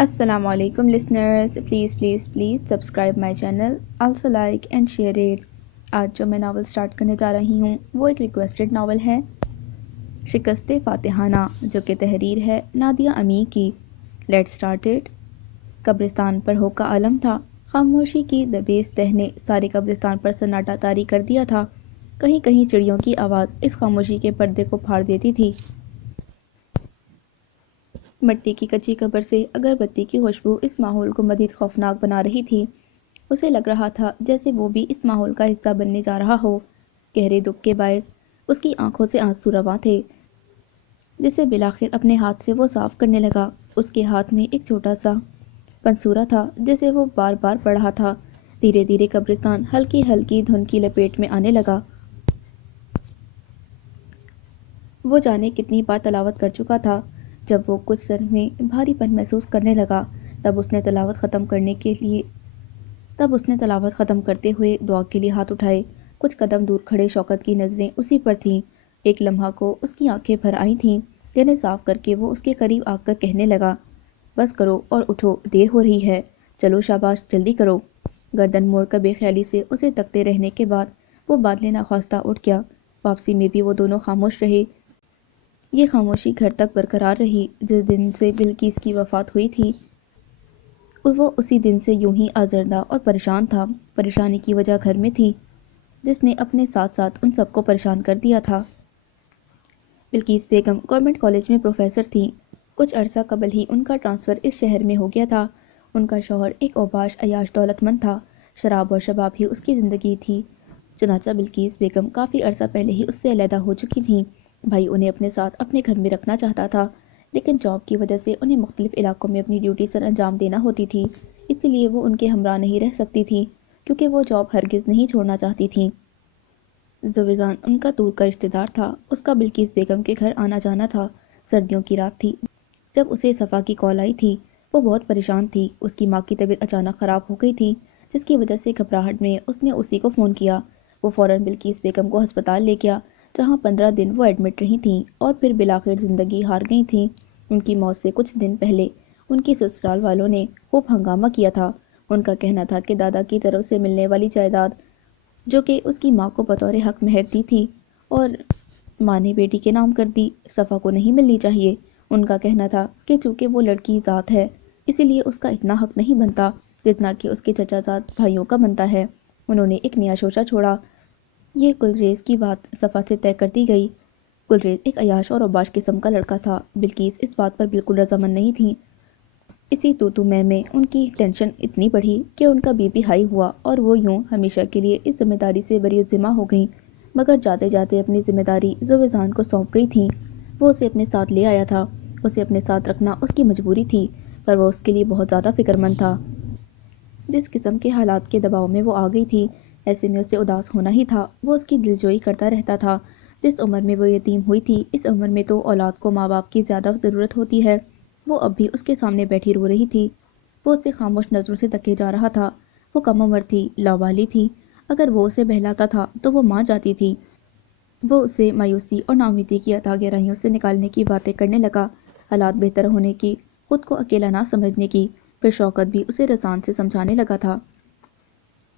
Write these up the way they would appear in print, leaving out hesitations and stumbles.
السلام علیکم listeners, please subscribe my channel, also like and share it. آج جو میں ناول سٹارٹ کرنے جا رہی ہوں وہ ایک ریکویسٹڈ ناول ہے، شکست فاتحانہ، جو کہ تحریر ہے نادیہ امی کی۔ Let start it. قبرستان پر ہو کا عالم تھا، خاموشی کی دبیز تہ نے سارے قبرستان پر سناٹا طاری کر دیا تھا۔ کہیں کہیں چڑیوں کی آواز اس خاموشی کے پردے کو پھاڑ دیتی تھی۔ مٹی کی کچی قبر سے اگربتی کی خوشبو اس ماحول کو مزید خوفناک بنا رہی تھی۔ اسے لگ رہا تھا جیسے وہ بھی اس ماحول کا حصہ بننے جا رہا ہو۔ گہرے دکھ کے باعث اس کی آنکھوں سے آنسو رواں تھے، جسے بلاخر اپنے ہاتھ سے وہ صاف کرنے لگا۔ اس کے ہاتھ میں ایک چھوٹا سا پنسورا تھا جسے وہ بار بار پڑھ رہا تھا۔ دھیرے دھیرے قبرستان ہلکی ہلکی دھند کی لپیٹ میں آنے لگا۔ وہ جانے کتنی بار تلاوت کر چکا تھا۔ جب وہ کچھ سر میں بھاری پن محسوس کرنے لگا تب اس نے تلاوت ختم کرتے ہوئے دعا کے لیے ہاتھ اٹھائے۔ کچھ قدم دور کھڑے شوکت کی نظریں اسی پر تھیں۔ ایک لمحہ کو اس کی آنکھیں بھر آئی تھیں۔ گہنے صاف کر کے وہ اس کے قریب آ کر کہنے لگا، بس کرو اور اٹھو، دیر ہو رہی ہے، چلو شاباش جلدی کرو۔ گردن موڑ کر بے خیالی سے اسے تکتے رہنے کے بعد وہ بادلے ناخواستہ اٹھ گیا۔ واپسی میں بھی وہ دونوں خاموش رہے۔ یہ خاموشی گھر تک برقرار رہی۔ جس دن سے بلقیس کی وفات ہوئی تھی وہ اسی دن سے یوں ہی آزردہ اور پریشان تھا۔ پریشانی کی وجہ گھر میں تھی، جس نے اپنے ساتھ ساتھ ان سب کو پریشان کر دیا تھا۔ بلقیس بیگم گورنمنٹ کالج میں پروفیسر تھیں۔ کچھ عرصہ قبل ہی ان کا ٹرانسفر اس شہر میں ہو گیا تھا۔ ان کا شوہر ایک اوباش عیاش دولت مند تھا۔ شراب اور شباب ہی اس کی زندگی تھی۔ چنانچہ بلقیس بیگم کافی عرصہ پہلے ہی اس سے علیحدہ ہو چکی تھیں۔ بھائی انہیں اپنے ساتھ اپنے گھر میں رکھنا چاہتا تھا، لیکن جاب کی وجہ سے انہیں مختلف علاقوں میں اپنی ڈیوٹی سر انجام دینا ہوتی تھی، اسی لیے وہ ان کے ہمراہ نہیں رہ سکتی تھیں، کیونکہ وہ جاب ہرگز نہیں چھوڑنا چاہتی تھیں۔ زویزان ان کا دور کا رشتہ دار تھا۔ اس کا بلقیس بیگم کے گھر آنا جانا تھا۔ سردیوں کی رات تھی جب اسے صفا کی کال آئی تھی۔ وہ بہت پریشان تھی۔ اس کی ماں کی طبیعت اچانک خراب ہو گئی تھی، جس کی وجہ سے گھبراہٹ میں اس نے اسی کو فون کیا۔ وہ فوراً بلقیس بیگم کو ہسپتال لے گیا، جہاں 15 دن وہ ایڈمٹ رہی تھیں اور پھر بالآخر زندگی ہار گئی تھیں۔ ان کی موت سے کچھ دن پہلے ان کی سسرال والوں نے خوب ہنگامہ کیا تھا۔ ان کا کہنا تھا کہ دادا کی طرف سے ملنے والی جائیداد، جو کہ اس کی ماں کو بطور حق مہر دی تھی اور ماں نے بیٹی کے نام کر دی، صفا کو نہیں ملنی چاہیے۔ ان کا کہنا تھا کہ چونکہ وہ لڑکی ذات ہے، اسی لیے اس کا اتنا حق نہیں بنتا جتنا کہ اس کے چچا زاد بھائیوں کا بنتا ہے۔ انہوں نے ایک نیا شوشہ چھوڑا۔ یہ گلریز کی بات صفا سے طے کر دی گئی۔ گلریز ایک عیاش اور اوباش قسم کا لڑکا تھا۔ بلقیس اس بات پر بالکل رضامند نہیں تھی۔ اسی تو میں ان کی ٹینشن اتنی بڑھی کہ ان کا بی پی ہائی ہوا اور وہ یوں ہمیشہ کے لیے اس ذمہ داری سے بری ذمہ ہو گئیں۔ مگر جاتے جاتے اپنی ذمہ داری زویزان کو سونپ گئی تھیں۔ وہ اسے اپنے ساتھ لے آیا تھا۔ اسے اپنے ساتھ رکھنا اس کی مجبوری تھی، پر وہ اس کے لیے بہت زیادہ فکر مند تھا۔ جس قسم کے حالات کے دباؤ میں وہ آ گئی تھی، ایسے میں اسے اداس ہونا ہی تھا۔ وہ اس کی دلجوئی کرتا رہتا تھا۔ جس عمر میں وہ یتیم ہوئی تھی، اس عمر میں تو اولاد کو ماں باپ کی زیادہ ضرورت ہوتی ہے۔ وہ اب بھی اس کے سامنے بیٹھی رو رہی تھی۔ وہ اسے خاموش نظروں سے تکے جا رہا تھا۔ وہ کم عمر تھی، لاوالی تھی۔ اگر وہ اسے بہلاتا تھا تو وہ مان جاتی تھی۔ وہ اسے مایوسی اور ناامیدی کی اتھاہ گہرائیوں سے نکالنے کی باتیں کرنے لگا، حالات بہتر ہونے کی، خود کو اکیلا نہ سمجھنے کی۔ پھر شوکت بھی اسے رسان سے سمجھانے لگا تھا۔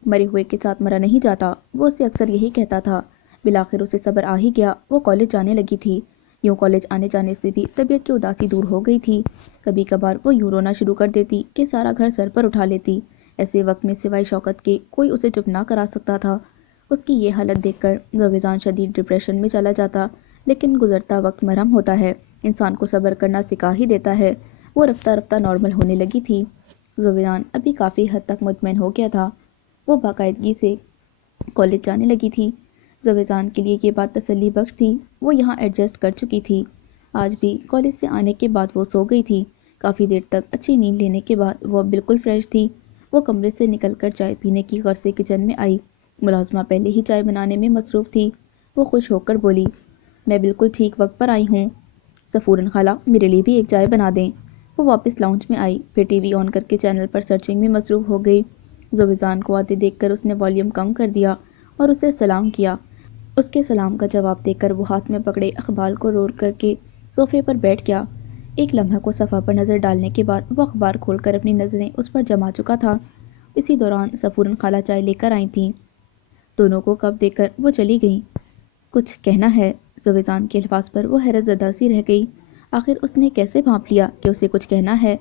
مرے ہوئے کے ساتھ مرا نہیں جاتا، وہ اسے اکثر یہی کہتا تھا۔ بالآخر اسے صبر آ ہی گیا۔ وہ کالج جانے لگی تھی۔ یوں کالج آنے جانے سے بھی طبیعت کی اداسی دور ہو گئی تھی۔ کبھی کبھار وہ یوں رونا شروع کر دیتی کہ سارا گھر سر پر اٹھا لیتی۔ ایسے وقت میں سوائے شوکت کے کوئی اسے چپ نہ کرا سکتا تھا۔ اس کی یہ حالت دیکھ کر زویزان شدید ڈپریشن میں چلا جاتا، لیکن گزرتا وقت مرہم ہوتا ہے، انسان کو صبر کرنا سکھا ہی دیتا ہے۔ وہ رفتہ رفتہ نارمل ہونے لگی تھی۔ زویزان ابھی کافی حد تک مطمئن ہو گیا تھا۔ وہ باقاعدگی سے کالج جانے لگی تھی۔ زویزان کے لیے یہ بات تسلی بخش تھی۔ وہ یہاں ایڈجسٹ کر چکی تھی۔ آج بھی کالج سے آنے کے بعد وہ سو گئی تھی۔ کافی دیر تک اچھی نیند لینے کے بعد وہ بالکل فریش تھی۔ وہ کمرے سے نکل کر چائے پینے کی غرض سے کچن میں آئی۔ ملازمہ پہلے ہی چائے بنانے میں مصروف تھی۔ وہ خوش ہو کر بولی، میں بالکل ٹھیک وقت پر آئی ہوں، سفورن خالہ میرے لیے بھی ایک چائے بنا دیں۔ وہ واپس لاؤنج میں آئی، پھر ٹی وی آن کر کے چینل پر سرچنگ میں مصروف ہو گئی۔ زویزان کو آتے دیکھ کر اس نے والیوم کم کر دیا اور اسے سلام کیا۔ اس کے سلام کا جواب دے کر وہ ہاتھ میں پکڑے اقبال کو رول کر کے صوفے پر بیٹھ گیا۔ ایک لمحہ کو صفحہ پر نظر ڈالنے کے بعد وہ اخبار کھول کر اپنی نظریں اس پر جما چکا تھا۔ اسی دوران سفورن خالہ چائے لے کر آئی تھیں۔ دونوں کو کپ دے کر وہ چلی گئیں۔ کچھ کہنا ہے؟ زویزان کے الفاظ پر وہ حیرت زدہ سی رہ گئی۔ آخر اس نے کیسے بھانپ لیا کہ اسے کچھ کہنا ہے؟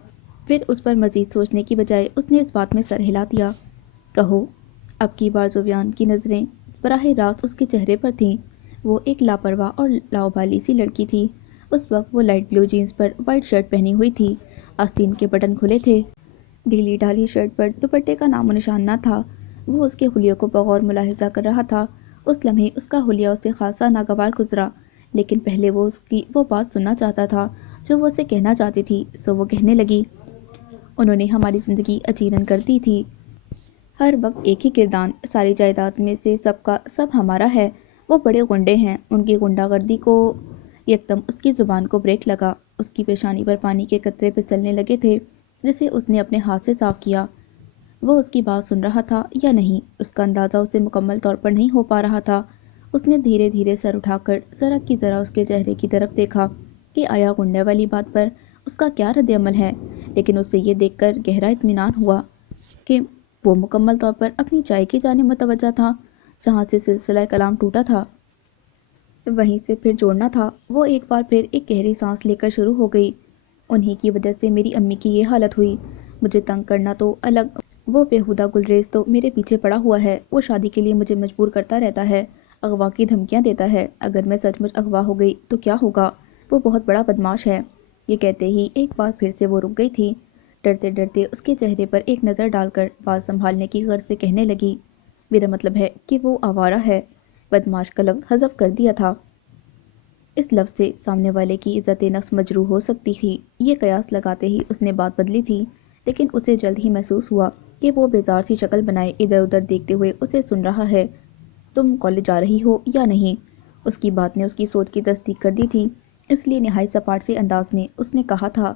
پھر اس پر مزید سوچنے کی بجائے اس نے اس بات میں سر ہلا دیا۔ کہو۔ اب کی بار زویان کی نظریں براہ راست اس کے چہرے پر تھیں۔ وہ ایک لاپرواہ اور لاؤبالی سی لڑکی تھی۔ اس وقت وہ لائٹ بلو جینس پر وائٹ شرٹ پہنی ہوئی تھی۔ آستین کے بٹن کھلے تھے۔ ڈھیلی ڈھالی شرٹ پر دوپٹے کا نام و نشان نہ تھا۔ وہ اس کے حلیے کو بغور ملاحظہ کر رہا تھا۔ اس لمحے اس کا حلیہ اسے خاصا ناگوار گزرا، لیکن پہلے وہ اس کی وہ بات سننا چاہتا تھا جو وہ اسے کہنا چاہتی تھی۔ سو وہ کہنے لگی، انہوں نے ہماری زندگی اچیرن کر دی تھی۔ ہر وقت ایک ہی کردان، ساری جائیداد میں سے سب کا سب ہمارا ہے۔ وہ بڑے غنڈے ہیں۔ ان کی غنڈہ گردی کو یکدم اس کی زبان کو بریک لگا۔ اس کی پیشانی پر پانی کے قطرے پھسلنے لگے تھے جسے اس نے اپنے ہاتھ سے صاف کیا۔ وہ اس کی بات سن رہا تھا یا نہیں، اس کا اندازہ اسے مکمل طور پر نہیں ہو پا رہا تھا۔ اس نے دھیرے دھیرے سر اٹھا کر ذرا کی ذرا اس کے چہرے کی طرف دیکھا کہ آیا غنڈے والی بات پر اس کا کیا رد عمل ہے، لیکن اسے یہ دیکھ کر گہرا اطمینان ہوا کہ وہ مکمل طور پر اپنی چائے کی جانب متوجہ تھا۔ جہاں سے سلسلہ کلام ٹوٹا تھا وہیں سے پھر جوڑنا تھا۔ وہ ایک بار پھر ایک گہری سانس لے کر شروع ہو گئی۔ انہی کی وجہ سے میری امی کی یہ حالت ہوئی۔ مجھے تنگ کرنا تو الگ، وہ بےہودہ گلریز تو میرے پیچھے پڑا ہوا ہے۔ وہ شادی کے لیے مجھے مجبور کرتا رہتا ہے، اغوا کی دھمکیاں دیتا ہے۔ اگر میں سچ مچ اغوا ہو گئی تو کیا ہوگا؟ وہ بہت بڑا بدماش ہے۔ یہ کہتے ہی ایک بار پھر سے وہ رک گئی تھی۔ ڈرتے ڈرتے اس کے چہرے پر ایک نظر ڈال کر بات سنبھالنے کی غرض سے کہنے لگی، میرا مطلب ہے کہ وہ آوارہ ہے۔ بدماش کا لفظ حذف کر دیا تھا۔ اس لفظ سے سامنے والے کی عزت نفس مجروح ہو سکتی تھی۔ یہ قیاس لگاتے ہی اس نے بات بدلی تھی، لیکن اسے جلد ہی محسوس ہوا کہ وہ بیزار سی شکل بنائے ادھر ادھر دیکھتے ہوئے اسے سن رہا ہے۔ تم کالج جا رہی ہو یا نہیں؟ اس کی بات نے اس کی سوچ کی تصدیق کر دی تھی، اس لیے نہایت سپاٹ سے انداز میں اس نے کہا تھا،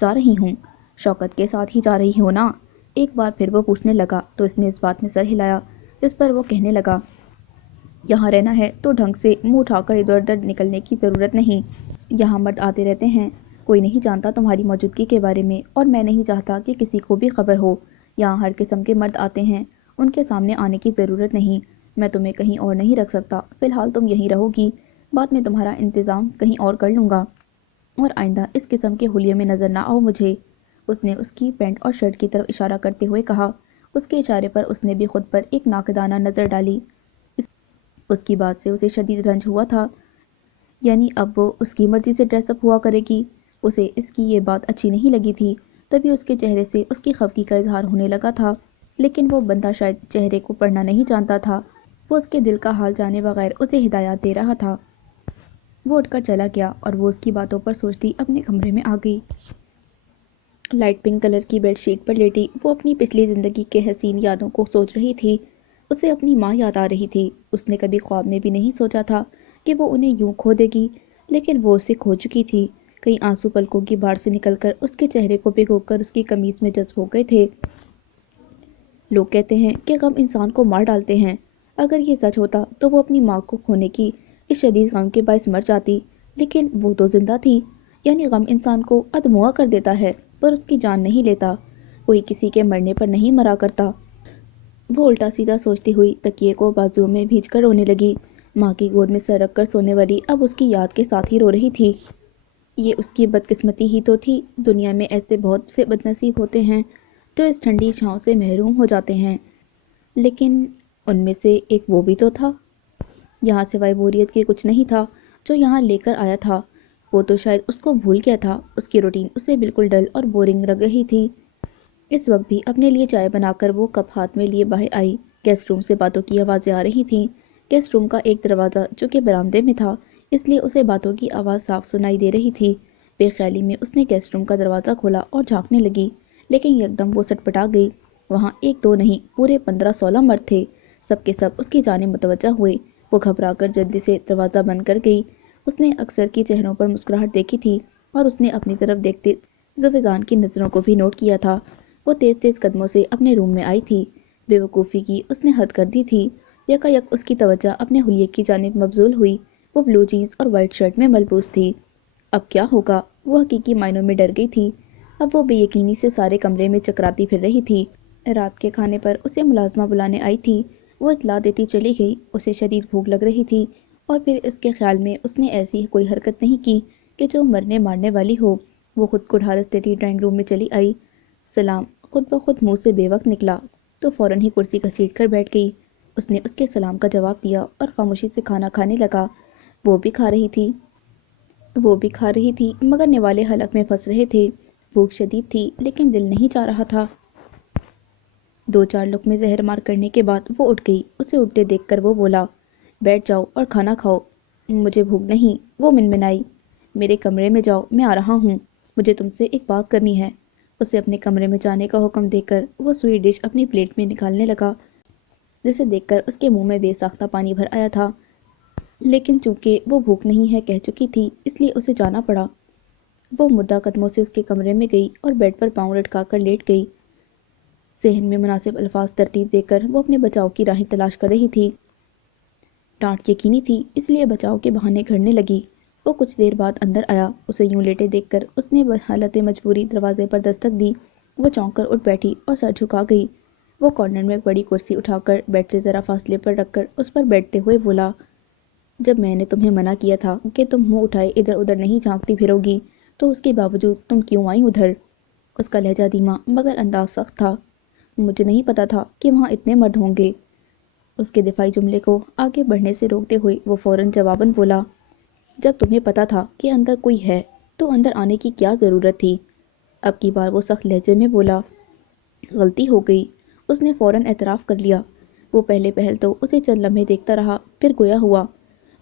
جا رہی ہوں۔ شوکت کے ساتھ ہی جا رہی ہو نا؟ ایک بار پھر وہ پوچھنے لگا تو اس نے اس بات میں سر ہلایا، جس پر وہ کہنے لگا، یہاں رہنا ہے تو ڈھنگ سے منہ اٹھا کر ادھر ادھر نکلنے کی ضرورت نہیں۔ یہاں مرد آتے رہتے ہیں، کوئی نہیں جانتا تمہاری موجودگی کے بارے میں، اور میں نہیں چاہتا کہ کسی کو بھی خبر ہو۔ یہاں ہر قسم کے مرد آتے ہیں، ان کے سامنے آنے کی ضرورت نہیں۔ میں تمہیں کہیں اور نہیں رکھ سکتا، فی الحال تم یہیں رہو گی، بعد میں تمہارا انتظام کہیں اور کر لوں گا، اور آئندہ اس قسم کے حلیے میں نظر نہ آؤ مجھے۔ اس نے اس کی پینٹ اور شرٹ کی طرف اشارہ کرتے ہوئے کہا۔ اس کے اشارے پر اس نے بھی خود پر ایک ناقدانہ نظر ڈالی۔ اس کی بات سے اسے شدید رنج ہوا تھا، یعنی اب وہ اس کی مرضی سے ڈریس اپ ہوا کرے گی۔ اسے اس کی یہ بات اچھی نہیں لگی تھی۔ تبھی اس کے چہرے سے اس کی خفگی کا اظہار ہونے لگا تھا، لیکن وہ بندہ شاید چہرے کو پڑھنا نہیں جانتا تھا۔ وہ اس کے دل کا حال جانے بغیر اسے ہدایات دے رہا تھا۔ وہ اٹھ کر چلا گیا اور وہ اس کی باتوں پر سوچتی اپنے کمرے میں آ گئی۔ لائٹ پنک کلر کی بیڈ شیٹ پر لیٹی وہ اپنی پچھلی زندگی کے حسین یادوں کو سوچ رہی تھی۔ اسے اپنی ماں یاد آ رہی تھی۔ اس نے کبھی خواب میں بھی نہیں سوچا تھا کہ وہ انہیں یوں کھو دے گی، لیکن وہ اسے کھو چکی تھی۔ کئی آنسو پلکوں کی باڑھ سے نکل کر اس کے چہرے کو بھگو کر اس کی قمیض میں جذب ہو گئے تھے۔ لوگ کہتے ہیں کہ غم انسان کو مار ڈالتے ہیں۔ اگر یہ سچ ہوتا تو وہ اپنی ماں کو کھونے کی اس شدید غم کے باعث مر جاتی، لیکن وہ تو زندہ تھی۔ یعنی غم انسان کو ادموا کر دیتا ہے پر اس کی جان نہیں لیتا۔ کوئی کسی کے مرنے پر نہیں مرا کرتا۔ وہ الٹا سیدھا سوچتی ہوئی تکیے کو بازو میں بھیج کر رونے لگی۔ ماں کی گود میں سر رکھ کر سونے والی اب اس کی یاد کے ساتھ ہی رو رہی تھی۔ یہ اس کی بدقسمتی ہی تو تھی۔ دنیا میں ایسے بہت سے بد نصیب ہوتے ہیں جو اس ٹھنڈی چھاؤں سے محروم ہو جاتے ہیں، لیکن ان میں سے ایک وہ بھی تو تھا۔ یہاں سوائے بوریت کے کچھ نہیں تھا جو یہاں لے کر آیا تھا۔ وہ تو شاید اس کو بھول گیا تھا۔ اس کی روٹین اسے بالکل ڈل اور بورنگ لگ رہی تھی۔ اس وقت بھی اپنے لیے چائے بنا کر وہ کپ ہاتھ میں لیے باہر آئی۔ گیسٹ روم سے باتوں کی آوازیں آ رہی تھیں۔ گیسٹ روم کا ایک دروازہ جو کہ برآمدے میں تھا، اس لیے اسے باتوں کی آواز صاف سنائی دے رہی تھی۔ بے خیالی میں اس نے گیسٹ روم کا دروازہ کھولا اور جھانکنے لگی، لیکن یکدم وہ سٹپٹا گئی۔ وہاں ایک دو نہیں، پورے 15-16 مرد تھے۔ سب کے سب اس کی جانب متوجہ ہوئے۔ وہ گھبرا کر جلدی سے دروازہ بند کر گئی۔ اس نے اکثر کی چہروں پر مسکراہٹ دیکھی تھی اور اس نے اپنی طرف دیکھتے زویزان کی نظروں کو بھی نوٹ کیا تھا۔ وہ تیز تیز قدموں سے اپنے روم میں آئی تھی۔ بے وقوفی کی اس نے حد کر دی تھی۔ یکا یک اس کی توجہ اپنے حلیے کی جانب مبذول ہوئی۔ وہ بلو جینس اور وائٹ شرٹ میں ملبوس تھی۔ اب کیا ہوگا؟ وہ حقیقی معنوں میں ڈر گئی تھی۔ اب وہ بے یقینی سے سارے کمرے میں چکراتی پھر رہی تھی۔ رات کے کھانے پر اسے ملازمہ بلانے آئی تھی۔ وہ اطلاع دیتی چلی گئی۔ اسے شدید بھوک لگ رہی تھی اور پھر اس کے خیال میں اس نے ایسی کوئی حرکت نہیں کی کہ جو مرنے مارنے والی ہو۔ وہ خود کو ڈھارس دیتی ڈرائنگ روم میں چلی آئی۔ سلام خود بخود منہ سے بے وقت نکلا تو فوراً ہی کرسی گھسیٹ کر بیٹھ گئی۔ اس نے اس کے سلام کا جواب دیا اور خاموشی سے کھانا کھانے لگا۔ وہ بھی کھا رہی تھی مگر نوالے حلق میں پھنس رہے تھے۔ بھوک شدید تھی لیکن دل نہیں چاہ رہا تھا۔ 2-4 لقمے زہر مار کرنے کے بعد وہ اٹھ گئی۔ اسے اٹھتے دیکھ کر وہ بولا، بیٹھ جاؤ اور کھانا کھاؤ۔ مجھے بھوک نہیں، وہ منمنائی۔ میرے کمرے میں جاؤ، میں آ رہا ہوں، مجھے تم سے ایک بات کرنی ہے۔ اسے اپنے کمرے میں جانے کا حکم دے کر وہ سوئی ڈش اپنی پلیٹ میں نکالنے لگا، جسے دیکھ کر اس کے منہ میں بے ساختہ پانی بھر آیا تھا۔ لیکن چونکہ وہ بھوک نہیں ہے کہہ چکی تھی اس لیے اسے جانا پڑا۔ وہ مردہ قدموں سے اس کے کمرے میں گئی اور بیڈ پر پاؤں لٹکا کر لیٹ گئی۔ ذہن میں مناسب الفاظ ترتیب دے کر وہ اپنے بچاؤ کی راہیں تلاش کر رہی تھی۔ ڈانٹ یقینی تھی اس لیے بچاؤ کے بہانے گھڑنے لگی۔ وہ کچھ دیر بعد اندر آیا۔ اسے یوں لیٹے دیکھ کر اس نے حالت مجبوری دروازے پر دستک دی۔ وہ چونک کر اٹھ بیٹھی اور سر جھکا گئی۔ وہ کارنر میں ایک بڑی کرسی اٹھا کر بیڈ سے ذرا فاصلے پر رکھ کر اس پر بیٹھتے ہوئے بولا، جب میں نے تمہیں منع کیا تھا کہ تم منہ اٹھائے ادھر ادھر نہیں جھانکتی پھرو گی تو اس کے باوجود تم کیوں آئیں ادھر؟ اس کا لہجہ دھیما مگر انداز سخت تھا۔ مجھے نہیں پتا تھا کہ وہاں اتنے مرد ہوں گے۔ اس کے دفاعی جملے کو آگے بڑھنے سے روکتے ہوئے وہ فوراً جواباً بولا، جب تمہیں پتا تھا کہ اندر کوئی ہے تو اندر آنے کی کیا ضرورت تھی؟ اب کی بار وہ سخت لہجے میں بولا، غلطی ہو گئی۔ اس نے فوراً اعتراف کر لیا۔ وہ پہلے پہل تو اسے چند لمحے دیکھتا رہا، پھر گویا ہوا،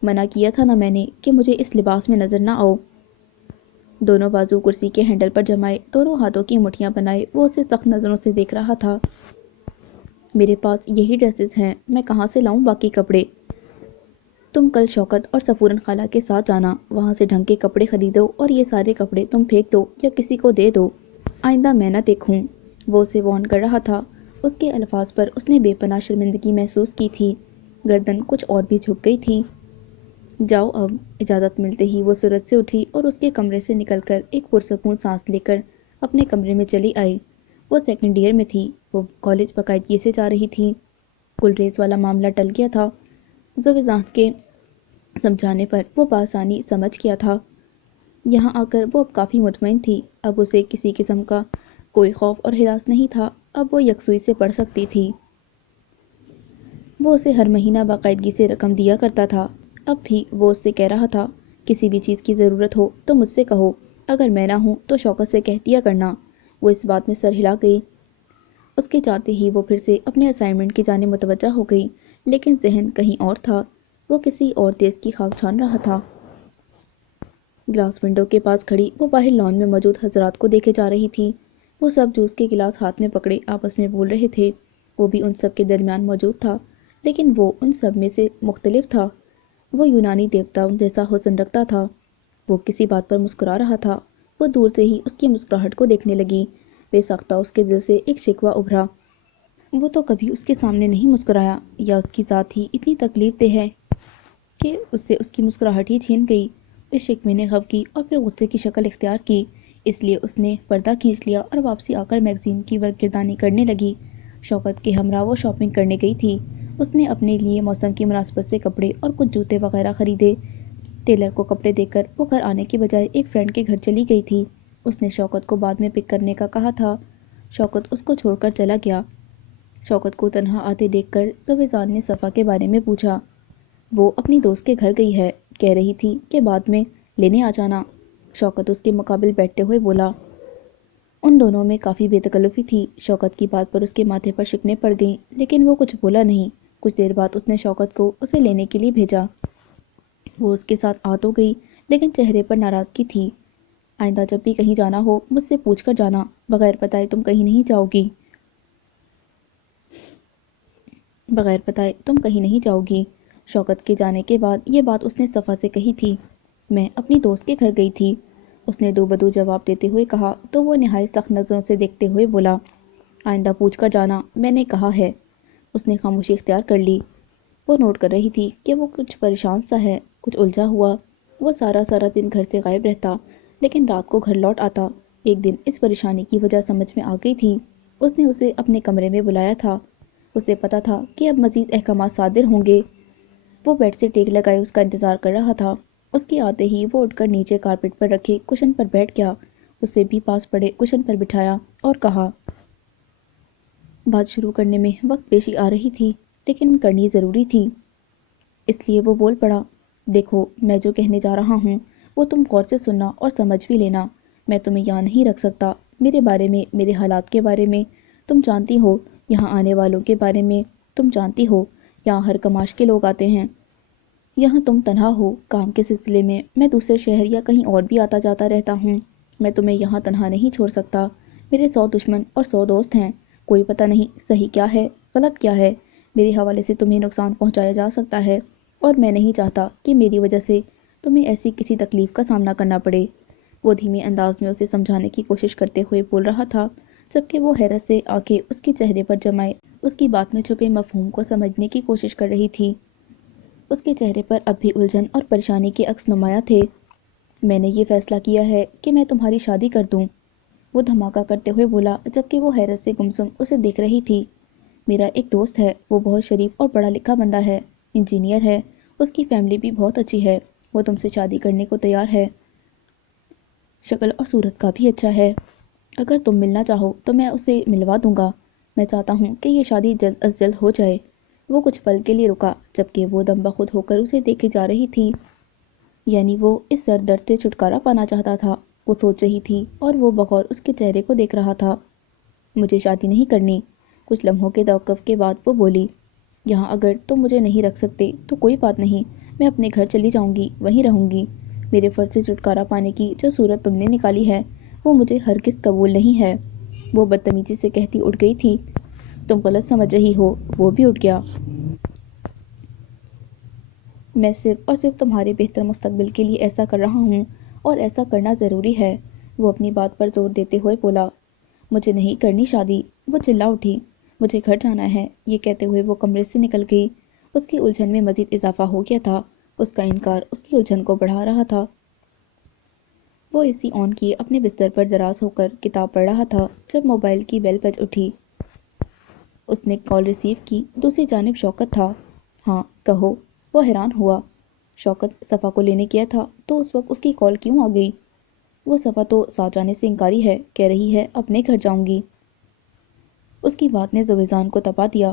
منع کیا تھا نا میں نے کہ مجھے اس لباس میں نظر نہ آؤ۔ دونوں بازو کرسی کے ہینڈل پر جمائے، دونوں ہاتھوں کی مٹھیاں بنائے وہ اسے سخت نظروں سے دیکھ رہا تھا۔ میرے پاس یہی ڈریسز ہیں، میں کہاں سے لاؤں باقی کپڑے؟ تم کل شوکت اور سفورن خالہ کے ساتھ جانا، وہاں سے ڈھنگ کے کپڑے خریدو اور یہ سارے کپڑے تم پھینک دو یا کسی کو دے دو، آئندہ میں نہ دیکھوں۔ وہ اسے وارن کر رہا تھا۔ اس کے الفاظ پر اس نے بے پناہ شرمندگی محسوس کی تھی۔ گردن کچھ اور بھی جھک گئی تھی۔ جاؤ اب۔ اجازت ملتے ہی وہ سرعت سے اٹھی اور اس کے کمرے سے نکل کر ایک پرسکون سانس لے کر اپنے کمرے میں چلی آئی۔ وہ سیکنڈ ایئر میں تھی۔ وہ کالج باقاعدگی سے جا رہی تھی۔ گلریز والا معاملہ ٹل گیا تھا۔ زویزان کے سمجھانے پر وہ بآسانی سمجھ گیا تھا۔ یہاں آ کر وہ اب کافی مطمئن تھی۔ اب اسے کسی قسم کا کوئی خوف اور ہراس نہیں تھا۔ اب وہ یکسوئی سے پڑھ سکتی تھی۔ وہ اسے ہر مہینہ باقاعدگی سے رقم دیا کرتا تھا۔ اب بھی وہ اس سے کہہ رہا تھا، کسی بھی چیز کی ضرورت ہو تو مجھ سے کہو، اگر میں نہ ہوں تو شوکت سے کہہ دیا کرنا۔ وہ اس بات میں سر ہلا گئی۔ اس کے جاتے ہی وہ پھر سے اپنے اسائنمنٹ کی جانب متوجہ ہو گئی، لیکن ذہن کہیں اور تھا۔ وہ کسی اور دیس کی خاک چھان رہا تھا۔ گلاس ونڈو کے پاس کھڑی وہ باہر لان میں موجود حضرات کو دیکھے جا رہی تھی۔ وہ سب جوس کے گلاس ہاتھ میں پکڑے آپس میں بول رہے تھے۔ وہ بھی ان سب کے درمیان موجود تھا، لیکن وہ ان سب میں سے مختلف تھا۔ وہ یونانی دیوتا جیسا حسن رکھتا تھا۔ وہ کسی بات پر مسکرا رہا تھا۔ وہ دور سے ہی اس کی مسکراہٹ کو دیکھنے لگی۔ بے ساختہ اس کے دل سے ایک شکوہ ابھرا۔ وہ تو کبھی اس کے سامنے نہیں مسکرایا، یا اس کی ذات ہی اتنی تکلیف دہ ہے کہ اس سے اس کی مسکراہٹ ہی چھین گئی۔ اس شکوے نے غم کی اور پھر غصے کی شکل اختیار کی، اس لیے اس نے پردہ کھینچ لیا اور واپسی آ کر میگزین کی ورقگردانی کرنے لگی۔ شوکت کے ہمراہ وہ شاپنگ کرنے گئی تھی۔ اس نے اپنے لیے موسم کی مناسبت سے کپڑے اور کچھ جوتے وغیرہ خریدے۔ ٹیلر کو کپڑے دے کر وہ گھر آنے کی بجائے ایک فرینڈ کے گھر چلی گئی تھی۔ اس نے شوکت کو بعد میں پک کرنے کا کہا تھا۔ شوکت اس کو چھوڑ کر چلا گیا۔ شوکت کو تنہا آتے دیکھ کر زویزان نے صفا کے بارے میں پوچھا۔ وہ اپنی دوست کے گھر گئی ہے، کہہ رہی تھی کہ بعد میں لینے آ جانا۔ شوکت اس کے مقابل بیٹھتے ہوئے بولا۔ ان دونوں میں کافی بے تکلفی تھی۔ شوکت کی بات پر اس کے ماتھے پر شکنیں پڑ گئیں، لیکن وہ کچھ بولا نہیں۔ کچھ دیر بعد اس نے شوکت کو اسے لینے کے لیے بھیجا۔ وہ اس کے ساتھ آ تو گئی، لیکن چہرے پر ناراضگی تھی۔ آئندہ جب بھی کہیں جانا ہو مجھ سے پوچھ کر جانا، بغیر بتائے تم کہیں نہیں جاؤ گی۔ بغیر بتائے تم کہیں نہیں جاؤ گی۔ شوکت کے جانے کے بعد یہ بات اس نے صفا سے کہی تھی۔ میں اپنی دوست کے گھر گئی تھی، اس نے دو بدو جواب دیتے ہوئے کہا تو وہ نہایت سخت نظروں سے دیکھتے ہوئے بولا، آئندہ پوچھ کر جانا، میں نے کہا ہے۔ اس نے خاموشی اختیار کر لی۔ وہ نوٹ کر رہی تھی کہ وہ کچھ پریشان سا ہے، کچھ الجھا ہوا۔ وہ سارا سارا دن گھر سے غائب رہتا لیکن رات کو گھر لوٹ آتا۔ ایک دن اس پریشانی کی وجہ سمجھ میں آ گئی تھی۔ اس نے اسے اپنے کمرے میں بلایا تھا۔ اسے پتا تھا کہ اب مزید احکامات صادر ہوں گے۔ وہ بیڈ سے ٹیک لگائے اس کا انتظار کر رہا تھا۔ اس کے آتے ہی وہ اٹھ کر نیچے کارپیٹ پر رکھے کشن پر بیٹھ گیا، اسے بھی پاس پڑے کشن پر بٹھایا اور کہا۔ بات شروع کرنے میں وقت پیشی آ رہی تھی لیکن کرنی ضروری تھی، اس لیے وہ بول پڑا۔ دیکھو، میں جو کہنے جا رہا ہوں وہ تم غور سے سننا اور سمجھ بھی لینا۔ میں تمہیں یہاں نہیں رکھ سکتا۔ میرے بارے میں، میرے حالات کے بارے میں تم جانتی ہو، یہاں آنے والوں کے بارے میں تم جانتی ہو۔ یہاں ہر کماش کے لوگ آتے ہیں۔ یہاں تم تنہا ہو، کام کے سلسلے میں دوسرے شہر یا کہیں اور بھی آتا جاتا رہتا ہوں۔ میں تمہیں یہاں تنہا نہیں چھوڑ سکتا۔ میرے 100 دشمن اور 100 دوست ہیں۔ کوئی پتہ نہیں صحیح کیا ہے، غلط کیا ہے۔ میرے حوالے سے تمہیں نقصان پہنچایا جا سکتا ہے اور میں نہیں چاہتا کہ میری وجہ سے تمہیں ایسی کسی تکلیف کا سامنا کرنا پڑے۔ وہ دھیمے انداز میں اسے سمجھانے کی کوشش کرتے ہوئے بول رہا تھا، جبکہ وہ حیرت سے آنکھیں اس کے چہرے پر جمائے اس کی بات میں چھپے مفہوم کو سمجھنے کی کوشش کر رہی تھی۔ اس کے چہرے پر اب بھی الجھن اور پریشانی کے عکس نمایاں تھے۔ میں نے یہ فیصلہ کیا ہے کہ میں تمہاری شادی کر دوں، وہ دھماکہ کرتے ہوئے بولا، جبکہ وہ حیرت سے گمسم اسے دیکھ رہی تھی۔ میرا ایک دوست ہے، وہ بہت شریف اور پڑھا لکھا بندہ ہے، انجینئر ہے، اس کی فیملی بھی بہت اچھی ہے، وہ تم سے شادی کرنے کو تیار ہے، شکل اور صورت کا بھی اچھا ہے۔ اگر تم ملنا چاہو تو میں اسے ملوا دوں گا۔ میں چاہتا ہوں کہ یہ شادی جلد از جلد ہو جائے۔ وہ کچھ پل کے لیے رکا، جبکہ وہ دم بخود ہو کر اسے دیکھے جا رہی تھی۔ یعنی وہ اس سر درد سے چھٹکارا پانا چاہتا تھا، وہ سوچ رہی تھی، اور وہ بغور اس کے چہرے کو دیکھ رہا تھا۔ مجھے شادی نہیں کرنی۔ کچھ لمحوں کے توقف کے بعد وہ بولی، یہاں اگر تم مجھے نہیں رکھ سکتے تو کوئی بات نہیں، میں اپنے گھر چلی جاؤں گی، وہیں رہوں گی۔ میرے فرض سے چھٹکارا پانے کی جو صورت تم نے نکالی ہے وہ مجھے ہرگز قبول نہیں ہے، وہ بدتمیزی سے کہتی اٹھ گئی تھی۔ تم غلط سمجھ رہی ہو، وہ بھی اٹھ گیا۔ میں صرف اور صرف تمہارے بہتر مستقبل کے لیے ایسا کر رہا ہوں اور ایسا کرنا ضروری ہے، وہ اپنی بات پر زور دیتے ہوئے بولا۔ مجھے نہیں کرنی شادی، وہ چلا اٹھی۔ مجھے گھر جانا ہے، یہ کہتے ہوئے وہ کمرے سے نکل گئی۔ اس کی الجھن میں مزید اضافہ ہو گیا تھا، اس کا انکار اس کی الجھن کو بڑھا رہا تھا۔ وہ اے سی آن کیے اپنے بستر پر دراز ہو کر کتاب پڑھ رہا تھا جب موبائل کی بیل بج اٹھی۔ اس نے کال ریسیو کی، دوسری جانب شوکت تھا۔ ہاں کہو، وہ حیران ہوا۔ شوکت صفا کو لینے گیا تھا تو اس وقت اس کی کال کیوں آ گئی؟ وہ صفا تو ساتھ جانے سے انکاری ہے، کہہ رہی ہے اپنے گھر جاؤں گی۔ اس کی بات نے زویزان کو تپا دیا۔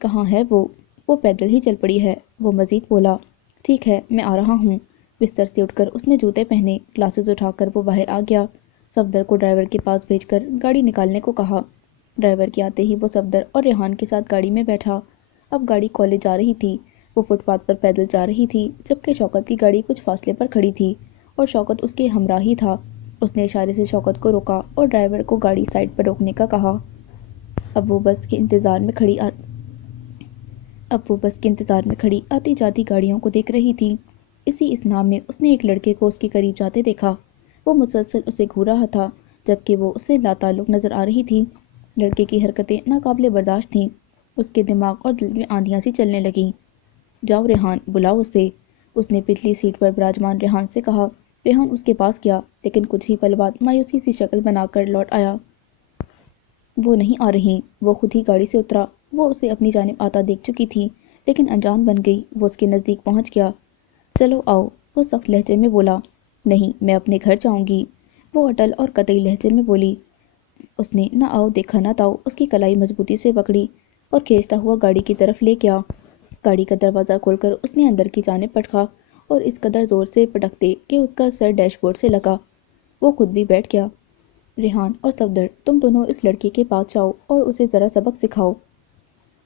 کہاں ہے وہ پیدل ہی چل پڑی ہے، وہ مزید بولا۔ ٹھیک ہے، میں آ رہا ہوں۔ بستر سے اٹھ کر اس نے جوتے پہنے، گلاسز اٹھا کر وہ باہر آ گیا۔ صفدر کو ڈرائیور کے پاس بھیج کر گاڑی نکالنے کو کہا۔ ڈرائیور کے آتے ہی وہ صفدر اور ریحان کے ساتھ گاڑی میں بیٹھا۔ اب گاڑی کالج جا رہی تھی۔ وہ فٹ پاتھ پر پیدل جا رہی تھی جبکہ شوکت کی گاڑی کچھ فاصلے پر کھڑی تھی اور شوکت اس کے ہمراہ ہی تھا۔ اس نے اشارے سے شوکت کو روکا اور ڈرائیور کو گاڑی سائڈ پر روکنے کا کہا۔ اب وہ بس کے انتظار میں کھڑی آتی جاتی گاڑیوں کو دیکھ رہی تھی۔ اسی اسنا میں اس نے ایک لڑکے کو اس کے قریب جاتے دیکھا۔ وہ مسلسل اسے گھور رہا تھا جبکہ وہ اس سے لاتعلق نظر آ رہی تھی۔ لڑکے کی حرکتیں ناقابل برداشت تھیں۔ اس کے دماغ اور دل میں آندیاں سی چلنے لگیں۔ جاؤ ریحان، بلاؤ اسے، اس نے پچھلی سیٹ پر براجمان ریحان سے کہا۔ ریحان اس کے پاس گیا لیکن کچھ ہی پل بعد مایوسی سی شکل بنا کر لوٹ آیا۔ وہ نہیں آ رہی۔ وہ خود ہی گاڑی سے اترا۔ وہ اسے اپنی جانب آتا دیکھ چکی تھی لیکن انجان بن گئی۔ وہ اس کے نزدیک پہنچ گیا۔ چلو آؤ، وہ سخت لہجے میں بولا۔ نہیں، میں اپنے گھر جاؤں گی، وہ اٹل اور قطعی لہجے میں بولی۔ اس نے نہ آؤ دیکھا نہ تاؤ اس کی کلائی مضبوطی سے پکڑی اور کھینچتا ہوا گاڑی کی طرف لے گیا۔ گاڑی کا دروازہ کھول کر اس نے اندر کی جانب پٹکا اور اس قدر زور سے پٹکتے کہ اس کا سر ڈیش بورڈ سے لگا۔ وہ خود بھی بیٹھ گیا۔ ریحان اور صفدر، تم دونوں اس لڑکے کے پاس جاؤ اور اسے ذرا سبق سکھاؤ۔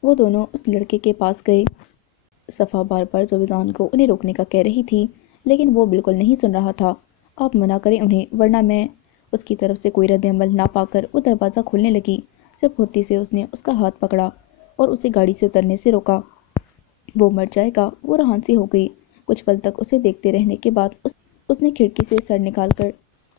وہ دونوں اس لڑکے کے پاس گئے۔ صفا بار بار زویزان کو انہیں روکنے کا کہہ رہی تھی لیکن وہ بالکل نہیں سن رہا تھا۔ آپ منع کریں انہیں ورنہ میں، اس کی طرف سے کوئی رد عمل نہ پا کر وہ دروازہ کھولنے لگی جب پھرتی سے اس نے اس کا ہاتھ پکڑا اور اسے گاڑی سے اترنے سے روکا۔ وہ مر جائے گا، وہ رہان سی ہو گئی۔ کچھ پل تک اسے دیکھتے رہنے کے بعد اس نے کھڑکی سے سر نکال کر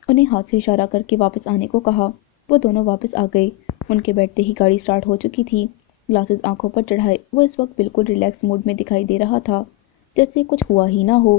انہیں ہاتھ سے اشارہ کر کے واپس آنے کو کہا۔ وہ دونوں واپس آ گئے۔ ان کے بیٹھتے ہی گاڑی سٹارٹ ہو چکی تھی۔ گلاسز آنکھوں پر چڑھائے وہ اس وقت بالکل ریلیکس موڈ میں دکھائی دے رہا تھا، جیسے کچھ ہوا ہی نہ ہو۔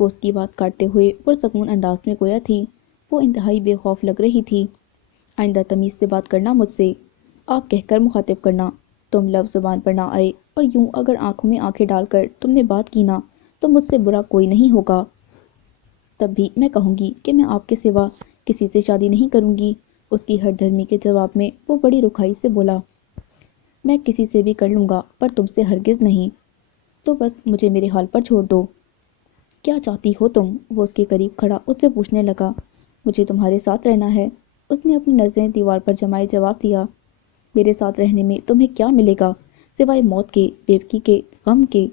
وہ اس کی بات کاٹتے ہوئے پرسکون انداز میں گویا تھی۔ وہ انتہائی بے خوف لگ رہی تھی۔ آئندہ تمیز سے بات کرنا مجھ سے، آپ کہہ کر مخاطب کرنا۔ تم لفظ زبان پر نہ آئے اور یوں اگر آنکھوں میں آنکھیں ڈال کر تم نے بات کی نا تو مجھ سے برا کوئی نہیں ہوگا۔ تب بھی میں کہوں گی کہ میں آپ کے سوا کسی سے شادی نہیں کروں گی۔ اس کی ہر دھرمی کے جواب میں وہ بڑی رکھائی سے بولا، میں کسی سے بھی کر لوں گا پر تم سے ہرگز نہیں۔ تو بس مجھے میرے حال پر چھوڑ دو۔ کیا چاہتی ہو تم؟ وہ اس کے قریب کھڑا اس سے پوچھنے لگا۔ مجھے تمہارے ساتھ رہنا ہے، اس نے اپنی نظریں دیوار پر جمائے جواب دیا۔ میرے ساتھ رہنے میں تمہیں کیا ملے گا سوائے موت کے، بیوقی کے، غم کے؟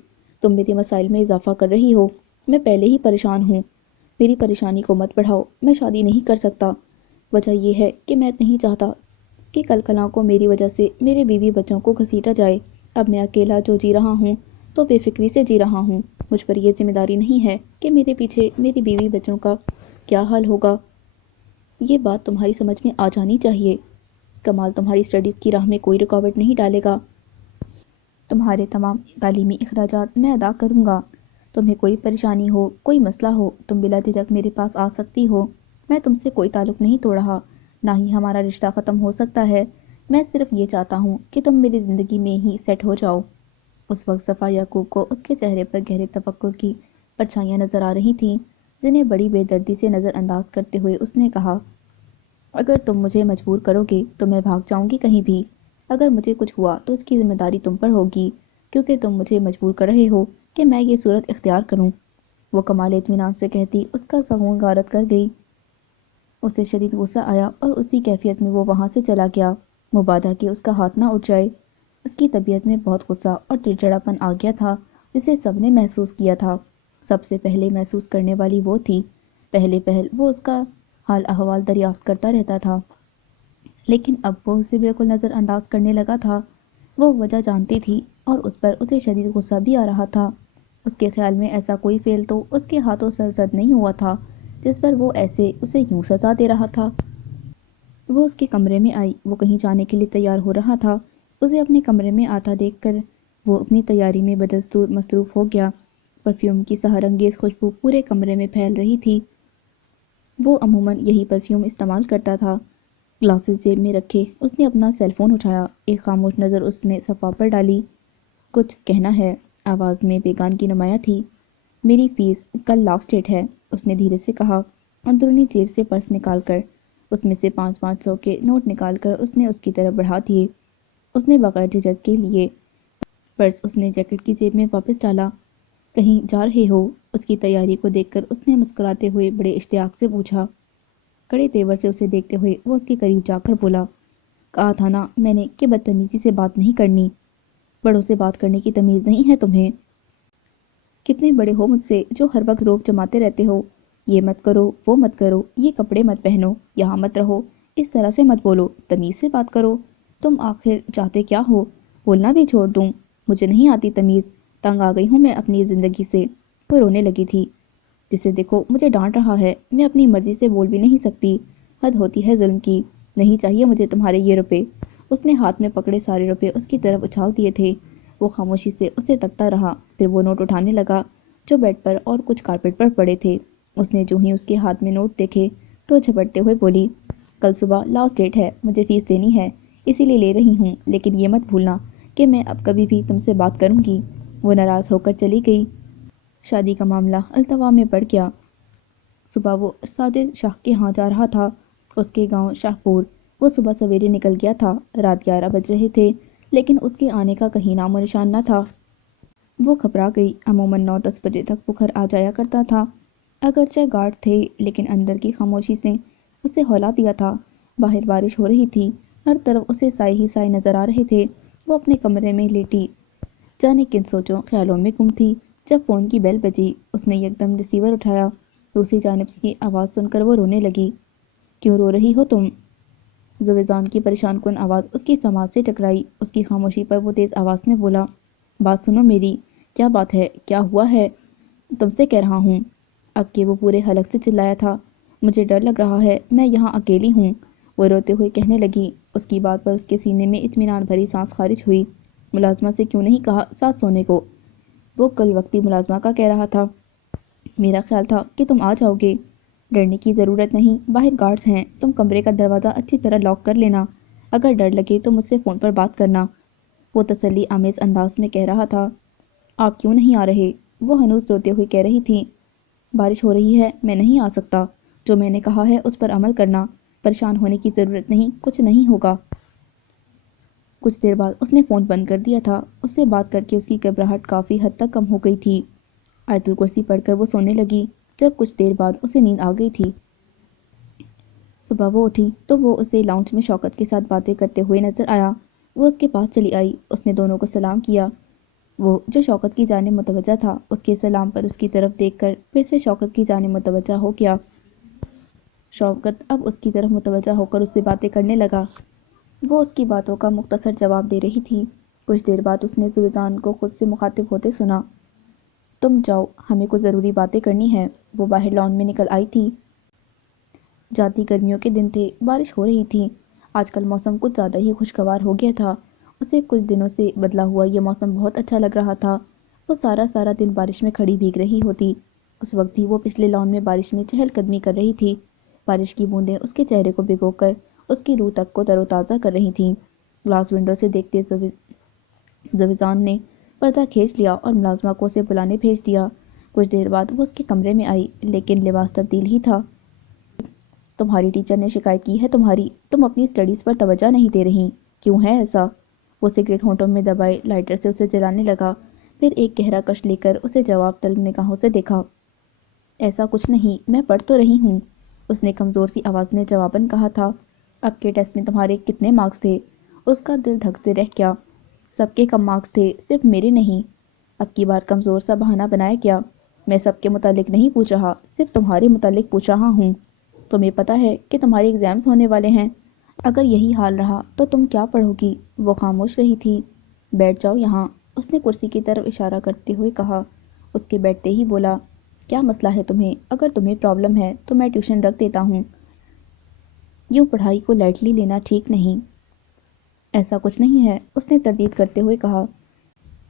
تم میرے مسائل میں اضافہ کر رہی ہو، میں پہلے ہی پریشان ہوں۔ میری پریشانی کو مت بڑھاؤ، میں شادی نہیں کر سکتا۔ وجہ یہ ہے کہ میں نہیں چاہتا کہ کل کلاں کو میری وجہ سے میرے بیوی بچوں کو گھسیٹا جائے۔ اب میں اکیلا جو جی رہا ہوں تو بے فکری سے جی رہا ہوں۔ مجھ پر یہ ذمہ داری نہیں ہے کہ میرے پیچھے میری بیوی بچوں کا کیا حال ہوگا۔ یہ بات تمہاری سمجھ میں آ جانی چاہیے۔ کمال تمہاری اسٹڈیز کی راہ میں کوئی رکاوٹ نہیں ڈالے گا۔ تمہارے تمام تعلیمی اخراجات میں ادا کروں گا۔ تمہیں کوئی پریشانی ہو، کوئی مسئلہ ہو، تم بلا جھجک میرے پاس آ سکتی ہو۔ میں تم سے کوئی تعلق نہیں توڑ رہا، نہ ہی ہمارا رشتہ ختم ہو سکتا ہے۔ میں صرف یہ چاہتا ہوں کہ تم میری زندگی میں ہی سیٹ ہو جاؤ۔ اس وقت صفا یعقوب کو اس کے چہرے پر گہرے تفکر کی پرچھائیاں نظر آ رہی تھیں، جنہیں بڑی بے دردی سے نظر انداز کرتے ہوئے اس نے کہا، اگر تم مجھے مجبور کرو گے تو میں بھاگ جاؤں گی کہیں بھی۔ اگر مجھے کچھ ہوا تو اس کی ذمہ داری تم پر ہوگی، کیونکہ تم مجھے مجبور کر رہے ہو کہ میں یہ صورت اختیار کروں۔ وہ کمال اطمینان سے کہتی اس کا سکون غارت کر گئی۔ اسے شدید غصہ آیا اور اسی کیفیت میں وہ وہاں سے چلا گیا، مبادا کہ اس کا ہاتھ نہ اٹھ جائے۔ اس کی طبیعت میں بہت غصہ اور چڑچڑاپن آ گیا تھا، جسے سب نے محسوس کیا تھا۔ سب سے پہلے محسوس کرنے والی وہ تھی۔ پہلے پہل وہ اس کا حال احوال دریافت کرتا رہتا تھا، لیکن اب وہ اسے بالکل نظر انداز کرنے لگا تھا۔ وہ وجہ جانتی تھی اور اس پر اسے شدید غصہ بھی آ رہا تھا۔ اس کے خیال میں ایسا کوئی فعل تو اس کے ہاتھوں سرزد نہیں ہوا تھا جس پر وہ ایسے اسے یوں سزا دے رہا تھا۔ وہ اس کے کمرے میں آئی، وہ کہیں جانے کے لیے تیار ہو رہا تھا۔ اسے اپنے کمرے میں آتا دیکھ کر وہ اپنی تیاری میں بدستور مصروف ہو گیا۔ پرفیوم کی سحر انگیز خوشبو پورے کمرے میں پھیل رہی تھی۔ وہ عموماً یہی پرفیوم استعمال کرتا تھا۔ گلاسز جیب میں رکھے اس نے اپنا سیل فون اٹھایا، ایک خاموش نظر اس نے صفا پر ڈالی۔ کچھ کہنا ہے؟ آواز میں بیگانگی نمایاں تھی۔ میری فیس کل لاسٹ ڈیٹ ہے، اس نے دھیرے سے کہا۔ اندرونی جیب سے پرس نکال کر اس میں سے 500 کے نوٹ نکال کر اس نے اس کی طرف بڑھا دیے۔ اس نے بغیر جھجک کے لیے پرس اس نے جیکٹ کی جیب میں واپس ڈالا۔ کہیں جا رہے ہو؟ اس کی تیاری کو دیکھ کر اس نے مسکراتے ہوئے بڑے اشتیاق سے پوچھا۔ کڑے تیور سے اسے دیکھتے ہوئے وہ اس کے قریب جا کر بولا، کہا تھا نا میں نے کہ بدتمیزی سے بات نہیں کرنی۔ بڑوں سے بات کرنے کی تمیز نہیں ہے تمہیں؟ کتنے بڑے ہو مجھ سے جو ہر وقت روب جماتے رہتے ہو، یہ مت کرو، وہ مت کرو، یہ کپڑے مت پہنو، یہاں مت رہو، اس طرح سے مت بولو، تمیز سے بات کرو۔ تم آخر چاہتے کیا ہو؟ بولنا بھی چھوڑ دوں؟ مجھے نہیں آتی تمیز، تنگ آ گئی ہوں میں اپنی زندگی سے۔ وہ رونے لگی تھی۔ جسے دیکھو مجھے ڈانٹ رہا ہے، میں اپنی مرضی سے بول بھی نہیں سکتی، حد ہوتی ہے ظلم کی۔ نہیں چاہیے مجھے تمہارے یہ روپے۔ اس نے ہاتھ میں پکڑے سارے روپے اس کی طرف اچھال دیے تھے۔ وہ خاموشی سے اسے تکتا رہا، پھر وہ نوٹ اٹھانے لگا جو بیڈ پر اور کچھ کارپیٹ پر پڑے تھے۔ اس نے جو ہی اس کے ہاتھ میں نوٹ دیکھے تو جھپٹتے ہوئے بولی، کل صبح لاسٹ ڈیٹ ہے، مجھے فیس دینی ہے، اسی لیے لے رہی ہوں، لیکن یہ مت بھولنا کہ میں اب کبھی بھی تم سے بات کروں گی۔ وہ ناراض ہو کر چلی گئی۔ شادی کا معاملہ التوا میں بڑھ گیا۔ صبح وہ ساجد شاہ کے ہاں جا رہا تھا، اس کے گاؤں شاہ پور۔ وہ صبح سویرے نکل گیا تھا، رات 11 بج رہے تھے، لیکن اس کے آنے کا کہیں نام و نشان نہ تھا۔ وہ گھبرا گئی۔ عموماً 9-10 بجے تک وہ گھر آ جایا کرتا تھا، اگرچہ گارڈ تھے لیکن اندر کی خاموشی نے اسے ہلا دیا تھا۔ باہر بارش ہو رہی تھی، ہر طرف اسے سائے ہی سائے نظر آ رہے تھے۔ وہ اپنے کمرے میں لیٹی جانے کن سوچوں خیالوں میں گم تھی، جب فون کی بیل بجی۔ اس نے یکدم ریسیور اٹھایا۔ دوسری جانب کی آواز سن کر وہ رونے لگی۔ کیوں رو رہی ہو تم؟ زویزان کی پریشان کن آواز اس کی سماعت سے ٹکرائی۔ اس کی خاموشی پر وہ تیز آواز میں بولا، بات سنو میری، کیا بات ہے، کیا ہوا ہے؟ تم سے کہہ رہا ہوں۔ اب کہ وہ پورے حلق سے چلایا تھا، مجھے ڈر لگ رہا ہے، میں یہاں اکیلی ہوں، وہ روتے ہوئے کہنے لگی۔ اس کی بات پر اس کے سینے میں اطمینان بھری سانس خارج ہوئی۔ ملازمہ سے کیوں نہیں کہا ساتھ سونے کو؟ وہ کل وقتی ملازمہ کا کہہ رہا تھا۔ میرا خیال تھا کہ تم آ جاؤ گے۔ ڈرنے کی ضرورت نہیں، باہر گارڈز ہیں، تم کمرے کا دروازہ اچھی طرح لاک کر لینا، اگر ڈر لگے تو مجھ سے فون پر بات کرنا، وہ تسلی آمیز انداز میں کہہ رہا تھا۔ آپ کیوں نہیں آ رہے؟ وہ ہنوز روتے ہوئے کہہ رہی تھی۔ بارش ہو رہی ہے، میں نہیں آ سکتا، جو میں نے کہا ہے اس پر عمل کرنا، پریشان ہونے کی ضرورت نہیں، کچھ نہیں ہوگا۔ کچھ دیر بعد اس نے فون بند کر دیا تھا، اس سے بات کر کے اس کی گھبراہٹ کافی حد تک کم ہو گئی تھی۔ آیت الکرسی پڑھ کر وہ سونے لگی۔ جب کچھ دیر بعد اسے نیند آ گئی تھی، صبح وہ اٹھی تو وہ اسے لاؤنج میں شوکت کے ساتھ باتیں کرتے ہوئے نظر آیا۔ وہ اس کے پاس چلی آئی، اس نے دونوں کو سلام کیا۔ وہ جو شوکت کی جانب متوجہ تھا، اس کے سلام پر اس کی طرف دیکھ کر پھر سے شوکت کی جانب متوجہ ہو گیا۔ شوکت اب اس کی طرف متوجہ ہو کر اس سے باتیں کرنے لگا۔ وہ اس کی باتوں کا مختصر جواب دے رہی تھی۔ کچھ دیر بعد اس نے زویدان کو خود سے مخاطب ہوتے سنا۔ تم جاؤ، ہمیں کچھ ضروری باتیں کرنی ہیں۔ وہ باہر لان میں نکل آئی تھی۔ جاتی گرمیوں کے دن تھے، بارش ہو رہی تھی۔ آج کل موسم کچھ زیادہ ہی خوشگوار ہو گیا تھا۔ اسے کچھ دنوں سے بدلا ہوا یہ موسم بہت اچھا لگ رہا تھا۔ وہ سارا دن بارش میں کھڑی بھیگ رہی ہوتی۔ اس وقت بھی وہ پچھلے لان میں بارش میں چہل قدمی کر رہی تھی۔ بارش کی بوندیں اس کے چہرے کو بھگو کر اس کی روح تک کو تر و تازہ کر رہی تھیں۔ گلاس ونڈو سے دیکھتے زویدان نے پردہ کھینچ لیا اور ملازمہ کو اسے بلانے بھیج دیا۔ کچھ دیر بعد وہ اس کے کمرے میں آئی، لیکن لباس تبدیل ہی تھا۔ تمہاری ٹیچر نے شکایت کی ہے تم اپنی اسٹڈیز پر توجہ نہیں دے رہی، کیوں ہے ایسا؟ وہ سگریٹ ہونٹوں میں دبائے لائٹر سے اسے جلانے لگا، پھر ایک گہرا کش لے کر اسے جواب طلب نگاہوں سے دیکھا۔ ایسا کچھ نہیں، میں پڑھ تو رہی ہوں، اس نے کمزور سی آواز میں جواباً کہا تھا۔ اب کے ٹیسٹ میں تمہارے کتنے مارکس تھے؟ اس کا دل دھک سے رہ گیا۔ سب کے کم مارکس تھے، صرف میرے نہیں۔ اب کی بار کمزور سا بہانہ بنایا کیا؟ میں سب کے متعلق نہیں پوچھ رہا، صرف تمہارے متعلق پوچھ رہا ہوں۔ تمہیں پتہ ہے کہ تمہارے ایگزامز ہونے والے ہیں، اگر یہی حال رہا تو تم کیا پڑھو گی؟ وہ خاموش رہی تھی۔ بیٹھ جاؤ یہاں، اس نے کرسی کی طرف اشارہ کرتے ہوئے کہا۔ اس کے بیٹھتے ہی بولا، کیا مسئلہ ہے تمہیں؟ اگر تمہیں پرابلم ہے تو میں ٹیوشن رکھ دیتا ہوں، یوں پڑھائی کو لائٹلی لینا ٹھیک نہیں۔ ایسا کچھ نہیں ہے، اس نے تردید کرتے ہوئے کہا۔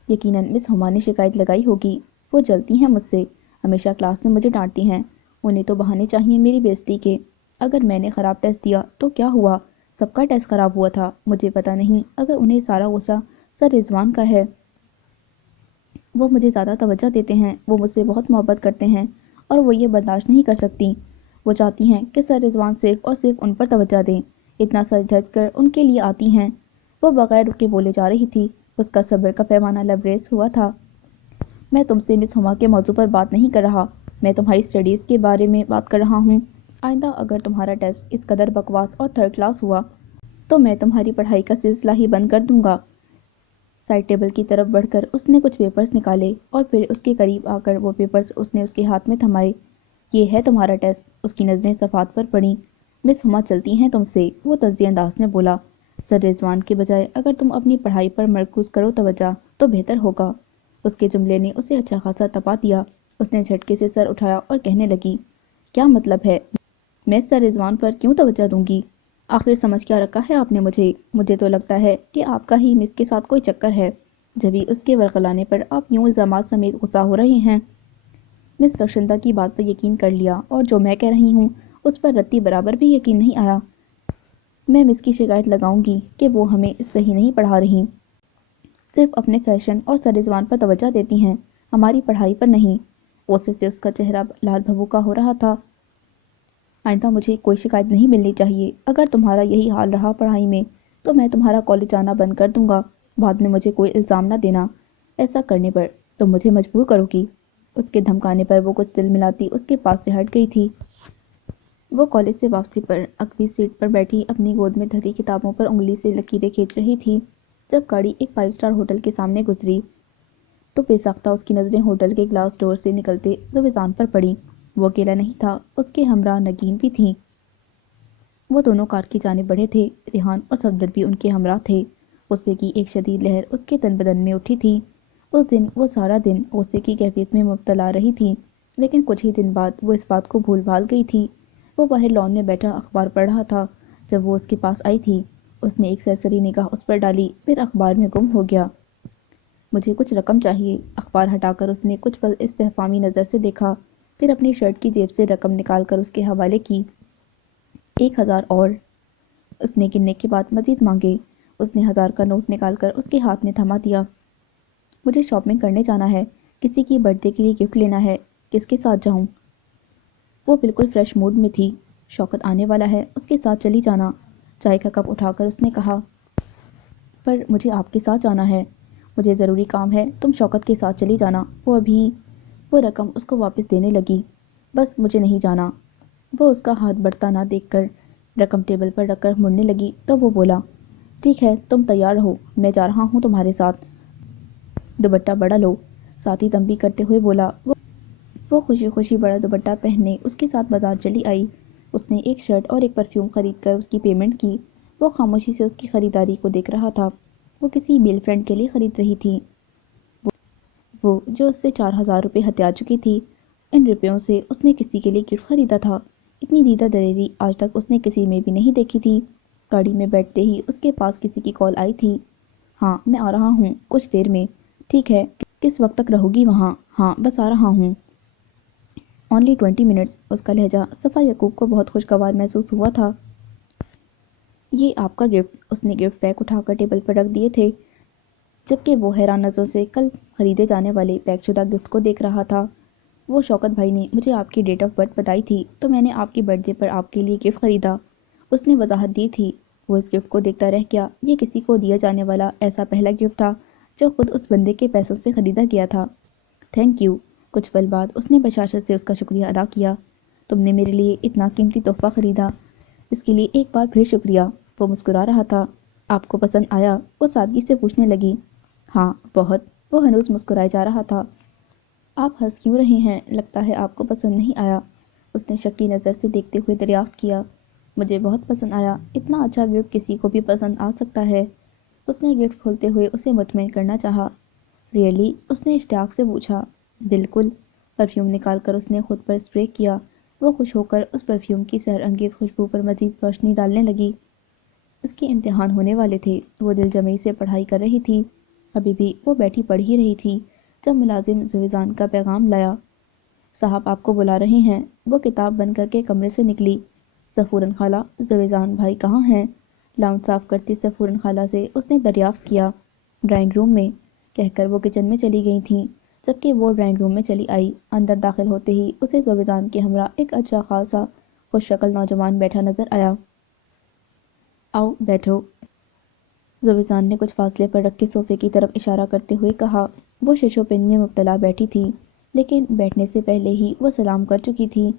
یقیناً مس ہما نے شکایت لگائی ہوگی، وہ جلتی ہیں مجھ سے، ہمیشہ کلاس میں مجھے ڈانٹتی ہیں، انہیں تو بہانے چاہیے میری بےعزتی کے۔ اگر میں نے خراب ٹیسٹ دیا تو کیا ہوا؟ سب کا ٹیسٹ خراب ہوا تھا، مجھے پتہ نہیں اگر انہیں سارا غصہ سر رضوان کا ہے۔ وہ مجھے زیادہ توجہ دیتے ہیں، وہ مجھ سے بہت محبت کرتے ہیں اور وہ یہ برداشت نہیں کر سکتی۔ وہ چاہتی ہیں کہ سر رضوان صرف اور صرف ان پر توجہ دیں، اتنا سج دھج کر ان کے لیے آتی ہیں۔ وہ بغیر رکے بولے جا رہی تھی، اس کا صبر کا پیمانہ لبریز ہوا تھا۔ میں تم سے مس ہما کے موضوع پر بات نہیں کر رہا، میں تمہاری اسٹڈیز کے بارے میں بات کر رہا ہوں۔ آئندہ اگر تمہارا ٹیسٹ اس قدر بکواس اور تھرڈ کلاس ہوا تو میں تمہاری پڑھائی کا سلسلہ ہی بند کر دوں گا۔ سائڈ ٹیبل کی طرف بڑھ کر اس نے کچھ پیپرز نکالے اور پھر اس کے قریب آ کر وہ پیپرز اس نے اس کے ہاتھ میں تھمائے۔ یہ ہے تمہارا ٹیسٹ، اس کی نظریں صفحات پر پڑیں۔ مس ہما چلتی ہیں تم سے، وہ طنزی انداز میں بولا۔ سر رضوان کے بجائے اگر تم اپنی پڑھائی پر مرکوز کرو توجہ تو بہتر ہوگا۔ اس کے جملے نے اسے اچھا خاصا تپا دیا۔ اس نے جھٹکے سے سر اٹھایا اور کہنے لگی، کیا مطلب ہے؟ میں سر رضوان پر کیوں توجہ دوں گی؟ آخر سمجھ کیا رکھا ہے آپ نے مجھے تو لگتا ہے کہ آپ کا ہی مس کے ساتھ کوئی چکر ہے، جبھی اس کے ورغلانے پر آپ یوں الزامات سمیت غصہ ہو رہے ہیں۔ مس رخشندہ کی بات پر یقین کر لیا اور جو میں کہہ رہی ہوں اس پر رتی برابر بھی یقین نہیں آیا۔ میں مس کی شکایت لگاؤں گی کہ وہ ہمیں صحیح نہیں پڑھا رہی، صرف اپنے فیشن اور سر رضوان پر توجہ دیتی ہیں، ہماری پڑھائی پر نہیں۔ غصے سے اس کا چہرہ لال بھبوکا ہو رہا تھا۔ آئندہ مجھے کوئی شکایت نہیں ملنی چاہیے، اگر تمہارا یہی حال رہا پڑھائی میں تو میں تمہارا کالج جانا بند کر دوں گا، بعد میں مجھے کوئی الزام نہ دینا، ایسا کرنے پر تم مجھے مجبور کرو گی۔ اس کے دھمکانے پر وہ کچھ دل ملاتی اس کے پاس سے ہٹ گئی تھی۔ وہ کالج سے واپسی پر اگلی سیٹ پر بیٹھی اپنی گود میں دھری کتابوں پر انگلی سے لکیریں کھینچ رہی تھی۔ جب گاڑی ایک 5 اسٹار ہوٹل کے سامنے گزری تو بے ساختہ اس کی نظریں ہوٹل کے گلاس ڈور سے نکلتے زویدان پر پڑیں۔ وہ اکیلا نہیں تھا، اس کے ہمراہ نگین بھی تھیں۔ وہ دونوں کار کی جانب بڑھے تھے، ریحان اور صفدر بھی ان کے ہمراہ تھے۔ غصے کی ایک شدید لہر اس کے تن بدن میں اٹھی تھی۔ اس دن وہ سارا دن غصے کی کیفیت میں مبتلا رہی تھی، لیکن کچھ ہی دن بعد وہ اس بات کو بھول بھال گئی تھی۔ وہ باہر لان میں بیٹھا اخبار پڑھ رہا تھا جب وہ اس کے پاس آئی تھی۔ اس نے ایک سرسری نگاہ اس پر ڈالی، پھر اخبار میں گم ہو گیا۔ مجھے کچھ رقم چاہیے، اخبار ہٹا کر اس نے کچھ پل استفہامی نظر سے دیکھا۔ پھر اپنی شرٹ کی جیب سے رقم نکال کر اس کے حوالے کی۔ 1000 اور۔ اس نے گننے کے بعد مزید مانگے۔ اس نے 1000 کا نوٹ نکال کر اس کے ہاتھ میں تھما دیا۔ مجھے شاپنگ کرنے جانا ہے، کسی کی برتھ ڈے کے لیے گفٹ لینا ہے، کس کے ساتھ جاؤں؟ وہ بالکل فریش موڈ میں تھی۔ شوکت آنے والا ہے، اس کے ساتھ چلی جانا۔ چائے کا کپ اٹھا کر اس نے کہا، پر مجھے آپ کے ساتھ جانا ہے، مجھے ضروری کام ہے، تم شوکت کے ساتھ چلی جانا، وہ رقم اس کو واپس دینے لگی۔ بس مجھے نہیں جانا۔ وہ اس کا ہاتھ بڑھتا نہ دیکھ کر رقم ٹیبل پر رکھ کر مڑنے لگی تو وہ بولا، ٹھیک ہے تم تیار رہو، میں جا رہا ہوں تمہارے ساتھ، دوپٹہ بڑا لو۔ ساتھی تنبیہ کرتے ہوئے بولا۔ وہ خوشی خوشی بڑا دوپٹہ پہننے اس کے ساتھ بازار چلی آئی۔ اس نے ایک شرٹ اور ایک پرفیوم خرید کر اس کی پیمنٹ کی۔ وہ خاموشی سے اس کی خریداری کو دیکھ رہا تھا۔ وہ کسی میل فرینڈ کے لیے خرید رہی تھی، وہ جو اس سے 4000 روپے ہتھیار چکی تھی۔ ان روپیوں سے اس نے کسی کے لیے گفٹ خریدا تھا۔ اتنی دیدہ دلیری آج تک اس نے کسی میں بھی نہیں دیکھی تھی۔ گاڑی میں بیٹھتے ہی اس کے پاس کسی کی کال آئی تھی۔ ہاں میں آ رہا ہوں، کچھ دیر میں۔ ٹھیک ہے، کس وقت تک رہو گی وہاں؟ ہاں بس آ رہا ہوں۔ Only 20 minutes. اس کا لہجہ صفا یعقوب کو بہت خوشگوار محسوس ہوا تھا۔ یہ آپ کا گفٹ۔ اس نے گفٹ پیک اٹھا کر ٹیبل پر رکھ دیے تھے، جبکہ وہ حیران نظروں سے کل خریدے جانے والے پیک شدہ گفٹ کو دیکھ رہا تھا۔ وہ شوکت بھائی نے مجھے آپ کی ڈیٹ آف برتھ بتائی تھی تو میں نے آپ کی برتھ ڈے پر آپ کے لیے گفٹ خریدا، اس نے وضاحت دی تھی۔ وہ اس گفٹ کو دیکھتا رہ گیا۔ یہ کسی کو دیا جانے والا ایسا پہلا گفٹ تھا جو خود اس بندے کے پیسوں سے خریدا گیا تھا۔ Thank you. کچھ پل بعد اس نے بشاشت سے اس کا شکریہ ادا کیا۔ تم نے میرے لیے اتنا قیمتی تحفہ خریدا، اس کے لیے ایک بار پھر شکریہ۔ وہ مسکرا رہا تھا۔ آپ کو پسند آیا؟ وہ سادگی سے پوچھنے لگی۔ ہاں بہت۔ وہ ہنوز مسکرائے جا رہا تھا۔ آپ ہنس کیوں رہے ہیں؟ لگتا ہے آپ کو پسند نہیں آیا، اس نے شکی نظر سے دیکھتے ہوئے دریافت کیا۔ مجھے بہت پسند آیا، اتنا اچھا گفٹ کسی کو بھی پسند آ سکتا ہے۔ اس نے گفٹ کھولتے ہوئے اسے مطمئن کرنا چاہا۔ ریئلی؟ اس نے اشتیاق سے پوچھا۔ بالکل۔ پرفیوم نکال کر اس نے خود پر اسپرے کیا۔ وہ خوش ہو کر اس پرفیوم کی سحر انگیز خوشبو پر مزید روشنی ڈالنے لگی۔ اس کے امتحان ہونے والے تھے، وہ دل جمعی سے پڑھائی کر رہی تھی۔ ابھی بھی وہ بیٹھی پڑھ ہی رہی تھی جب ملازم زویزان کا پیغام لایا۔ صاحب آپ کو بلا رہے ہیں۔ وہ کتاب بند کر کے کمرے سے نکلی۔ سفورن خالہ، زویزان بھائی کہاں ہیں؟ لاؤنج صاف کرتی سفورن خالہ سے اس نے دریافت کیا۔ ڈرائنگ روم میں، کہہ کر وہ کچن میں چلی گئی تھیں، جبکہ وہ ڈرائنگ روم میں چلی آئی۔ اندر داخل ہوتے ہی اسے زویزان کے ہمراہ ایک اچھا خاصا خوش شکل نوجوان بیٹھا نظر آیا۔ آؤ بیٹھو، زویزان نے کچھ فاصلے پر رکھے صوفے کی طرف اشارہ کرتے ہوئے کہا۔ وہ ششو پن میں مبتلا بیٹھی تھی، لیکن بیٹھنے سے پہلے ہی وہ سلام کر چکی تھی،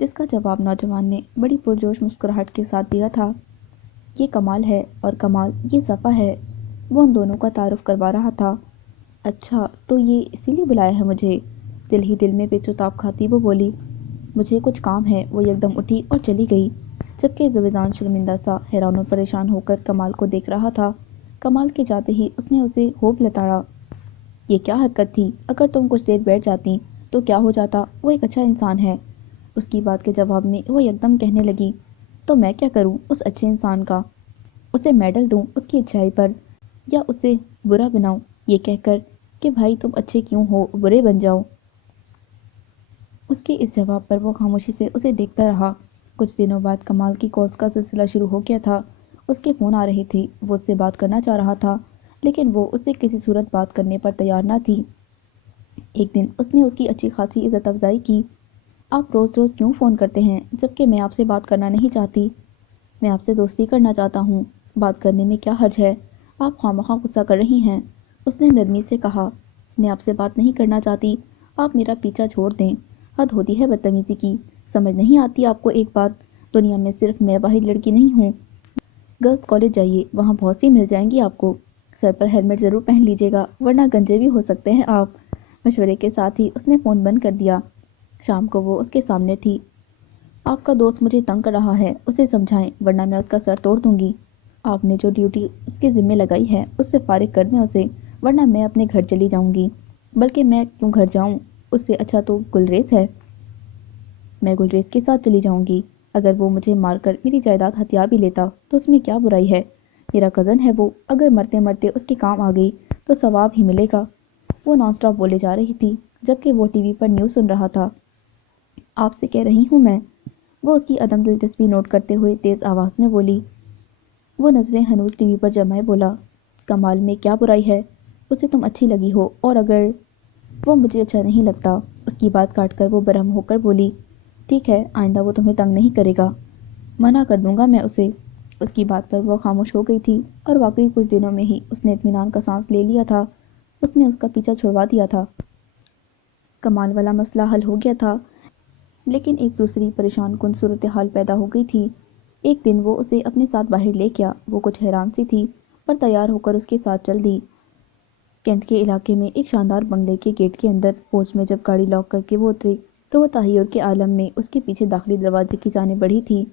جس کا جواب نوجوان نے بڑی پرجوش مسکراہٹ کے ساتھ دیا تھا۔ یہ کمال ہے، اور کمال یہ صفا ہے۔ وہ ان دونوں کا تعارف کروا رہا تھا۔ اچھا تو یہ اسی لیے بلایا ہے مجھے؟ دل ہی دل میں پیچو تاب کھاتی وہ بولی۔ مجھے کچھ کام ہے۔ وہ یکدم اٹھی اور چلی گئی، جبکہ زویزان شرمندہ سا حیران و پریشان ہو کر کمال کو دیکھ رہا تھا۔ کمال کے جاتے ہی اس نے اسے خوب لتاڑا۔ یہ کیا حرکت تھی؟ اگر تم کچھ دیر بیٹھ جاتی تو کیا ہو جاتا؟ وہ ایک اچھا انسان ہے۔ اس کی بات کے جواب میں وہ یکدم کہنے لگی، تو میں کیا کروں اس اچھے انسان کا؟ اسے میڈل دوں اس کی اچھائی پر، یا اسے برا بناؤں یہ کہہ کر کہ بھائی تم اچھے کیوں ہو برے بن جاؤ؟ اس کے اس جواب پر وہ خاموشی سے اسے دیکھتا رہا۔ کچھ دنوں بعد کمال کی کالز کا سلسلہ شروع ہو گیا تھا۔ اس کے فون آ رہے تھے، وہ اس سے بات کرنا چاہ رہا تھا، لیکن وہ اس سے کسی صورت بات کرنے پر تیار نہ تھی۔ ایک دن اس نے اس کی اچھی خاصی عزت افزائی کی۔ آپ روز روز کیوں فون کرتے ہیں جبکہ میں آپ سے بات کرنا نہیں چاہتی؟ میں آپ سے دوستی کرنا چاہتا ہوں، بات کرنے میں کیا حرج ہے؟ آپ خواہ غصہ کر رہی ہیں، اس نے نرمی سے کہا۔ میں آپ سے بات نہیں کرنا چاہتی، آپ میرا پیچھا چھوڑ دیں۔ حد ہوتی ہے بدتمیزی کی، سمجھ نہیں آتی آپ کو ایک بات؟ دنیا میں صرف میں واحد لڑکی نہیں ہوں۔ گرلز کالج جائیے، وہاں بہت سی مل جائیں گی آپ کو۔ سر پر ہیلمٹ ضرور پہن لیجیے گا ورنہ گنجے بھی ہو سکتے ہیں آپ۔ مشورے کے ساتھ ہی اس نے فون بند کر دیا۔ شام کو وہ اس کے سامنے تھی۔ آپ کا دوست مجھے تنگ کر رہا ہے، اسے سمجھائیں ورنہ میں اس کا سر توڑ دوں گی۔ آپ نے جو ڈیوٹی اس کے ذمہ لگائی ہے اس سے فارغ کر دیں اسے، ورنہ میں اپنے گھر چلی جاؤں گی۔ بلکہ میں کیوں گھر جاؤں، اس سے اچھا تو گلریز ہے۔ میں گلریز کے ساتھ چلی جاؤں گی۔ اگر وہ مجھے مار کر میری جائیداد ہتھیا بھی لیتا تو اس میں کیا برائی ہے؟ میرا کزن ہے وہ، اگر مرتے مرتے اس کے کام آ گئی تو ثواب ہی ملے گا۔ وہ نان اسٹاپ بولے جا رہی تھی، جبکہ وہ ٹی وی پر نیوز سن رہا تھا۔ آپ سے کہہ رہی ہوں میں۔ وہ اس کی عدم دلچسپی نوٹ کرتے ہوئے تیز آواز میں بولی۔ وہ نظریں ہنوز ٹی وی پر جمائے بولا، کمال میں کیا برائی ہے؟ اسے تم اچھی لگی ہو، اور اگر وہ مجھے اچھا نہیں لگتا۔ اس کی بات کاٹ کر وہ برہم ہو کر بولی، ٹھیک ہے، آئندہ وہ تمہیں تنگ نہیں کرے گا، منع کر دوں گا میں اسے۔ اس کی بات پر وہ خاموش ہو گئی تھی، اور واقعی کچھ دنوں میں ہی اس نے اطمینان کا سانس لے لیا تھا۔ اس نے اس کا پیچھا چھڑوا دیا تھا۔ کمال والا مسئلہ حل ہو گیا تھا، لیکن ایک دوسری پریشان کن صورتحال پیدا ہو گئی تھی۔ ایک دن وہ اسے اپنے ساتھ باہر لے گیا۔ وہ کچھ حیران سی تھی، پر تیار ہو کر اس کے ساتھ چل دی۔ کینٹ کے علاقے میں ایک شاندار بنگلے کے گیٹ کے اندر پہنچ میں جب گاڑی لاک کر کے وہ اتری تو وہ تحیر کے عالم میں اس کے پیچھے داخلی دروازے کی جانب بڑھی تھی۔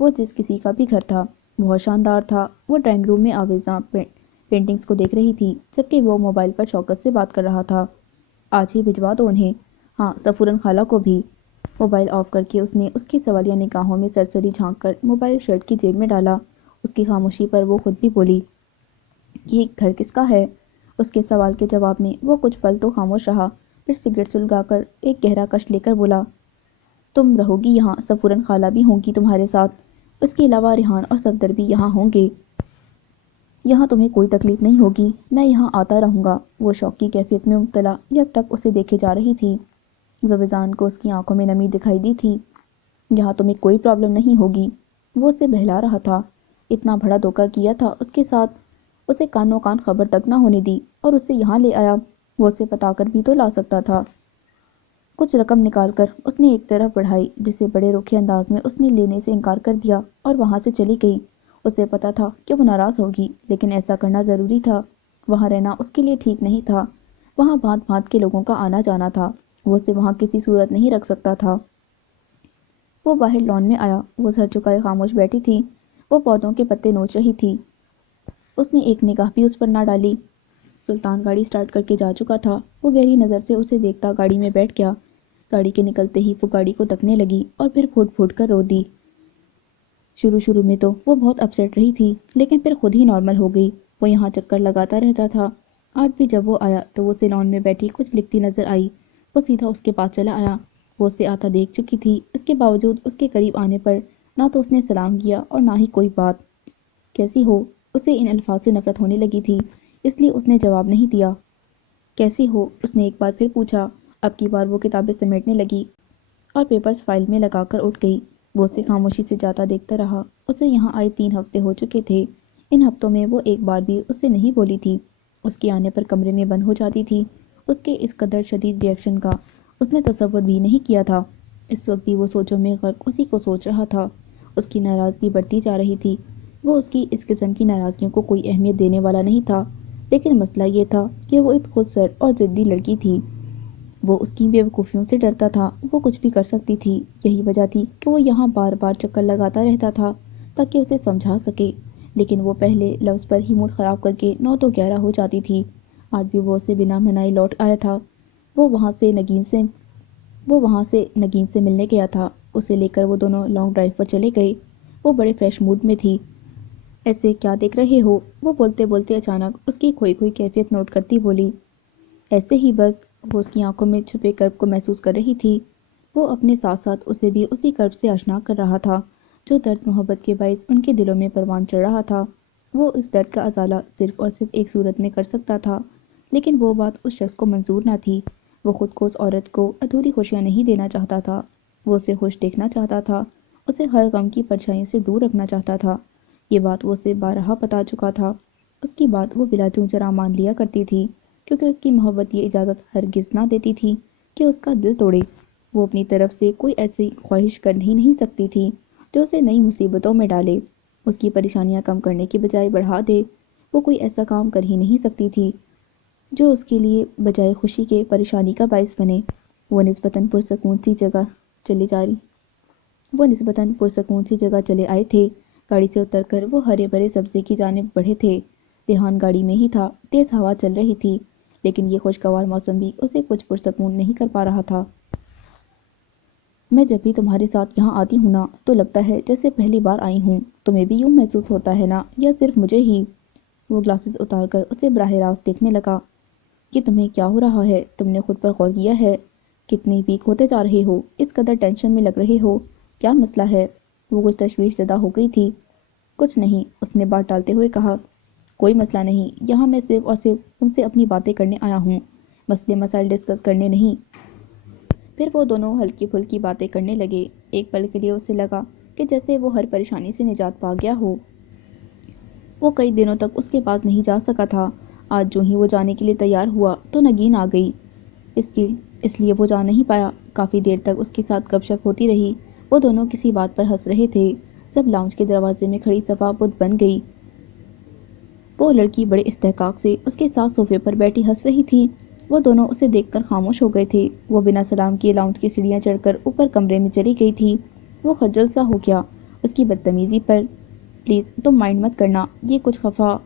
وہ جس کسی کا بھی گھر تھا، بہت شاندار تھا۔ وہ ڈرائنگ روم میں آویزاں پینٹنگز کو دیکھ رہی تھی، جبکہ وہ موبائل پر شوکت سے بات کر رہا تھا۔ آج ہی بھجوا دو انہیں، ہاں سفورن خالہ کو بھی۔ موبائل آف کر کے اس نے اس کی سوالیہ نگاہوں میں سرسری جھانک کر موبائل شرٹ کی جیب میں ڈالا۔ اس کی خاموشی پر وہ خود بھی بولی، یہ گھر کس کا ہے؟ اس کے سوال کے جواب میں وہ کچھ پل تو خاموش رہا، پھر سگریٹ سلگا کر ایک گہرا کش لے کر بولا، تم رہو گی یہاں، سفورن خالہ بھی ہوں گی تمہارے ساتھ، اس کے علاوہ ریحان اور صفدر بھی یہاں ہوں گے۔ یہاں تمہیں کوئی تکلیف نہیں ہوگی، میں یہاں آتا رہوں گا۔ وہ شوق کی کیفیت میں مبتلا یک ٹک اسے دیکھے جا رہی تھی۔ زویزان کو اس کی آنکھوں میں نمی دکھائی دی تھی۔ یہاں تمہیں کوئی پرابلم نہیں ہوگی، وہ اسے بہلا رہا تھا۔ اتنا بڑا دھوکہ کیا تھا اس کے ساتھ، اسے کانوں کان خبر تک نہ ہونے دی، اور اسے یہاں لے آیا۔ وہ اسے بتا کر بھی تو لا سکتا تھا۔ کچھ رقم نکال کر اس نے ایک طرف بڑھائی، جسے بڑے روکھے انداز میں اس نے لینے سے انکار کر دیا، اور وہاں سے چلی گئی۔ اسے پتا تھا کہ وہ ناراض ہوگی، لیکن ایسا کرنا ضروری تھا۔ وہاں رہنا اس کے لیے ٹھیک نہیں تھا۔ وہاں بھانت بھانت کے لوگوں کا آنا جانا تھا، وہ اسے وہاں کسی صورت نہیں رکھ سکتا تھا۔ وہ باہر لان میں آیا۔ وہ سر جھکائے خاموش بیٹھی تھی۔ وہ پودوں کے پتے نوچ رہی تھی۔ اس نے ایک نگاہ بھی اس پر نہ ڈالی۔ سلطان گاڑی سٹارٹ کر کے جا چکا تھا۔ وہ گہری نظر سے اسے دیکھتا گاڑی میں بیٹھ گیا۔ گاڑی کے نکلتے ہی وہ گاڑی کو تکنے لگی اور پھر پھوٹ پھوٹ کر رو دی۔ شروع میں تو وہ بہت اپسیٹ رہی تھی، لیکن پھر خود ہی نارمل ہو گئی۔ وہ یہاں چکر لگاتا رہتا تھا۔ آج بھی جب وہ آیا تو وہ سیلون میں بیٹھی کچھ لکھتی نظر آئی۔ وہ سیدھا اس کے پاس چلا آیا۔ وہ اسے آتا دیکھ چکی تھی، اس کے باوجود اس کے قریب آنے پر نہ تو اس نے سلام کیا اور نہ ہی کوئی بات۔ کیسی ہو؟ اسے ان الفاظ سے نفرت ہونے لگی تھی، اس لیے اس نے جواب نہیں دیا۔ کیسی ہو؟ اس نے ایک بار پھر پوچھا۔ اب کی بار وہ کتابیں سمیٹنے لگی اور پیپرز فائل میں لگا کر اٹھ گئی۔ وہ اسے خاموشی سے جاتا دیکھتا رہا۔ اسے یہاں آئے 3 ہفتے ہو چکے تھے۔ ان ہفتوں میں وہ ایک بار بھی اس سے نہیں بولی تھی۔ اس کے آنے پر کمرے میں بند ہو جاتی تھی۔ اس کے اس قدر شدید ری ایکشن کا اس نے تصور بھی نہیں کیا تھا۔ اس وقت بھی وہ سوچوں میں غرق اسی کو سوچ رہا تھا۔ اس کی ناراضگی بڑھتی جا رہی تھی۔ وہ اس کی اس قسم کی ناراضگیوں کو کوئی اہمیت دینے والا نہیں تھا، لیکن مسئلہ یہ تھا کہ وہ ایک خود سر اور ضدی لڑکی تھی۔ وہ اس کی بے وقوفیوں سے ڈرتا تھا۔ وہ کچھ بھی کر سکتی تھی۔ یہی وجہ تھی کہ وہ یہاں بار بار چکر لگاتا رہتا تھا تاکہ اسے سمجھا سکے، لیکن وہ پہلے لفظ پر ہی موڈ خراب کر کے 9 تو 11 ہو جاتی تھی۔ آج بھی وہ اسے بنا منائے لوٹ آیا تھا۔ وہ وہاں سے نگین سے ملنے گیا تھا۔ اسے لے کر وہ دونوں لانگ ڈرائیو پر چلے گئے۔ وہ بڑے فریش موڈ میں تھی۔ ایسے کیا دیکھ رہے ہو؟ وہ بولتے بولتے اچانک اس کی کھوئی کھوئی کیفیت نوٹ کرتی بولی۔ ایسے ہی بس۔ وہ اس کی آنکھوں میں چھپے کرب کو محسوس کر رہی تھی۔ وہ اپنے ساتھ ساتھ اسے بھی اسی کرب سے آشنا کر رہا تھا جو درد محبت کے باعث ان کے دلوں میں پروان چڑھ رہا تھا۔ وہ اس درد کا ازالہ صرف اور صرف ایک صورت میں کر سکتا تھا، لیکن وہ بات اس شخص کو منظور نہ تھی۔ وہ خود کو اس عورت کو ادھوری خوشیاں نہیں دینا چاہتا تھا۔ وہ اسے خوش دیکھنا چاہتا تھا، اسے ہر غم کی پرچھائیوں سے دور رکھنا چاہتا تھا۔ یہ بات وہ اسے بارہا بتا چکا تھا۔ اس کی بات وہ بلا چونچرا مان لیا کرتی تھی، کیونکہ اس کی محبت یہ اجازت ہرگز نہ دیتی تھی کہ اس کا دل توڑے۔ وہ اپنی طرف سے کوئی ایسی خواہش کر ہی نہیں سکتی تھی جو اسے نئی مصیبتوں میں ڈالے، اس کی پریشانیاں کم کرنے کی بجائے بڑھا دے۔ وہ کوئی ایسا کام کر ہی نہیں سکتی تھی جو اس کے لیے بجائے خوشی کے پریشانی کا باعث بنے۔ وہ نسبتاً پرسکون سی جگہ چلے آئے تھے۔ گاڑی سے اتر کر وہ ہرے بھرے سبزے کی جانب بڑھے تھے۔ ریحان گاڑی میں ہی تھا۔ تیز ہوا چل رہی تھی، لیکن یہ خوشگوار موسم بھی اسے کچھ پرسکون نہیں کر پا رہا تھا۔ میں جب بھی تمہارے ساتھ یہاں آتی ہوں نا تو لگتا ہے جیسے پہلی بار آئی ہوں۔ تمہیں بھی یوں محسوس ہوتا ہے نا، یا صرف مجھے ہی؟ وہ گلاسز اتار کر اسے براہ راست دیکھنے لگا۔ کہ تمہیں کیا ہو رہا ہے؟ تم نے خود پر غور کیا ہے؟ کتنی ویک ہوتے جا رہے ہو، اس قدر ٹینشن میں لگ رہے ہو، کیا مسئلہ ہے؟ وہ کچھ تشویش زدہ ہو گئی تھی۔ کچھ نہیں، اس نے بات ٹالتے ہوئے کہا۔ کوئی مسئلہ نہیں، یہاں میں صرف اور صرف تم سے اپنی باتیں کرنے آیا ہوں، مسئلے مسائل ڈسکس کرنے نہیں۔ پھر وہ دونوں ہلکی پھلکی باتیں کرنے لگے۔ ایک پل کے لیے اسے لگا کہ جیسے وہ ہر پریشانی سے نجات پا گیا ہو۔ وہ کئی دنوں تک اس کے پاس نہیں جا سکا تھا۔ آج جو ہی وہ جانے کے لیے تیار ہوا تو نگین آ گئی۔ اس لیے وہ جا نہیں پایا۔ کافی دیر تک اس کے ساتھ گپ شپ ہوتی رہی۔ وہ دونوں کسی بات پر ہنس رہے تھے جب لاؤنج کے دروازے میں کھڑی صفا بت بن گئی۔ وہ لڑکی بڑے استحقاق سے اس کے ساتھ صوفے پر بیٹھی ہنس رہی تھی۔ وہ دونوں اسے دیکھ کر خاموش ہو گئے تھے۔ وہ بنا سلام کیے لاؤنج کی سیڑھیاں چڑھ کر اوپر کمرے میں چلی گئی تھی۔ وہ خجل سا ہو گیا اس کی بدتمیزی پر۔ پلیز تم مائنڈ مت کرنا، یہ کچھ خفا۔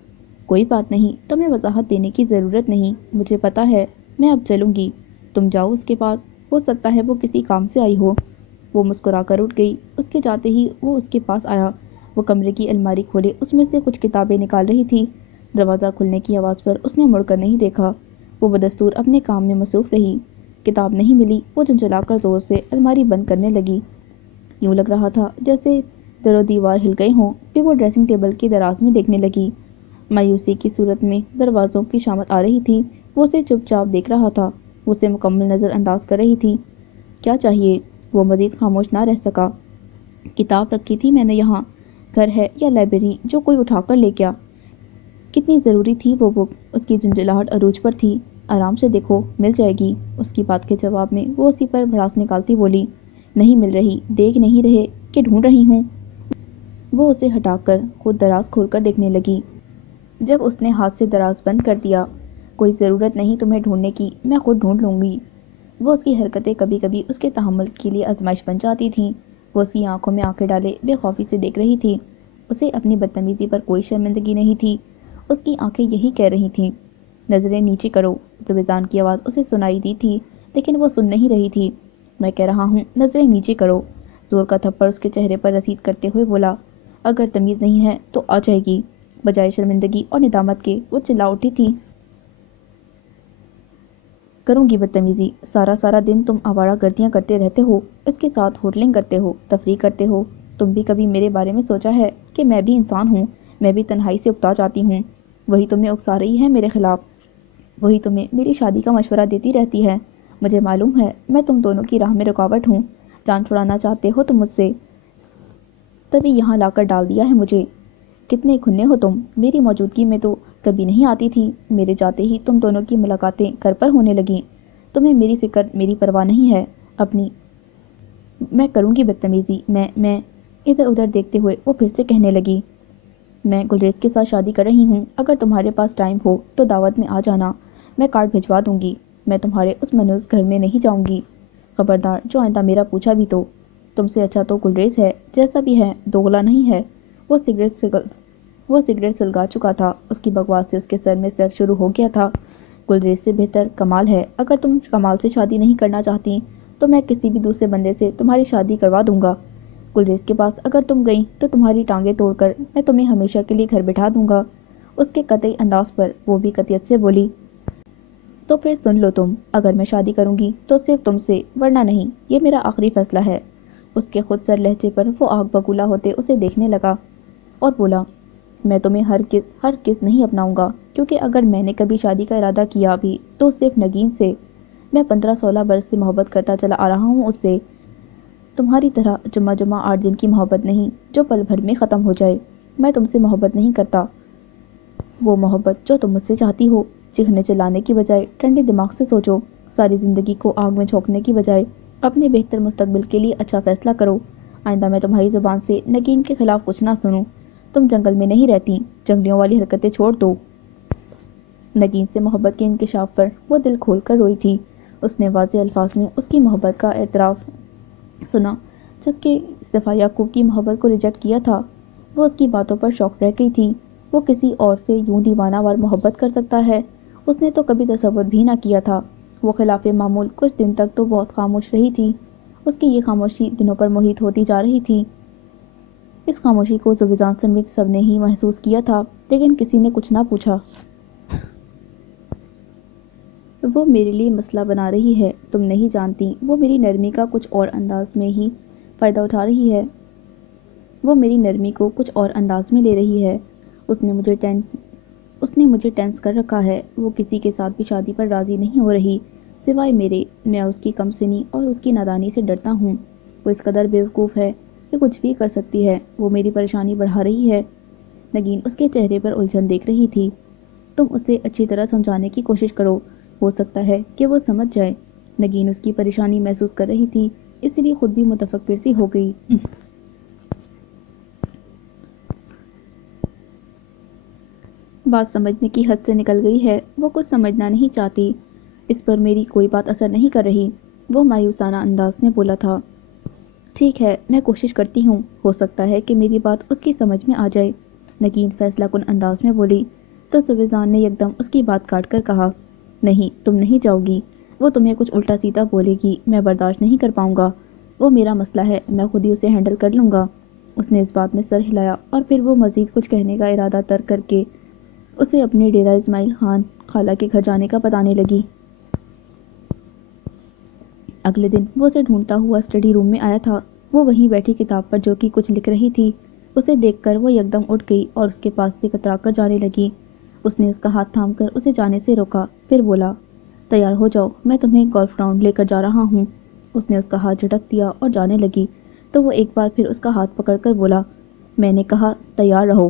کوئی بات نہیں، تمہیں وضاحت دینے کی ضرورت نہیں، مجھے پتا ہے، میں اب چلوں گی، تم جاؤ اس کے پاس، ہو سکتا ہے وہ کسی کام سے آئی ہو۔ وہ مسکرا کر اٹھ گئی۔ اس کے جاتے ہی وہ اس کے پاس آیا۔ وہ کمرے کی الماری کھولے اس میں سے کچھ کتابیں نکال رہی تھی۔ دروازہ کھلنے کی آواز پر اس نے مڑ کر نہیں دیکھا۔ وہ بدستور اپنے کام میں مصروف رہی۔ کتاب نہیں ملی۔ وہ جھنجھلا کر زور سے الماری بند کرنے لگی۔ یوں لگ رہا تھا جیسے در و دیوار ہل گئے ہوں۔ پھر وہ ڈریسنگ ٹیبل کے دراز میں دیکھنے لگی۔ مایوسی کی صورت میں دروازوں کی شامت آ رہی تھی۔ وہ اسے چپ چاپ دیکھ رہا تھا۔ وہ اسے مکمل نظر انداز کر رہی تھی۔ کیا چاہیے؟ وہ مزید خاموش نہ رہ سکا۔ کتاب رکھی تھی میں نے یہاں، گھر ہے یا لائبریری جو کوئی اٹھا کر لے گیا؟ کتنی ضروری تھی وہ بک؟ اس کی جھنجھلاہٹ عروج پر تھی۔ آرام سے دیکھو، مل جائے گی۔ اس کی بات کے جواب میں وہ اسی پر بھڑاس نکالتی بولی، نہیں مل رہی، دیکھ نہیں رہے کہ ڈھونڈ رہی ہوں؟ وہ اسے ہٹا کر خود دراز کھول کر دیکھنے لگی۔ جب اس نے ہاتھ سے دراز بند کر دیا، کوئی ضرورت نہیں تمہیں ڈھونڈنے کی، میں خود ڈھونڈ لوں گی۔ وہ اس کی حرکتیں کبھی کبھی اس کے تحمل کے لیے آزمائش بن جاتی تھیں۔ وہ اس کی آنکھوں میں آنکھیں ڈالے بے خوفی سے دیکھ رہی تھی۔ اسے اپنی بدتمیزی پر کوئی شرمندگی نہیں تھی۔ اس کی آنکھیں یہی کہہ رہی تھیں، نظریں نیچے کرو۔ زبیزان کی آواز اسے سنائی دی تھی لیکن وہ سن نہیں رہی تھی۔ میں کہہ رہا ہوں نظریں نیچے کرو۔ زور کا تھپڑ اس کے چہرے پر رسید کرتے ہوئے بولا، اگر تمیز نہیں ہے تو آ جائے گی۔ بجائے شرمندگی اور ندامت کے وہ چلا اٹھی تھی، کروں گی بدتمیزی؟ سارا دن تم آوارہ گردیاں کرتے رہتے ہو، اس کے ساتھ ہوٹلنگ کرتے ہو، تفریح کرتے ہو۔ تم بھی کبھی میرے بارے میں سوچا ہے کہ میں بھی انسان ہوں، میں بھی تنہائی سے اکتا جاتی ہوں؟ وہی تمہیں اکسا رہی ہے میرے خلاف، وہی تمہیں میری شادی کا مشورہ دیتی رہتی ہے۔ مجھے معلوم ہے میں تم دونوں کی راہ میں رکاوٹ ہوں، جان چھڑانا چاہتے ہو تم مجھ سے، تبھی یہاں لا کر ڈال دیا ہے مجھے۔ کتنے کھنے ہو تم، میری موجودگی میں تو کبھی نہیں آتی تھی، میرے جاتے ہی تم دونوں کی ملاقاتیں گھر پر ہونے لگیں۔ تمہیں میری فکر، میری پرواہ نہیں ہے اپنی۔ میں کروں گی بدتمیزی، میں ادھر ادھر دیکھتے ہوئے وہ پھر سے کہنے لگی، میں گلریز کے ساتھ شادی کر رہی ہوں، اگر تمہارے پاس ٹائم ہو تو دعوت میں آ جانا، میں کارڈ بھجوا دوں گی، میں تمہارے اس منحوس گھر میں نہیں جاؤں گی۔ خبردار جو آئندہ میرا پوچھا بھی تو، تم سے اچھا تو گلریز ہے، جیسا بھی ہے دوغلا نہیں ہے۔ وہ سگریٹ سلگا چکا تھا، اس کی بکواس سے اس کے سر میں درد شروع ہو گیا تھا۔ گلریز سے بہتر کمال ہے، اگر تم کمال سے شادی نہیں کرنا چاہتی تو میں کسی بھی دوسرے بندے سے تمہاری شادی کروا دوں گا۔ گلریز کے پاس اگر تم گئیں تو تمہاری ٹانگیں توڑ کر میں تمہیں ہمیشہ کے لیے گھر بٹھا دوں گا۔ اس کے قطعی انداز پر وہ بھی قطعیت سے بولی، تو پھر سن لو تم، اگر میں شادی کروں گی تو صرف تم سے، ورنہ نہیں، یہ میرا آخری فیصلہ ہے۔ اس کے خود سر لہجے پر وہ آگ بگولا ہوتے اسے دیکھنے لگا اور بولا، میں تمہیں ہرگز نہیں اپناؤں گا، کیونکہ اگر میں نے کبھی شادی کا ارادہ کیا بھی تو صرف نگین سے۔ میں 15-16 برس سے محبت کرتا چلا آ رہا ہوں اس سے، تمہاری طرح جمعہ 8 دن کی محبت نہیں جو پل بھر میں ختم ہو جائے۔ میں تم سے محبت نہیں کرتا، وہ محبت جو تم مجھ سے چاہتی ہو۔ چیخنے چلانے کی بجائے ٹھنڈے دماغ سے سوچو، ساری زندگی کو آگ میں جھونکنے کی بجائے اپنے بہتر مستقبل کے لیے اچھا فیصلہ کرو۔ آئندہ میں تمہاری زبان سے نگین کے خلاف کچھ نہ سنوں۔ تم جنگل میں نہیں رہتی، جنگلیوں والی حرکتیں چھوڑ دو۔ نگین سے محبت کے انکشاف پر وہ دل کھول کر روئی تھی۔ اس نے واضح الفاظ میں اس کی محبت کا اعتراف سنا، جبکہ صفا یعقوب کی محبت کو ریجیکٹ کیا تھا۔ وہ اس کی باتوں پر شاک رہ گئی تھی۔ وہ کسی اور سے یوں دیوانہ وار محبت کر سکتا ہے؟ اس نے تو کبھی تصور بھی نہ کیا تھا۔ وہ خلاف معمول کچھ دن تک تو بہت خاموش رہی تھی۔ اس کی یہ خاموشی دنوں پر محیط ہوتی جا رہی تھی۔ اس خاموشی کو زبیزان سمیت سب نے ہی محسوس کیا تھا، لیکن کسی نے کچھ نہ پوچھا۔ وہ میرے لیے مسئلہ بنا رہی ہے، تم نہیں جانتی وہ میری نرمی کا کچھ اور انداز میں ہی فائدہ اٹھا رہی ہے، وہ میری نرمی کو کچھ اور انداز میں لے رہی ہے۔ اس نے مجھے ٹینس کر رکھا ہے، وہ کسی کے ساتھ بھی شادی پر راضی نہیں ہو رہی سوائے میرے۔ میں اس کی کم سنی اور اس کی نادانی سے ڈرتا ہوں، وہ اس قدر بیوقوف ہے کہ کچھ بھی کر سکتی ہے، وہ میری پریشانی بڑھا رہی ہے۔ نگین اس کے چہرے پر الجھن دیکھ رہی تھی۔ تم اسے اچھی طرح سمجھانے کی کوشش کرو، ہو سکتا ہے کہ وہ سمجھ جائے۔ نگین اس کی پریشانی محسوس کر رہی تھی، اس لیے خود بھی متفکر سی ہو گئی۔ بات سمجھنے کی حد سے نکل گئی ہے، وہ کچھ سمجھنا نہیں چاہتی، اس پر میری کوئی بات اثر نہیں کر رہی، وہ مایوسانہ انداز میں بولا تھا۔ ٹھیک ہے، میں کوشش کرتی ہوں، ہو سکتا ہے کہ میری بات اس کی سمجھ میں آ جائے، نگین فیصلہ کن انداز میں بولی۔ تو سویزان نے یکدم اس کی بات کاٹ کر کہا، نہیں تم نہیں جاؤ گی، وہ تمہیں کچھ الٹا سیدھا بولے گی، میں برداشت نہیں کر پاؤں گا، وہ میرا مسئلہ ہے، میں خود ہی اسے ہینڈل کر لوں گا۔ اس نے اس بات میں سر ہلایا اور پھر وہ مزید کچھ کہنے کا ارادہ ترک کر کے اسے اپنے ڈیرہ اسماعیل خان خالہ کے گھر جانے کا بتانے لگی۔ اگلے دن وہ اسے ڈھونڈتا ہوا اسٹڈی روم میں آیا تھا، وہ وہیں بیٹھی کتاب پر جو کہ کچھ لکھ رہی تھی، اسے دیکھ کر وہ یکدم اٹھ گئی اور اس کے پاس سے کترا کر جانے لگی۔ اس نے اس کا ہاتھ تھام کر اسے جانے سے روکا، پھر بولا، تیار ہو جاؤ، میں تمہیں گولف گراؤنڈ لے کر جا رہا ہوں۔ اس نے اس کا ہاتھ جھٹک دیا اور جانے لگی تو وہ ایک بار پھر اس کا ہاتھ پکڑ کر بولا، میں نے کہا تیار رہو۔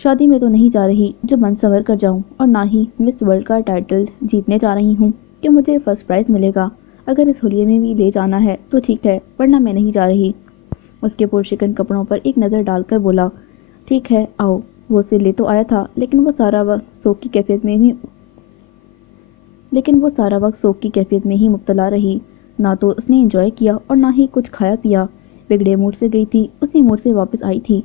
شادی میں تو نہیں جا رہی جو من سنور کر جاؤں، اور نہ ہی مس ورلڈ کا ٹائٹل جیتنے جا رہی ہوں کہ مجھے فرسٹ پرائز ملے گا۔ اگر اس ہولیے میں بھی لے جانا ہے تو ٹھیک ہے، ورنہ میں نہیں جا رہی۔ اس کے پرشکن کپڑوں پر ایک نظر ڈال کر بولا، ٹھیک ہے آؤ۔ وہ اسے لے تو آیا تھا لیکن وہ سارا وقت سوگ کی کیفیت میں ہی مبتلا رہی، نہ تو اس نے انجوائے کیا اور نہ ہی کچھ کھایا پیا، بگڑے موڈ سے گئی تھی، اسی موڈ سے واپس آئی تھی۔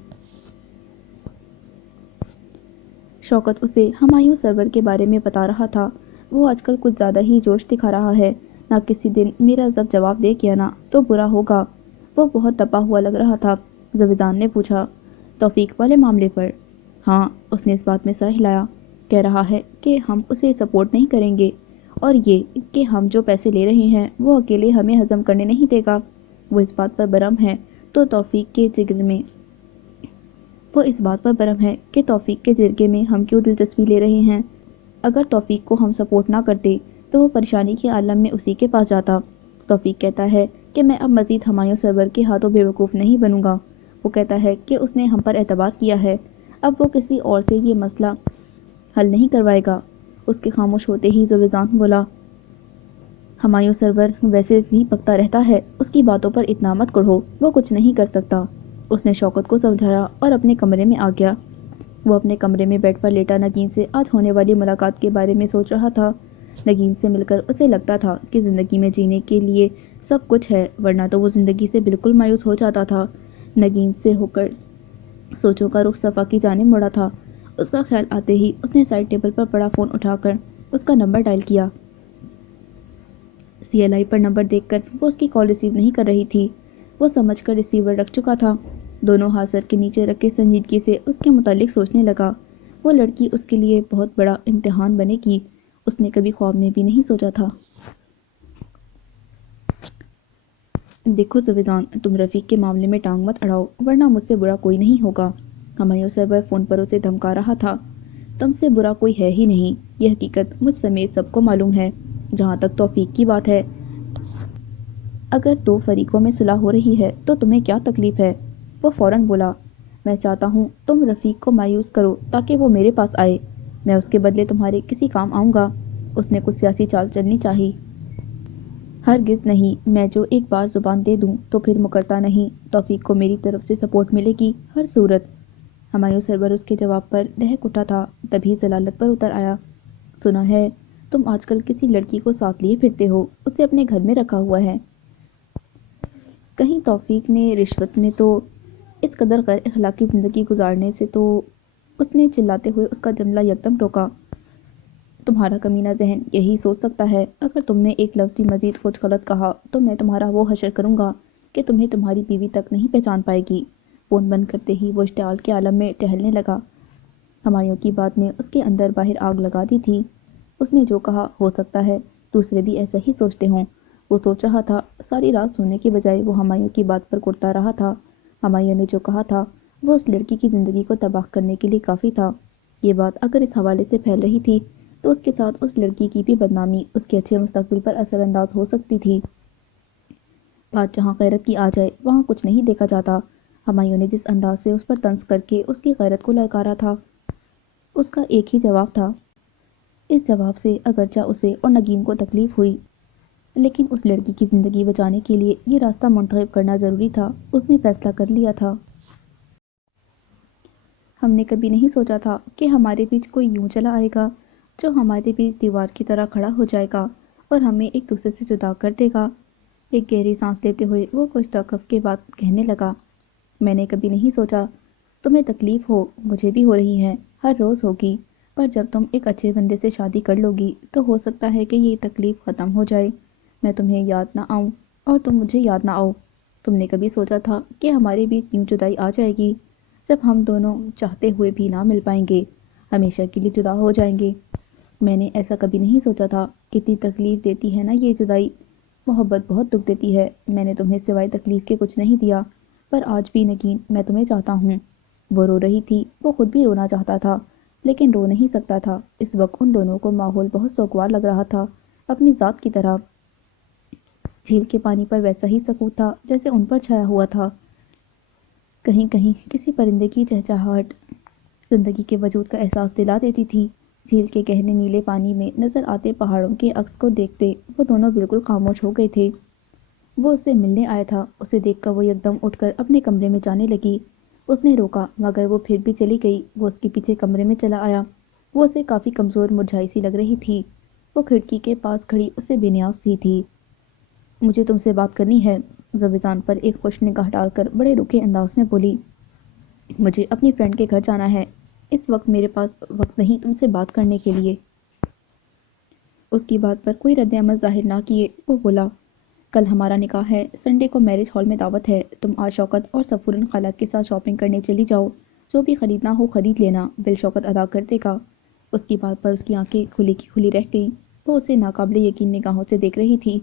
شوکت اسے ہمایوں سرور کے بارے میں بتا رہا تھا، وہ آج کل کچھ زیادہ ہی جوش دکھا رہا ہے، نہ کسی دن میرا جب جواب دے کیا نا تو برا ہوگا۔ وہ بہت تپا ہوا لگ رہا تھا۔ زویزان نے پوچھا، توفیق والے معاملے پر؟ ہاں، اس نے اس بات میں سر ہلایا، کہہ رہا ہے کہ ہم اسے سپورٹ نہیں کریں گے، اور یہ کہ ہم جو پیسے لے رہے ہیں وہ اکیلے ہمیں ہضم کرنے نہیں دے گا۔ وہ اس بات پر برہم ہے کہ توفیق کے جرگے میں ہم کیوں دلچسپی لے رہے ہیں۔ اگر توفیق کو ہم سپورٹ نہ کرتے تو وہ پریشانی کے عالم میں اسی کے پاس جاتا۔ توفیق کہتا ہے کہ میں اب مزید ہمایوں سرور کے ہاتھوں بیوقوف نہیں بنوں گا، وہ کہتا ہے کہ اس نے ہم پر اعتبار کیا ہے، اب وہ کسی اور سے یہ مسئلہ حل نہیں کروائے گا۔ اس کے خاموش ہوتے ہی زویزان بولا، ہمایوں سرور ویسے بھی پکتا رہتا ہے، اس کی باتوں پر اتنا مت کڑھو، وہ کچھ نہیں کر سکتا۔ اس نے شوکت کو سمجھایا اور اپنے کمرے میں آ گیا۔ وہ اپنے کمرے میں بیڈ پر لیٹا نگین سے آج ہونے والی ملاقات کے بارے میں سوچ رہا تھا۔ نگین سے مل کر اسے لگتا تھا کہ زندگی میں جینے کے لیے سب کچھ ہے، ورنہ تو وہ زندگی سے بالکل مایوس ہو جاتا تھا۔ نگین سے ہو کر سوچوں کا رخ صفا کی جانب مڑا تھا۔ اس کا خیال آتے ہی اس نے سائڈ ٹیبل پر پڑا فون اٹھا کر اس کا نمبر ڈائل کیا۔ CLI پر نمبر دیکھ کر وہ اس کی کال ریسیو نہیں کر رہی تھی، وہ سمجھ کر ریسیور رکھ چکا تھا۔ دونوں ہاتھ سر کے نیچے رکھ کے سنجیدگی سے اس کے متعلق سوچنے لگا۔ وہ لڑکی اس کے لیے بہت بڑا امتحان بنے گی، اس نے کبھی خواب میں بھی نہیں سوچا تھا۔ دیکھو زویزان، تم رفیق کے معاملے میں ٹانگ مت اڑاؤ، ورنہ مجھ سے برا کوئی نہیں ہوگا۔ ہمایوں سرور فون پر اسے دھمکا رہا تھا، تم سے برا کوئی ہے ہی نہیں، یہ حقیقت مجھ سمیت سب کو معلوم ہے۔ جہاں تک توفیق کی بات ہے، اگر دو فریقوں میں صلح ہو رہی ہے تو تمہیں کیا تکلیف ہے؟ وہ فوراً بولا، میں چاہتا ہوں تم رفیق کو مایوس کرو تاکہ وہ میرے پاس آئے، میں اس کے بدلے تمہارے کسی کام آؤں گا۔ اس نے کچھ سیاسی چال چلنی چاہی۔ ہرگز نہیں، میں جو ایک بار زبان دے دوں تو پھر مکرتا نہیں، توفیق کو میری طرف سے سپورٹ ملے گی ہر صورت۔ ہمایوں سرور اس کے جواب پر دہک اٹھا تھا، تبھی ضلالت پر اتر آیا، سنا ہے تم آج کل کسی لڑکی کو ساتھ لیے پھرتے ہو، اسے اپنے گھر میں رکھا ہوا ہے۔ کہیں توفیق نے رشوت میں تو اس قدر غیر اخلاقی زندگی گزارنے سے تو اس نے چلاتے ہوئے اس کا جملہ یکدم ٹوکا، تمہارا کمینہ ذہن یہی سوچ سکتا ہے، اگر تم نے ایک لفظ بھی مزید کچھ غلط کہا تو میں تمہارا وہ حشر کروں گا کہ تمہیں تمہاری بیوی تک نہیں پہچان پائے گی۔ فون بند کرتے ہی وہ اشتعال کے عالم میں ٹہلنے لگا۔ ہمایوں کی بات نے اس کے اندر باہر آگ لگا دی تھی۔ اس نے جو کہا ہو سکتا ہے دوسرے بھی ایسا ہی سوچتے ہوں۔ وہ سوچ رہا تھا، ساری رات سونے کے بجائے وہ ہمایوں کی بات پر کرتا رہا تھا۔ ہمایوں نے جو کہا تھا وہ اس لڑکی کی زندگی کو تباہ کرنے کے لیے کافی تھا۔ یہ بات اگر اس حوالے سے پھیل رہی تھی تو اس کے ساتھ اس لڑکی کی بھی بدنامی اس کے اچھے مستقبل پر اثر انداز ہو سکتی تھی۔ بات جہاں غیرت کی آ جائے وہاں کچھ نہیں دیکھا جاتا۔ ہمایوں نے جس انداز سے اس پر طنز کر کے اس کی غیرت کو للکارا تھا، اس کا ایک ہی جواب تھا۔ اس جواب سے اگرچہ اسے اور نگین کو تکلیف ہوئی، لیکن اس لڑکی کی زندگی بچانے کے لیے یہ راستہ منتخب کرنا ضروری تھا۔ اس نے فیصلہ کر لیا تھا۔ ہم نے کبھی نہیں سوچا تھا کہ ہمارے بیچ کوئی یوں چلا آئے گا جو ہمارے بیچ دیوار کی طرح کھڑا ہو جائے گا اور ہمیں ایک دوسرے سے جدا کر دے گا۔ ایک گہری سانس لیتے ہوئے وہ کچھ توقف کے بعد کہنے لگا، میں نے کبھی نہیں سوچا تمہیں تکلیف ہو، مجھے بھی ہو رہی ہے، ہر روز ہوگی، پر جب تم ایک اچھے بندے سے شادی کر لو گی تو ہو سکتا ہے کہ یہ تکلیف ختم ہو جائے، میں تمہیں یاد نہ آؤں اور تم مجھے یاد نہ آؤ۔ تم نے کبھی سوچا تھا کہ ہمارے بیچ یوں جدائی آ جائے گی جب ہم دونوں چاہتے ہوئے بھی نہ مل پائیں گے، ہمیشہ کے لیے جدا ہو جائیں گے؟ میں نے ایسا کبھی نہیں سوچا تھا۔ کتنی تکلیف دیتی ہے نا یہ جدائی، محبت بہت دکھ دیتی ہے۔ میں نے تمہیں سوائے تکلیف کے کچھ نہیں دیا، پر آج بھی نگین میں تمہیں چاہتا ہوں۔ وہ رو رہی تھی، وہ خود بھی رونا چاہتا تھا لیکن رو نہیں سکتا تھا۔ اس وقت ان دونوں کو ماحول بہت سوگوار لگ رہا تھا، اپنی ذات کی طرح۔ جھیل کے پانی پر ویسا ہی سکوت تھا جیسے ان پر چھایا ہوا تھا۔ کہیں کہیں کسی پرندے کی چہچہاہٹ زندگی کے وجود کا احساس دلا دیتی تھی۔ جھیل کے گہرے نیلے پانی میں نظر آتے پہاڑوں کے عکس کو دیکھتے وہ دونوں بالکل خاموش ہو گئے تھے۔ وہ اس سے ملنے آیا تھا، اسے دیکھ کر وہ یکدم اٹھ کر اپنے کمرے میں جانے لگی۔ اس نے روکا مگر وہ پھر بھی چلی گئی۔ وہ اس کے پیچھے کمرے میں چلا آیا۔ وہ اسے کافی کمزور مرجھائی سی لگ رہی تھی۔ وہ کھڑکی کے پاس کھڑی اسے بے نیاز سی تھی۔ مجھے تم سے بات کرنی ہے، زویزان پر ایک خوش نگاہ ڈال کر بڑے روکھے انداز میں بولی۔ مجھے اپنی فرینڈ کے گھر جانا ہے، اس وقت میرے پاس وقت نہیں تم سے بات کرنے کے لیے۔ اس کی بات پر کوئی رد عمل ظاہر نہ کیے وہ بولا، کل ہمارا نکاح ہے، سنڈے کو میرج ہال میں دعوت ہے، تم آج شوکت اور سفورن خالہ کے ساتھ شاپنگ کرنے چلی جاؤ، جو بھی خریدنا ہو خرید لینا، بل شوکت ادا کر دے گا۔ اس کی بات پر اس کی آنکھیں کھلی کی کھلی رہ گئیں۔ وہ اسے ناقابل یقین نگاہوں سے دیکھ رہی تھی۔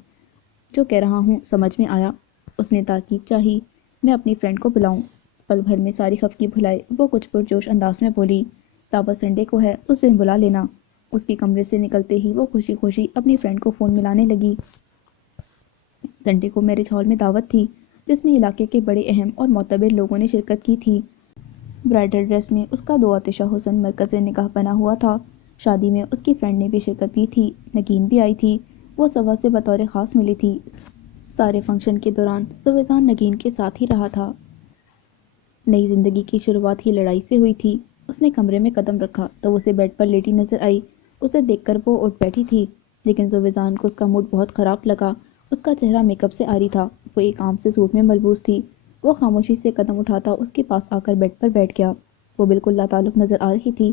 جو کہہ رہا ہوں سمجھ میں آیا؟ اس نے تاکید چاہی۔ میں اپنی فرینڈ کو بلاؤں؟ پل بھر میں ساری خفگی بھلائے وہ کچھ پرجوش انداز میں بولی، دعوت سنڈے کو ہے، اس دن بلا لینا۔ اس کے کمرے سے نکلتے ہی وہ خوشی خوشی اپنی فرینڈ کو فون ملانے لگی۔ سنڈے کو میرج ہال میں دعوت تھی جس میں علاقے کے بڑے اہم اور معتبر لوگوں نے شرکت کی تھی۔ برائڈل ڈریس میں اس کا دو آتشہ حسن مرکز نکاح بنا ہوا تھا۔ شادی میں اس کی فرینڈ نے بھی شرکت کی تھی، نگین بھی آئی تھی۔ وہ صبح سے بطور خاص ملی تھی۔ سارے فنکشن کے دوران زویزان نگین کے ساتھ ہی رہا تھا۔ نئی زندگی کی شروعات ہی لڑائی سے ہوئی تھی۔ اس نے کمرے میں قدم رکھا تو اسے بیڈ پر لیٹی نظر آئی۔ اسے دیکھ کر وہ اٹھ بیٹھی تھی لیکن زویزان کو اس کا موڈ بہت خراب لگا۔ اس کا چہرہ میک اپ سے عاری تھا، وہ ایک عام سے سوٹ میں ملبوس تھی۔ وہ خاموشی سے قدم اٹھاتا اس کے پاس آ کر بیڈ پر بیٹھ گیا۔ وہ بالکل لاتعلق نظر آ رہی تھی۔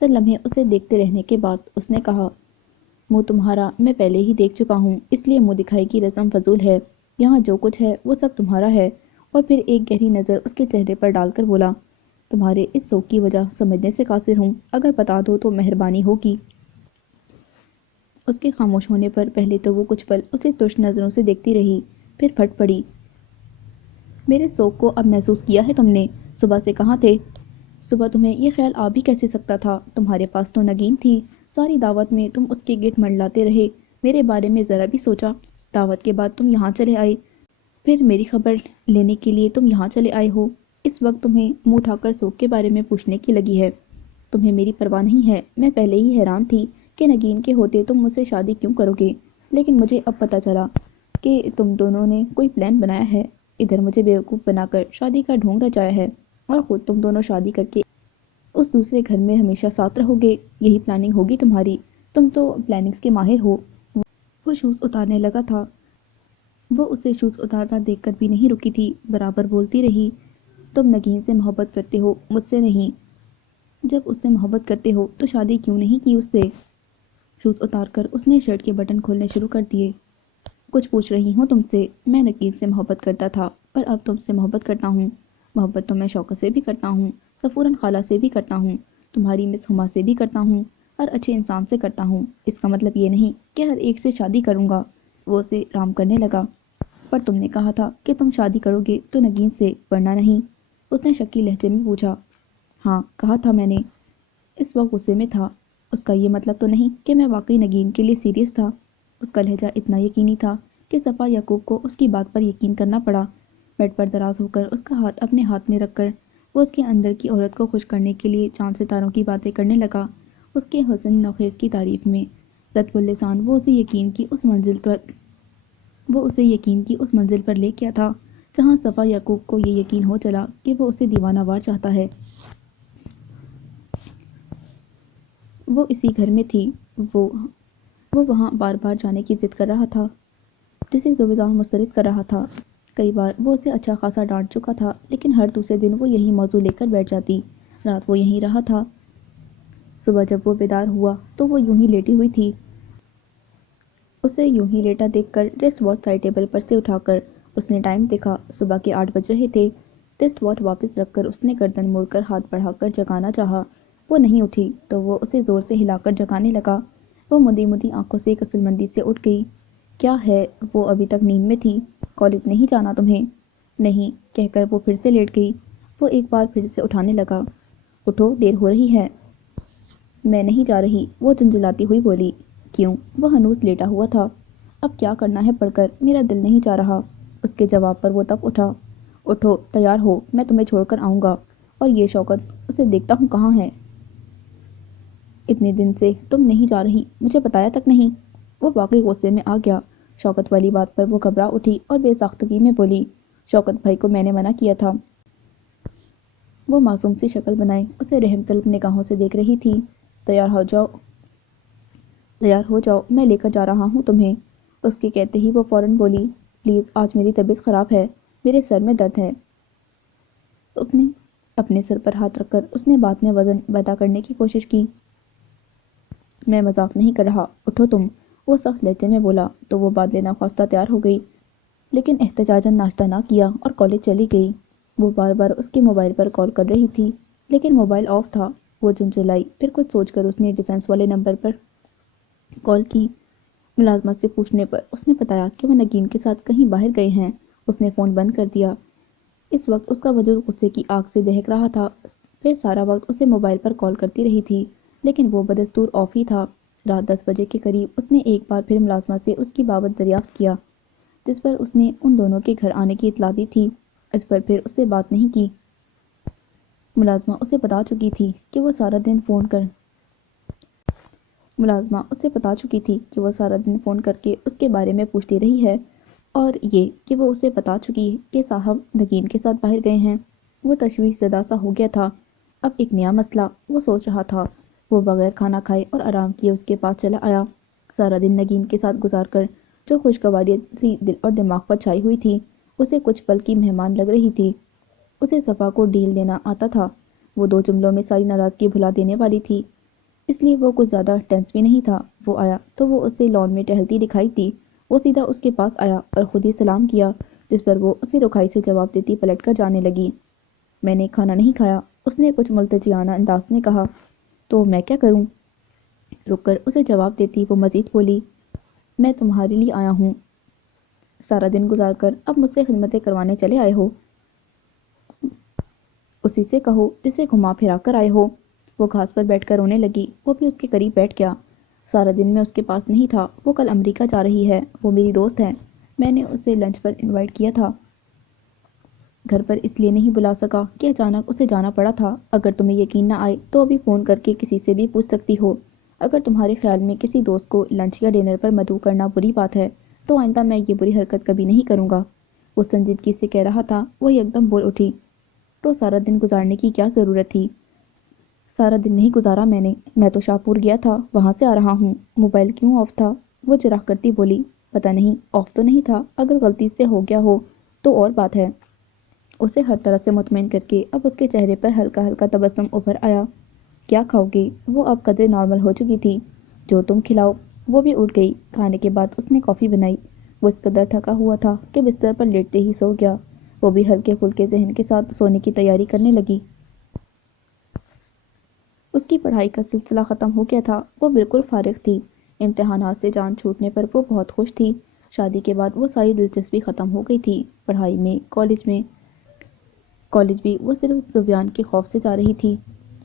چند لمحے اسے دیکھتے رہنے کے بعد اس نے کہا، منہ تمہارا میں پہلے ہی دیکھ چکا ہوں، اس لیے منہ دکھائی کی رسم فضول ہے۔ یہاں جو کچھ ہے وہ سب تمہارا ہے۔ اور پھر ایک گہری نظر اس کے چہرے پر ڈال کر بولا، تمہارے اس سوگ کی وجہ سمجھنے سے قاصر ہوں، اگر بتا دو تو مہربانی ہوگی۔ اس کے خاموش ہونے پر پہلے تو وہ کچھ پل اسے ترش نظروں سے دیکھتی رہی، پھر پھٹ پڑی، میرے سوگ کو اب محسوس کیا ہے تم نے؟ صبح سے کہاں تھے؟ صبح تمہیں یہ خیال آ بھی کیسے سکتا تھا؟ تمہارے پاس تو نگین تھی، ساری دعوت میں تم اس کے گرد منڈلاتے رہے، میرے بارے میں ذرا بھی سوچا؟ دعوت کے بعد تم یہاں چلے آئے، پھر میری خبر لینے کے لیے تم یہاں چلے آئے ہو، اس وقت تمہیں منہ اٹھا کر سوگ کے بارے میں پوچھنے کی لگی ہے۔ تمہیں میری پرواہ نہیں ہے؟ میں پہلے ہی حیران تھی کہ نگین کے ہوتے تم مجھ سے شادی کیوں کرو گے، لیکن مجھے اب پتہ چلا کہ تم دونوں نے کوئی پلان بنایا ہے، ادھر مجھے بیوقوف بنا کر شادی کا ڈھونگ رچایا ہے، اور خود تم دونوں شادی کر کے اس دوسرے گھر میں ہمیشہ ساتھ رہو گے، یہی پلاننگ ہوگی تمہاری؟ تم تو پلاننگز کے ماہر ہو۔ وہ شوز اتارنے لگا تھا۔ وہ اسے شوز اتارتا دیکھ کر بھی نہیں رکی تھی، برابر بولتی رہی، تم نگین سے محبت کرتے ہو، مجھ سے نہیں۔ جب اس سے محبت کرتے ہو تو شادی کیوں نہیں کی اس سے؟ شوز اتار کر اس نے شرٹ کے بٹن کھولنے شروع کر دیے۔ کچھ پوچھ رہی ہوں تم سے؟ میں نگین سے محبت کرتا تھا، پر اب تم سے محبت کرتا ہوں۔ محبت تو میں شوکت سے بھی کرتا ہوں، سفورن خالہ سے بھی کرتا ہوں، تمہاری مس ہما سے بھی کرتا ہوں، ہر اچھے انسان سے کرتا ہوں، اس کا مطلب یہ نہیں کہ ہر ایک سے شادی کروں گا۔ وہ اسے رام کرنے لگا۔ پر تم نے کہا تھا کہ تم شادی کرو گے تو نگین سے، ورنہ نہیں؟ اس نے شکی لہجے میں پوچھا۔ ہاں کہا تھا میں نے۔ اس وقت غصے میں تھا۔ اس کا یہ مطلب تو نہیں کہ میں واقعی نگین کے لیے سیریس تھا۔ اس کا لہجہ اتنا یقینی تھا کہ صفا یعقوب کو اس کی بات پر یقین کرنا پڑا۔ بیڈ پر دراز ہو کر اس کا ہاتھ اپنے ہاتھ میں رکھ کر وہ اس کے اندر کی عورت کو خوش کرنے کے لیے چاند ستاروں کی باتیں کرنے لگا، اس کے حسن نوخیز کی تعریف میں رطب اللسان وہ اسے یقین کی اس منزل پر لے گیا تھا جہاں صفا یعقوب کو یہ یقین ہو چلا کہ وہ اسے دیوانہ وار چاہتا ہے۔ وہ اسی گھر میں تھی۔ وہ وہاں بار بار جانے کی ضد کر رہا تھا، جسے زبان مسترد کر رہا تھا۔ کئی بار وہ اسے اچھا خاصا ڈانٹ چکا تھا، لیکن ہر دوسرے دن وہ یہی موضوع لے کر بیٹھ جاتی۔ رات وہ یہیں رہا تھا۔ صبح جب وہ بیدار ہوا تو وہ یوں ہی لیٹی ہوئی تھی۔ اسے یوں ہی لیٹا دیکھ کر ریسٹ واچ سائڈ ٹیبل پر سے اٹھا کر اس نے ٹائم دیکھا۔ صبح کے 8 بج رہے تھے۔ ریسٹ واچ واپس رکھ کر اس نے گردن موڑ کر ہاتھ بڑھا کر جگانا چاہا۔ وہ نہیں اٹھی تو وہ اسے زور سے ہلا کر جگانے لگا۔ وہ مدی مدی آنکھوں سے کسل مندی سے اٹھ گئی۔ کیا ہے؟ وہ ابھی تک نیند میں تھی۔ کالج نہیں جانا تمہیں؟ نہیں کہہ کر وہ پھر سے لیٹ گئی۔ وہ ایک بار پھر سے اٹھانے لگا۔ اٹھو، دیر ہو رہی ہے۔ میں نہیں جا رہی، وہ جھنجھلاتی ہوئی بولی۔ کیوں؟ وہ ہنوز لیٹا ہوا تھا۔ اب کیا کرنا ہے پڑھ کر، میرا دل نہیں چاہ رہا۔ اس کے جواب پر وہ تب اٹھا۔ اٹھو، تیار ہو، میں تمہیں چھوڑ کر آؤں گا۔ اور یہ شوکت، اسے دیکھتا ہوں کہاں ہے؟ اتنے دن سے تم نہیں جا رہی، مجھے بتایا تک نہیں۔ وہ واقعی غصے میں آ گیا۔ شوکت والی بات پر وہ گھبرا اٹھی اور بے ساختگی میں بولی، شوکت بھائی کو میں نے منع کیا تھا۔ وہ معصوم سی شکل بنائے اسے رحم طلب نگاہوں سے دیکھ رہی تھی۔ تیار ہو جاؤ، میں لے کر جا رہا ہوں تمہیں۔ اس کے کہتے ہی وہ فوراً بولی، پلیز آج میری طبیعت خراب ہے، میرے سر میں درد ہے۔ اپنے سر پر ہاتھ رکھ کر اس نے بات میں وزن پیدا کرنے کی کوشش کی۔ میں مذاق نہیں کر رہا، اٹھو تم، وہ سخت لہجے میں بولا تو وہ بات لینا خواستہ تیار ہو گئی، لیکن احتجاجاً ناشتہ نہ کیا اور کالج چلی گئی۔ وہ بار بار اس کے موبائل پر کال کر رہی تھی، لیکن موبائل آف تھا۔ وہ جھنجھلائی، پھر کچھ سوچ کر اس نے ڈیفنس والے نمبر پر کال کی۔ ملازمت سے پوچھنے پر اس نے بتایا کہ وہ نگین کے ساتھ کہیں باہر گئے ہیں۔ اس نے فون بند کر دیا۔ اس وقت اس کا وجود غصے کی آگ سے دہک رہا تھا۔ پھر سارا وقت اسے موبائل پر کال کرتی رہی تھی، لیکن وہ بدستور آف ہی تھا۔ رات 10 بجے کے قریب اس نے ایک بار پھر ملازمت سے اس کی بابت دریافت کیا، جس پر اس نے ان دونوں کے گھر آنے کی اطلاع دی تھی۔ اس پر پھر اس سے بات نہیں کی۔ ملازمہ اسے بتا چکی تھی کہ وہ سارا دن فون کر کے اس کے بارے میں پوچھتی رہی ہے، اور یہ کہ وہ اسے بتا چکی کہ صاحب نگین کے ساتھ باہر گئے ہیں۔ وہ تشویش زدہ سا ہو گیا تھا۔ اب ایک نیا مسئلہ، وہ سوچ رہا تھا۔ وہ بغیر کھانا کھائے اور آرام کیے اس کے پاس چلا آیا۔ سارا دن نگین کے ساتھ گزار کر جو خوشگواری سی دل اور دماغ پر چھائی ہوئی تھی، اسے کچھ پل کی مہمان لگ رہی تھی۔ اسے صفا کو ڈیل دینا آتا تھا۔ وہ 2 جملوں میں ساری ناراضگی بھلا دینے والی تھی، اس لیے وہ کچھ زیادہ ٹینس بھی نہیں تھا۔ وہ آیا تو وہ اسے لان میں ٹہلتی دکھائی دی۔ وہ سیدھا اس کے پاس آیا اور خود ہی سلام کیا، جس پر وہ اسے رکھائی سے جواب دیتی پلٹ کر جانے لگی۔ میں نے کھانا نہیں کھایا، اس نے کچھ ملتجیانہ انداز میں کہا۔ تو میں کیا کروں؟ رک کر اسے جواب دیتی وہ مزید بولی، میں تمہارے لیے آیا ہوں۔ سارا دن گزار کر اب مجھ سے خدمتیں کروانے چلے آئے ہو؟ اسی سے کہو جسے گھما پھرا کر آئے ہو۔ وہ گھاس پر بیٹھ کر رونے لگی۔ وہ بھی اس کے قریب بیٹھ گیا۔ سارا دن میں اس کے پاس نہیں تھا۔ وہ کل امریکہ جا رہی ہے۔ وہ میری دوست ہے۔ میں نے اسے لنچ پر انوائٹ کیا تھا۔ گھر پر اس لیے نہیں بلا سکا کہ اچانک اسے جانا پڑا تھا۔ اگر تمہیں یقین نہ آئے تو ابھی فون کر کے کسی سے بھی پوچھ سکتی ہو۔ اگر تمہارے خیال میں کسی دوست کو لنچ یا ڈنر پر مدعو کرنا بری بات ہے تو آئندہ میں یہ بری حرکت کبھی نہیں کروں گا۔ وہ سنجیدگی سے کہہ رہا تھا۔ وہ یکدم بول اٹھی، تو سارا دن گزارنے کی کیا ضرورت تھی؟ سارا دن نہیں گزارا میں تو شاہپور گیا تھا، وہاں سے آ رہا ہوں۔ موبائل کیوں آف تھا؟ وہ چراغ کرتی بولی، پتہ نہیں، آف تو نہیں تھا۔ اگر غلطی سے ہو گیا ہو تو اور بات ہے۔ اسے ہر طرح سے مطمئن کر کے اب اس کے چہرے پر ہلکا ہلکا تبسم ابھر آیا۔ کیا کھاؤ گی؟ وہ اب قدرے نارمل ہو چکی تھی۔ جو تم کھلاؤ۔ وہ بھی اٹھ گئی۔ کھانے کے بعد اس نے کافی بنائی۔ وہ اس قدر تھکا ہوا تھا کہ بستر پر لیٹتے ہی سو گیا۔ وہ بھی ہلکے پھلکے ذہن کے ساتھ سونے کی تیاری کرنے لگی۔ اس کی پڑھائی کا سلسلہ ختم ہو گیا تھا، وہ بالکل فارغ تھی۔ امتحانات سے جان چھوٹنے پر وہ بہت خوش تھی۔ شادی کے بعد وہ ساری دلچسپی ختم ہو گئی تھی پڑھائی میں۔ کالج بھی وہ صرف زبیان کے خوف سے جا رہی تھی۔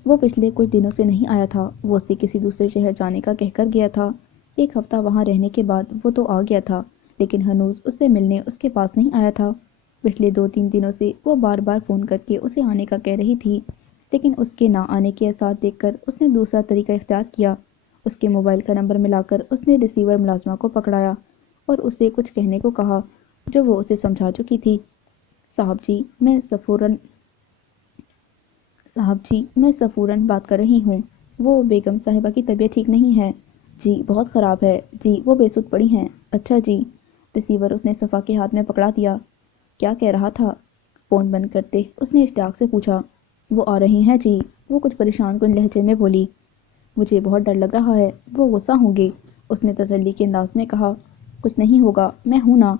وہ پچھلے کچھ دنوں سے نہیں آیا تھا۔ وہ اس سے کسی دوسرے شہر جانے کا کہہ کر گیا تھا۔ ایک ہفتہ وہاں رہنے کے بعد وہ تو آ گیا تھا، لیکن ہنوز اس سے ملنے اس کے پاس نہیں آیا تھا۔ پچھلے 2-3 دنوں سے وہ بار بار فون کر کے اسے آنے کا کہہ رہی تھی، لیکن اس کے نہ آنے کے آثار دیکھ کر اس نے دوسرا طریقہ اختیار کیا۔ اس کے موبائل کا نمبر ملا کر اس نے ریسیور ملازمہ کو پکڑایا اور اسے کچھ کہنے کو کہا جو وہ اسے سمجھا چکی تھی۔ صاحب جی، میں سفوراً بات کر رہی ہوں۔ وہ بیگم صاحبہ کی طبیعت ٹھیک نہیں ہے۔ جی بہت خراب ہے۔ جی وہ بے سود پڑی ہیں۔ اچھا جی۔ ریسیور اس نے صفا کے ہاتھ میں پکڑا دیا۔ کیا کہہ رہا تھا؟ فون بند کرتے اس نے اشتیاق سے پوچھا۔ وہ آ رہی ہیں جی، وہ کچھ پریشان کن لہجے میں بولی۔ مجھے بہت ڈر لگ رہا ہے، وہ غصہ ہوں گے، اس نے تسلی کے انداز میں کہا۔ کچھ نہیں ہوگا، میں ہوں نا۔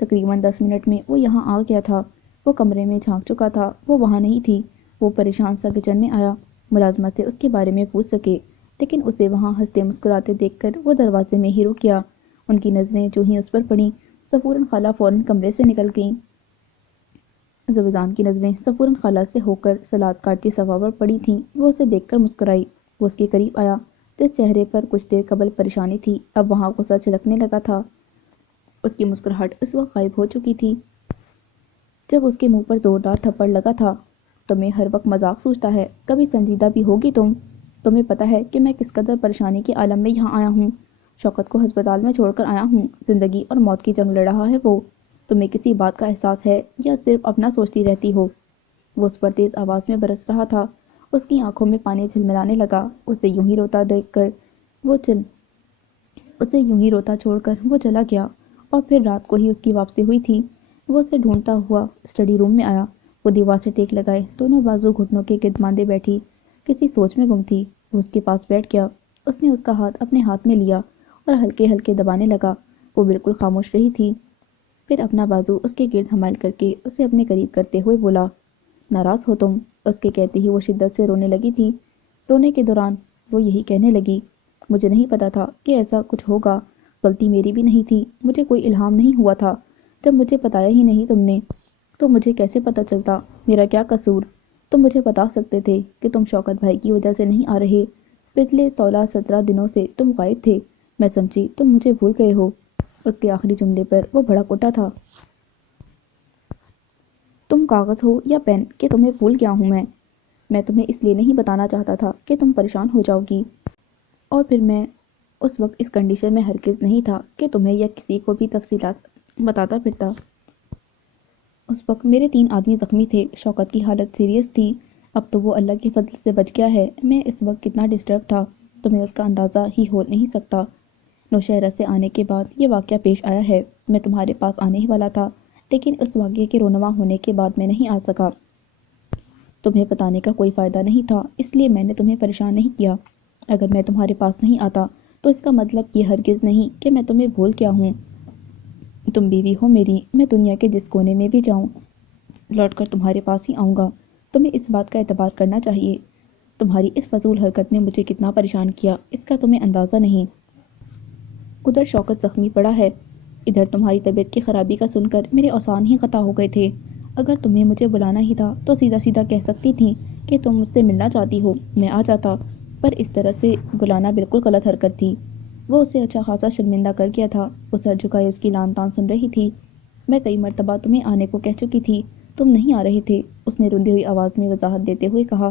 تقریباً 10 منٹ میں وہ یہاں آ گیا تھا۔ وہ کمرے میں جھانک چکا تھا، وہ وہاں نہیں تھی۔ وہ پریشان سا کچن میں آیا، ملازمہ سے اس کے بارے میں پوچھ سکے، لیکن اسے وہاں ہنستے مسکراتے دیکھ کر وہ دروازے میں ہی رک گیا۔ ان کی نظریں جو ہی اس پر پڑیں، سفوراً خالہ فوراً کمرے سے نکل گئیں۔ زویزان کی نظریں سفوراً خالہ سے ہو کر سلاد کاٹتی صفا پر پڑی تھیں۔ وہ اسے دیکھ کر مسکرائی۔ وہ اس کے قریب آیا۔ جس چہرے پر کچھ دیر قبل پریشانی تھی، اب وہاں غصہ چھلکنے لگا تھا۔ اس کی مسکراہٹ اس وقت غائب ہو چکی تھی جب اس کے منہ پر زوردار تھپڑ لگا تھا۔ تمہیں ہر وقت مذاق سوچتا ہے، کبھی سنجیدہ بھی ہوگی تم؟ تمہیں پتہ ہے کہ میں کس قدر پریشانی کے عالم میں یہاں آیا ہوں؟ شوکت کو ہسپتال میں چھوڑ کر آیا ہوں۔ زندگی اور موت کی جنگ لڑ رہا ہے وہ۔ تمہیں کسی بات کا احساس ہے یا صرف اپنا سوچتی رہتی ہو؟ وہ اس پر تیز آواز میں برس رہا تھا۔ اس کی آنکھوں میں پانی جھلملانے لگا۔ اسے یوں ہی روتا چھوڑ کر وہ چلا گیا، اور پھر رات کو ہی اس کی واپسی ہوئی تھی۔ وہ اسے ڈھونڈتا ہوا اسٹڈی روم میں آیا۔ وہ دیوار سے ٹیک لگائے دونوں بازو گھٹنوں کے گرد باندھے بیٹھی کسی سوچ میں گم تھی۔ وہ اس کے پاس بیٹھ گیا۔ اس نے اس کا ہاتھ اپنے ہاتھ میں لیا اور ہلکے ہلکے دبانے لگا۔ وہ بالکل خاموش رہی تھی۔ پھر اپنا بازو اس کے گرد حمائل کر کے اسے اپنے قریب کرتے ہوئے بولا، ناراض ہو تم؟ اس کے کہتے ہی وہ شدت سے رونے لگی تھی۔ رونے کے دوران وہ یہی کہنے لگی، مجھے نہیں پتا تھا کہ ایسا کچھ ہوگا، غلطی میری بھی نہیں تھی، مجھے کوئی الہام نہیں ہوا تھا۔ جب مجھے بتایا ہی نہیں تم نے تو مجھے کیسے پتا چلتا؟ میرا کیا قصور؟ تم مجھے بتا سکتے تھے کہ تم شوکت بھائی کی وجہ سے نہیں آ رہے۔ پچھلے 16-17 دنوں سے تم غائب تھے، میں سمجھی تم مجھے بھول گئے ہو۔ اس کے آخری جملے پر وہ بھڑک اٹھا تھا۔ تم کاغذ ہو یا پین کہ تمہیں بھول گیا ہوں میں تمہیں اس لیے نہیں بتانا چاہتا تھا کہ تم پریشان ہو جاؤ گی، اور پھر میں اس وقت اس کنڈیشن میں ہرگز نہیں تھا کہ تمہیں یا کسی کو بھی تفصیلات بتاتا پھرتا۔ اس وقت میرے 3 آدمی زخمی تھے، شوکت کی حالت سیریس تھی، اب تو وہ اللہ کے فضل سے بچ گیا ہے۔ میں اس وقت کتنا ڈسٹرب تھا تمہیں اس کا اندازہ ہی ہو نہیں سکتا۔ نوشہرہ سے آنے کے بعد یہ واقعہ پیش آیا ہے۔ میں تمہارے پاس آنے ہی والا تھا، لیکن اس واقعے کے رونما ہونے کے بعد میں نہیں آ سکا۔ تمہیں بتانے کا کوئی فائدہ نہیں تھا، اس لیے میں نے تمہیں پریشان نہیں کیا۔ اگر میں تمہارے پاس نہیں آتا تو اس کا مطلب یہ ہرگز نہیں کہ میں تمہیں بھول گیا ہوں۔ تم بیوی ہو میری، میں دنیا کے جس کونے میں بھی جاؤں لوٹ کر تمہارے پاس ہی آؤں گا۔ تمہیں اس بات کا اعتبار کرنا چاہیے۔ تمہاری اس فضول حرکت نے مجھے کتنا پریشان کیا، اس کا تمہیں اندازہ نہیں۔ ادھر شوکت زخمی پڑا ہے، ادھر تمہاری طبیعت کی خرابی کا سن کر میرے اوزان ہی قطع ہو گئے تھے۔ اگر تمہیں مجھے بلانا ہی تھا تو سیدھا سیدھا کہہ سکتی تھیں کہ تم مجھ سے ملنا چاہتی ہو، میں آ جاتا، پر اس طرح سے بلانا بالکل غلط حرکت تھی۔ وہ اسے اچھا خاصا شرمندہ کر گیا تھا۔ وہ سر جھکائے اس کی لان تان سن رہی تھی۔ میں کئی مرتبہ تمہیں آنے کو کہہ چکی تھی، تم نہیں آ رہے تھے، اس نے روندی ہوئی آواز میں وضاحت دیتے ہوئے کہا۔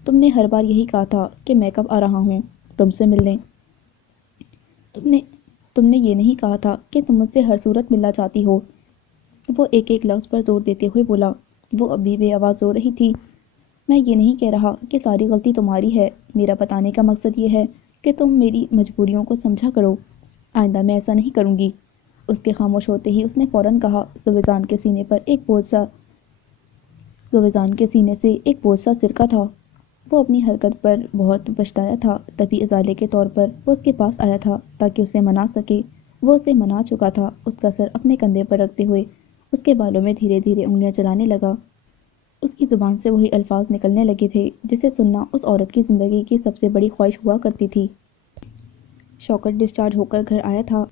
تم نے ہر بار یہی کہا تھا کہ میں کب آ رہا ہوں تم سے ملنے۔ تم نے یہ نہیں کہا تھا کہ تم مجھ سے ہر صورت ملنا چاہتی ہو۔ وہ ایک ایک لفظ پر زور دیتے ہوئے بولا۔ وہ اب بھی بے آواز رو رہی تھی۔ میں یہ نہیں کہہ رہا کہ ساری غلطی تمہاری ہے، میرا بتانے کا مقصد یہ ہے کہ تم میری مجبوریوں کو سمجھا کرو۔ آئندہ میں ایسا نہیں کروں گی۔ اس کے خاموش ہوتے ہی اس نے فوراً کہا۔ زویزان کے سینے سے ایک بوجھ سا سرکا تھا۔ وہ اپنی حرکت پر بہت پچھتایا تھا، تبھی ازالے کے طور پر وہ اس کے پاس آیا تھا تاکہ اسے منا سکے۔ وہ اسے منا چکا تھا۔ اس کا سر اپنے کندھے پر رکھتے ہوئے اس کے بالوں میں دھیرے دھیرے انگلیاں چلانے لگا۔ اس کی زبان سے وہی الفاظ نکلنے لگے تھے جسے سننا اس عورت کی زندگی کی سب سے بڑی خواہش ہوا کرتی تھی۔ شوکت ڈسچارج ہو کر گھر آیا تھا۔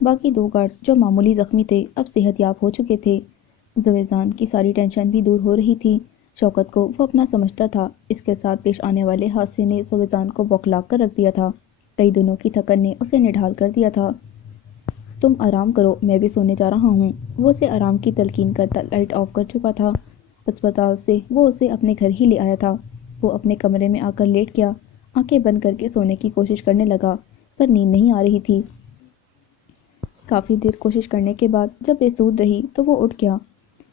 باقی 2 گارڈز جو معمولی زخمی تھے اب صحت یاب ہو چکے تھے۔ زویزان کی ساری ٹینشن بھی دور ہو رہی تھی۔ شوکت کو وہ اپنا سمجھتا تھا۔ اس کے ساتھ پیش آنے والے حادثے نے زویزان کو بوکھلا کر رکھ دیا تھا۔ کئی دنوں کی تھکن نے اسے نڈھال کر دیا تھا۔ تم آرام کرو، میں بھی سونے جا رہا ہوں۔ وہ اسے آرام کی تلقین کرتا لائٹ آف کر چکا تھا۔ اسپتال سے وہ اسے اپنے گھر ہی لے آیا تھا۔ وہ اپنے کمرے میں آ کر لیٹ گیا، آنکھیں بند کر کے سونے کی کوشش کرنے لگا، پر نیند نہیں آ رہی تھی۔ کافی دیر کوشش کرنے کے بعد جب بے سود رہی تو وہ اٹھ گیا۔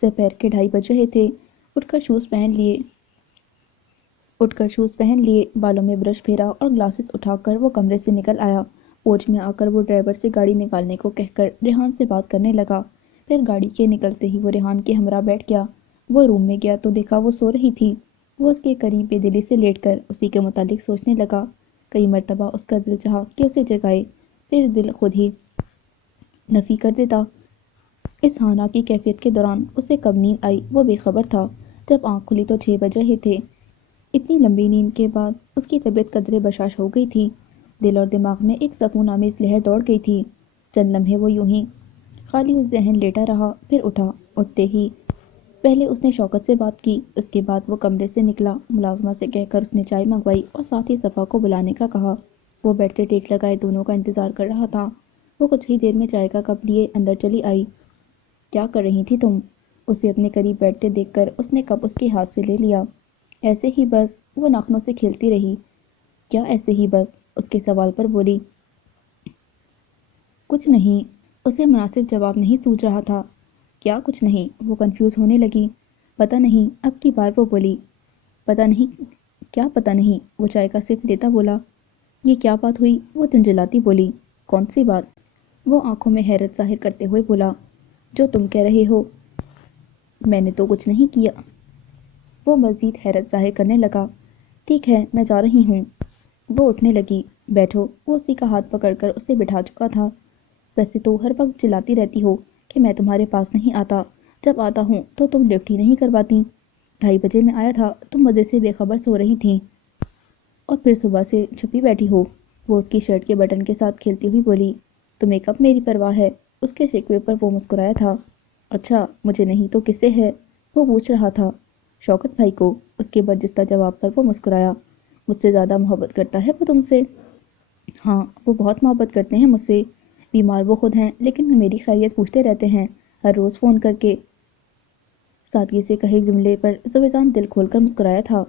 دوپہر کے 2:30 بج رہے تھے۔ اٹھ کر شوز پہن لیے، بالوں میں برش پھیرا اور گلاسز اٹھا کر وہ کمرے سے نکل آیا۔ پورچ میں آ کر وہ ڈرائیور سے گاڑی نکالنے کو کہہ کر ریحان سے بات کرنے لگا۔ پھر گاڑی کے نکلتے ہی وہ ریحان کے ہمراہ بیٹھ گیا۔ وہ روم میں گیا تو دیکھا وہ سو رہی تھی۔ وہ اس کے قریب بے دلی سے لیٹ کر اسی کے متعلق سوچنے لگا۔ کئی مرتبہ اس کا دل چاہا کہ اسے جگائے، پھر دل خود ہی نفی کر دیتا۔ اس ہانا کی کیفیت کے دوران اسے کب نیند آئی وہ بے خبر تھا۔ جب آنکھ کھلی تو 6 بج رہے تھے۔ اتنی لمبی نیند کے بعد اس کی طبیعت قدرے بشاش ہو گئی تھی۔ دل اور دماغ میں ایک سکون آمیز لہر دوڑ گئی تھی۔ چند لمحے وہ یوں ہی خالی ذہن لیٹا رہا، پھر اٹھا۔ اٹھتے ہی پہلے اس نے شوکت سے بات کی، اس کے بعد وہ کمرے سے نکلا۔ ملازمہ سے کہہ کر اس نے چائے منگوائی اور ساتھ ہی صفا کو بلانے کا کہا۔ وہ بیڈ سے ٹیک لگائے دونوں کا انتظار کر رہا تھا۔ وہ کچھ ہی دیر میں چائے کا کپ لیے اندر چلی آئی۔ کیا کر رہی تھی تم؟ اسے اپنے قریب بیٹھتے دیکھ کر اس نے کپ اس کے ہاتھ سے لے لیا۔ ایسے ہی بس، وہ ناخنوں سے کھیلتی رہی۔ کیا ایسے ہی بس؟ اس کے سوال پر بولی۔ کچھ نہیں۔ اسے مناسب جواب نہیں سوچ رہا تھا۔ کیا کچھ نہیں؟ وہ کنفیوز ہونے لگی۔ پتہ نہیں، اب کی بار وہ بولی۔ پتہ نہیں کیا پتہ نہیں؟ وہ چائے کا سپ لیتا بولا۔ یہ کیا بات ہوئی؟ وہ جھنجھلاتی بولی۔ کون سی بات؟ وہ آنکھوں میں حیرت ظاہر کرتے ہوئے بولا۔ جو تم کہہ رہے ہو۔ میں نے تو کچھ نہیں کیا۔ وہ مزید حیرت ظاہر کرنے لگا۔ ٹھیک ہے، میں جا رہی ہوں۔ وہ اٹھنے لگی۔ بیٹھو۔ وہ اسی کا ہاتھ پکڑ کر اسے بٹھا چکا تھا۔ ویسے تو ہر وقت چلاتی رہتی ہو کہ میں تمہارے پاس نہیں آتا، جب آتا ہوں تو تم لفٹ ہی نہیں کرواتی۔ 2:30 بجے میں آیا تھا، تم مزے سے بے خبر سو رہی تھیں اور پھر صبح سے چھپی بیٹھی ہو۔ وہ اس کی شرٹ کے بٹن کے ساتھ کھیلتی ہوئی بولی۔ تمہیں کب میری پرواہ ہے؟ اس کے شکوے پر وہ مسکرایا تھا۔ اچھا، مجھے نہیں تو کس سے ہے؟ وہ پوچھ رہا تھا۔ شوکت بھائی کو۔ اس کے برجستہ جواب پر وہ مسکرایا۔ مجھ سے زیادہ محبت کرتا ہے وہ تم سے؟ ہاں، وہ بہت محبت کرتے ہیں مجھ سے۔ بیمار وہ خود ہیں، لیکن میری خیریت پوچھتے رہتے ہیں ہر روز فون کر کے۔ سادگی سے کہے جملے پر زویزان دل کھول کر مسکرایا تھا۔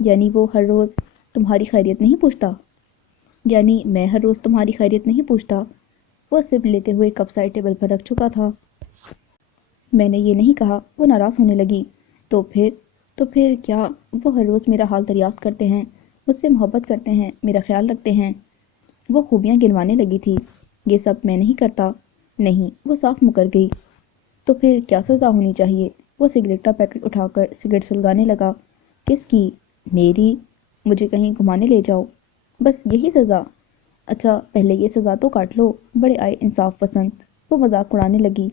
یعنی وہ ہر روز تمہاری خیریت نہیں پوچھتا؟ یعنی میں ہر روز تمہاری خیریت نہیں پوچھتا؟ وہ سپ لیتے ہوئے کپ سائڈ ٹیبل پر رکھ چکا تھا۔ میں نے یہ نہیں کہا۔ وہ ناراض ہونے لگی۔ تو پھر کیا؟ وہ ہر روز میرا حال دریافت کرتے ہیں، مجھ سے محبت کرتے ہیں، میرا خیال رکھتے ہیں۔ وہ خوبیاں گنوانے لگی تھی۔ یہ سب میں نہیں کرتا؟ نہیں، وہ صاف مکر گئی۔ تو پھر کیا سزا ہونی چاہیے؟ وہ سگریٹ کا پیکٹ اٹھا کر سگریٹ سلگانے لگا۔ کس کی؟ میری؟ مجھے کہیں گھمانے لے جاؤ، بس یہی سزا؟ اچھا، پہلے یہ سزا تو کاٹ لو۔ بڑے آئے انصاف پسند۔ وہ مذاق اڑانے لگی۔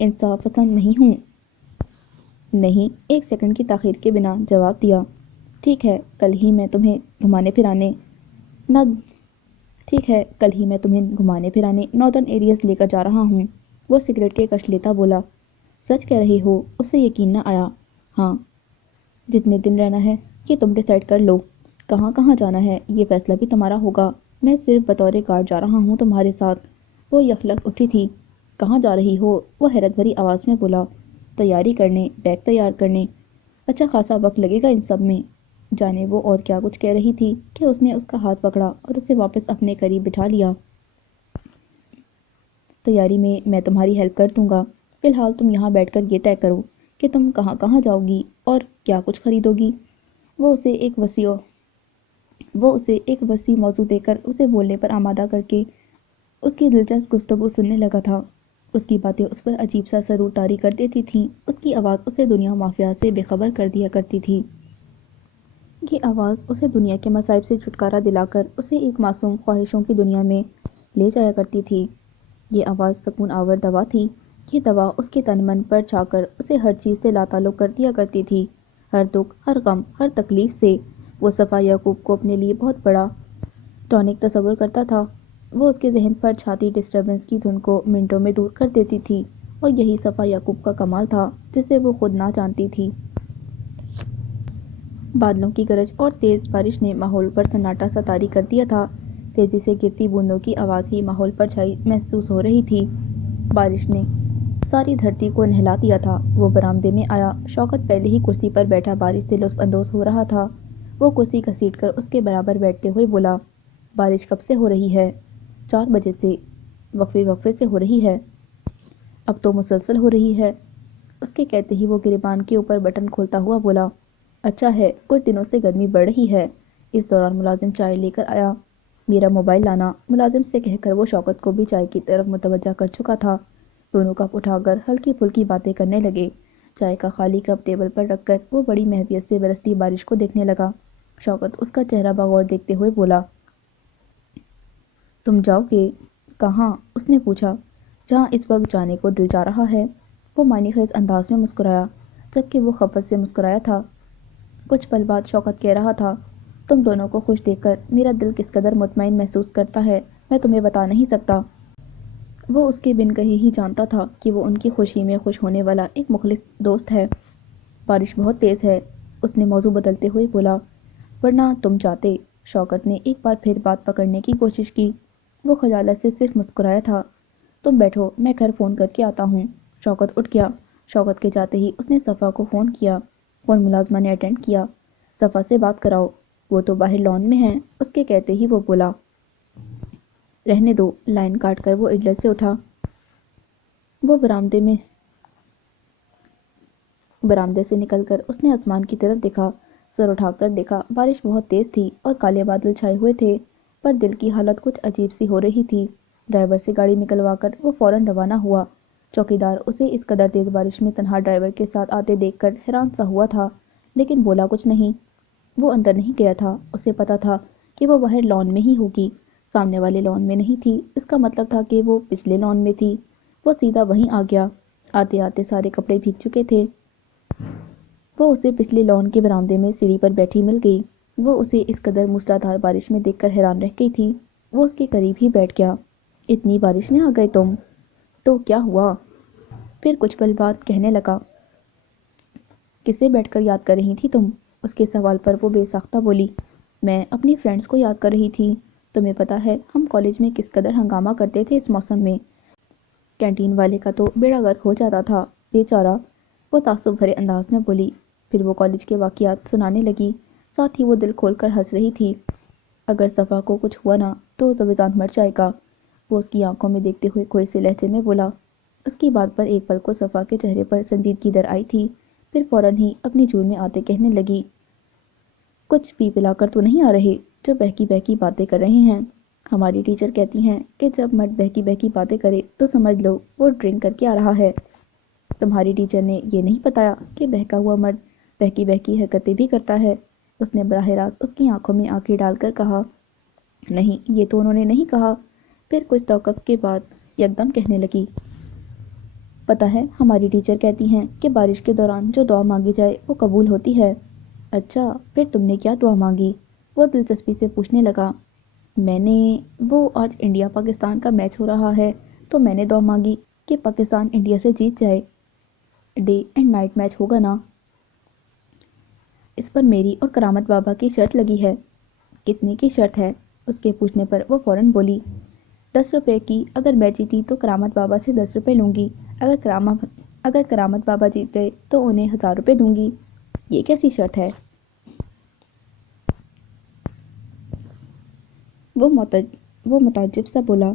انصاف پسند نہیں ہوں۔ نہیں، 1 سیکنڈ کی تاخیر کے بنا جواب دیا۔ ٹھیک ہے، کل ہی میں تمہیں گھمانے پھرانے ناردرن ایریاز لے کر جا رہا ہوں۔ وہ سگریٹ کے کش لیتا بولا۔ سچ کہہ رہی ہو؟ اسے یقین نہ آیا۔ ہاں۔ جتنے دن رہنا ہے یہ تم ڈیسائیڈ کر لو۔ کہاں کہاں جانا ہے یہ فیصلہ بھی تمہارا ہوگا۔ میں صرف بطور گارڈ جا رہا ہوں تمہارے ساتھ۔ وہ یخلک اٹھی تھی۔ کہاں جا رہی ہو؟ وہ حیرت بھری آواز میں بولا۔ تیاری کرنے، بیگ تیار کرنے۔ اچھا خاصا وقت لگے گا ان سب میں۔ جانے وہ اور کیا کچھ کہہ رہی تھی کہ اس نے اس کا ہاتھ پکڑا اور اسے واپس اپنے قریب بٹھا لیا۔ تیاری میں تمہاری ہیلپ کر دوں گا۔ فی الحال تم یہاں بیٹھ کر یہ طے کرو کہ تم کہاں کہاں جاؤ گی اور کیا کچھ خریدو گی۔ وہ اسے ایک وسیع موضوع دے کر اسے بولنے پر آمادہ کر کے اس کی دلچسپ گفتگو سننے لگا تھا۔ اس کی باتیں اس پر عجیب سا سرور طاری کر دیتی تھیں۔ اس کی آواز اسے دنیا مافیا سے بے خبر کر دیا کرتی تھی۔ یہ آواز اسے دنیا کے مصائب سے چھٹکارا دلا کر اسے ایک معصوم خواہشوں کی دنیا میں لے جایا کرتی تھی۔ یہ آواز سکون آور دوا تھی یہ دوا اس کے تن من پر چھا کر اسے ہر چیز سے لاتعلق کر دیا کرتی تھی، ہر دکھ، ہر غم، ہر تکلیف سے۔ وہ صفا یعقوب کو اپنے لیے بہت بڑا ٹونک تصور کرتا تھا۔ وہ اس کے ذہن پر چھاتی ڈسٹربنس کی دھن کو منٹوں میں دور کر دیتی تھی، اور یہی صفا یعقوب کا کمال تھا جسے وہ خود نہ جانتی تھی۔ بادلوں کی گرج اور تیز بارش نے ماحول پر سناٹا سا طاری کر دیا تھا۔ تیزی سے گرتی بوندوں کی آواز ہی ماحول پر چھائی محسوس ہو رہی تھی۔ بارش نے ساری دھرتی کو نہلا دیا تھا۔ وہ برآمدے میں آیا۔ شوکت پہلے ہی کرسی پر بیٹھا بارش سے لطف اندوز ہو رہا تھا۔ وہ کرسی گھسیٹ کر اس کے برابر بیٹھتے ہوئے بولا، بارش کب سے ہو رہی ہے؟ 4 بجے سے۔ وقفے وقفے سے ہو رہی ہے؟ اب تو مسلسل ہو رہی ہے۔ اس کے کہتے ہی وہ گریبان کے اوپر بٹن کھولتا ہوا بولا، اچھا ہے، کچھ دنوں سے گرمی بڑھ رہی ہے۔ اس دوران ملازم چائے لے کر آیا۔ میرا موبائل لانا، ملازم سے کہہ کر وہ شوکت کو بھی چائے کی طرف متوجہ کر چکا تھا۔ دونوں کپ اٹھا کر ہلکی پھلکی باتیں کرنے لگے۔ چائے کا خالی کپ ٹیبل پر رکھ کر وہ بڑی محبت سے برستی بارش کو دیکھنے لگا۔ شوکت اس کا چہرہ بغور دیکھتے ہوئے بولا، تم جاؤ گے؟ کہاں؟ اس نے پوچھا۔ جہاں اس وقت جانے کو دل چاہ رہا ہے۔ وہ معنی خیز انداز میں مسکرایا، جبکہ وہ خفت سے مسکرایا تھا۔ کچھ پل بعد شوکت کہہ رہا تھا، تم دونوں کو خوش دیکھ کر میرا دل کس قدر مطمئن محسوس کرتا ہے میں تمہیں بتا نہیں سکتا۔ وہ اس کے بن کہے ہی جانتا تھا کہ وہ ان کی خوشی میں خوش ہونے والا ایک مخلص دوست ہے۔ بارش بہت تیز ہے، اس نے موضوع بدلتے ہوئے بولا، ورنہ تم چاہتے۔ شوکت نے ایک بار پھر بات پکڑنے کی کوشش کی۔ وہ خجالت سے صرف مسکرایا تھا۔ تم بیٹھو، میں گھر فون کر کے آتا ہوں۔ شوکت اٹھ گیا۔ شوکت کے جاتے ہی اس نے صفا کو فون کیا۔ فون ملازمہ نے اٹینڈ کیا۔ صفا سے بات کراؤ، وہ تو باہر لان میں ہیں۔ اس کے کہتے ہی وہ بولا، رہنے دو۔ لائن کاٹ کر وہ اجلس سے اٹھا۔ وہ برآمدے سے نکل کر اس نے آسمان کی طرف دیکھا۔ سر اٹھا کر دیکھا، بارش بہت تیز تھی اور کالے بادل چھائے ہوئے تھے، پر دل کی حالت کچھ عجیب سی ہو رہی تھی۔ ڈرائیور سے گاڑی نکلوا کر وہ فوراً روانہ ہوا۔ چوکیدار اسے اس قدر تیز بارش میں تنہا ڈرائیور کے ساتھ آتے دیکھ کر حیران سا ہوا تھا، لیکن بولا کچھ نہیں۔ وہ اندر نہیں گیا تھا۔ اسے پتا تھا کہ وہ باہر لان میں ہی ہوگی، سامنے والے لان میں نہیں تھی۔ اس کا مطلب تھا کہ وہ پچھلے لان میں تھی۔ وہ سیدھا وہیں آ گیا۔ آتے آتے سارے کپڑے بھیگ چکے تھے۔ وہ اسے پچھلے لان کے برآمدے میں سیڑھی پر بیٹھی مل گئی۔ وہ اسے اس قدر موسلادھار بارش میں دیکھ کر حیران رہ گئی تھی۔ وہ اس کے قریب ہی بیٹھ گیا۔ اتنی بارش میں آ گئے تم؟ تو کیا ہوا؟ پھر کچھ پل بعد کہنے لگا، کسے بیٹھ کر یاد کر رہی تھی تم؟ اس کے سوال پر وہ بے ساختہ بولی، میں اپنی فرینڈز کو یاد کر رہی تھی۔ تمہیں پتا ہے ہم کالج میں کس قدر ہنگامہ کرتے تھے اس موسم میں؟ کینٹین والے کا تو بیڑا غرق ہو جاتا تھا، بے چارہ۔ وہ تعصب بھرے انداز میں بولی۔ پھر وہ کالج کے واقعات سنانے لگی، ساتھ ہی وہ دل کھول کر ہنس رہی تھی۔ اگر صفا کو کچھ ہوا نا تو زویزان مر جائے گا، وہ اس کی آنکھوں میں دیکھتے ہوئے کھوئے سے لہجے میں بولا۔ اس کی بات پر ایک پل کو صفا کے چہرے پر سنجیدگی در آئی تھی، پھر فوراً ہی اپنی جون میں آتے کہنے لگی، کچھ پی پلا کر تو نہیں آ رہے جو بہکی بہکی باتیں کر رہے ہیں؟ ہماری ٹیچر کہتی ہیں کہ جب مرد بہکی بہکی باتیں کرے تو سمجھ لو وہ ڈرنک کر کے آ رہا ہے۔ تمہاری ٹیچر نے یہ نہیں بتایا کہ بہکا ہوا مرد بہکی بہکی حرکتیں بھی کرتا ہے؟ اس نے براہ راست اس کی آنکھوں میں آنکھیں ڈال کر کہا۔ نہیں، یہ تو انہوں نے نہیں کہا۔ پھر کچھ توقف کے بعد یکدم کہنے لگی، پتا ہے ہماری ٹیچر کہتی ہیں کہ بارش کے دوران جو دعا مانگی جائے وہ قبول ہوتی ہے۔ اچھا، پھر تم نے کیا دعا مانگی؟ وہ دلچسپی سے پوچھنے لگا۔ میں نے وہ آج انڈیا پاکستان کا میچ ہو رہا ہے تو میں نے دعا مانگی کہ پاکستان انڈیا سے جیت جائے۔ ڈے اینڈ نائٹ میچ ہوگا نا؟ اس پر میری اور کرامت بابا کی شرط لگی ہے۔ کتنے کی شرط ہے؟ اس کے پوچھنے پر وہ فوراً بولی، 10 روپے کی۔ اگر میں جیتی تو کرامت بابا سے 10 روپے لوں گی، اگر کرامت بابا جیت گئے تو انہیں 1000 روپے دوں گی۔ یہ کیسی شرط ہے؟ وہ متعجب سا بولا،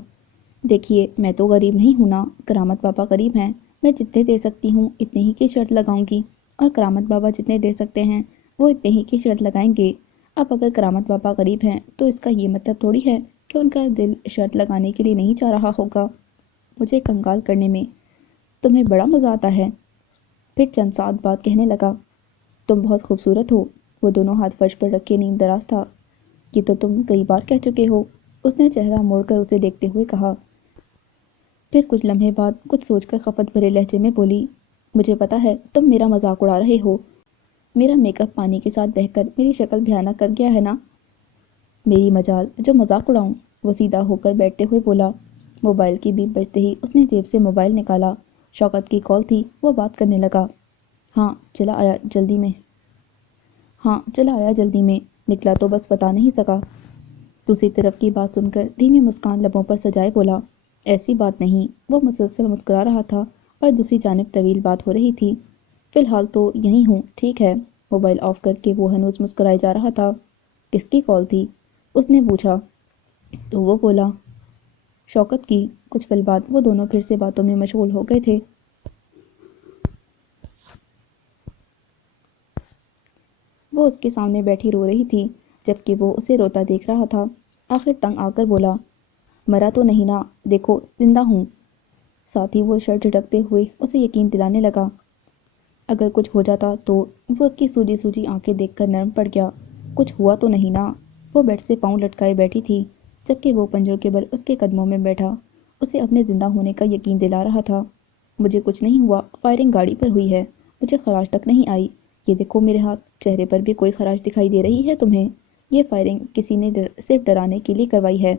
دیکھیے میں تو غریب نہیں ہوں نا، کرامت بابا غریب ہیں، میں جتنے دے سکتی ہوں اتنے ہی کی شرط لگاؤں گی، اور کرامت بابا جتنے دے سکتے ہیں وہ اتنے ہی کی شرط لگائیں گے۔ اب اگر کرامت بابا غریب ہیں تو اس کا یہ مطلب تھوڑی ہے کہ ان کا دل شرط لگانے کے لیے نہیں چاہ رہا ہوگا۔ مجھے کنگال کرنے میں تمہیں بڑا مزہ آتا ہے۔ پھر چند ساتھ بعد کہنے لگا، تم بہت خوبصورت ہو۔ وہ دونوں ہاتھ فرش پر رکھے نیم دراز تھا۔ یہ تو تم کئی بار کہہ چکے ہو، اس نے چہرہ موڑ کر اسے دیکھتے ہوئے کہا۔ پھر کچھ لمحے بعد کچھ سوچ کر خفت بھرے لہجے میں بولی، مجھے پتا ہے تم میرا مذاق اڑا رہے ہو، میرا میک اپ پانی کے ساتھ بہہ کر میری شکل بھیانک کر گیا ہے نا؟ میری مجال جو مذاق اڑاؤں؟ وہ سیدھا ہو کر بیٹھتے ہوئے بولا۔ موبائل کی بیپ بجتے ہی اس نے جیب سے موبائل نکالا۔ شوکت کی کال تھی، وہ بات کرنے لگا۔ ہاں چلا آیا جلدی میں، نکلا تو بس بتا نہیں سکا۔ دوسری طرف کی بات سن کر دھیمی مسکان لبوں پر سجائے بولا، ایسی بات نہیں۔ وہ مسلسل مسکرا رہا تھا اور دوسری جانب طویل بات ہو رہی تھی۔ فی الحال تو یہیں ہوں، ٹھیک ہے۔ موبائل آف کر کے وہ ہنوز مسکرائے جا رہا تھا۔ کس کی کال تھی؟ اس نے پوچھا تو وہ بولا، شوکت کی۔ کچھ پل بعد وہ دونوں پھر سے باتوں میں مشغول ہو گئے تھے۔ وہ اس کے سامنے بیٹھی رو رہی تھی جبکہ وہ اسے روتا دیکھ رہا تھا۔ آخر تنگ آ کر بولا، مرا تو نہیں نا؟ دیکھو زندہ ہوں۔ ساتھ ہی وہ شرٹ جھٹکتے ہوئے اسے یقین دلانے لگا۔ اگر کچھ ہو جاتا تو؟ وہ اس کی سوجی سوجی آنکھیں دیکھ کر نرم پڑ گیا۔ کچھ ہوا تو نہیں نا؟ وہ بیڈ سے پاؤں لٹکائے بیٹھی تھی جبکہ وہ پنجوں کے بل اس کے قدموں میں بیٹھا اسے اپنے زندہ ہونے کا یقین دلا رہا تھا۔ مجھے کچھ نہیں ہوا، فائرنگ گاڑی پر ہوئی ہے، مجھے خراش تک نہیں آئی۔ یہ دیکھو میرے ہاتھ، چہرے پر بھی کوئی خراش دکھائی دے رہی ہے تمہیں؟ یہ فائرنگ کسی نے صرف ڈرانے کے لیے کروائی ہے۔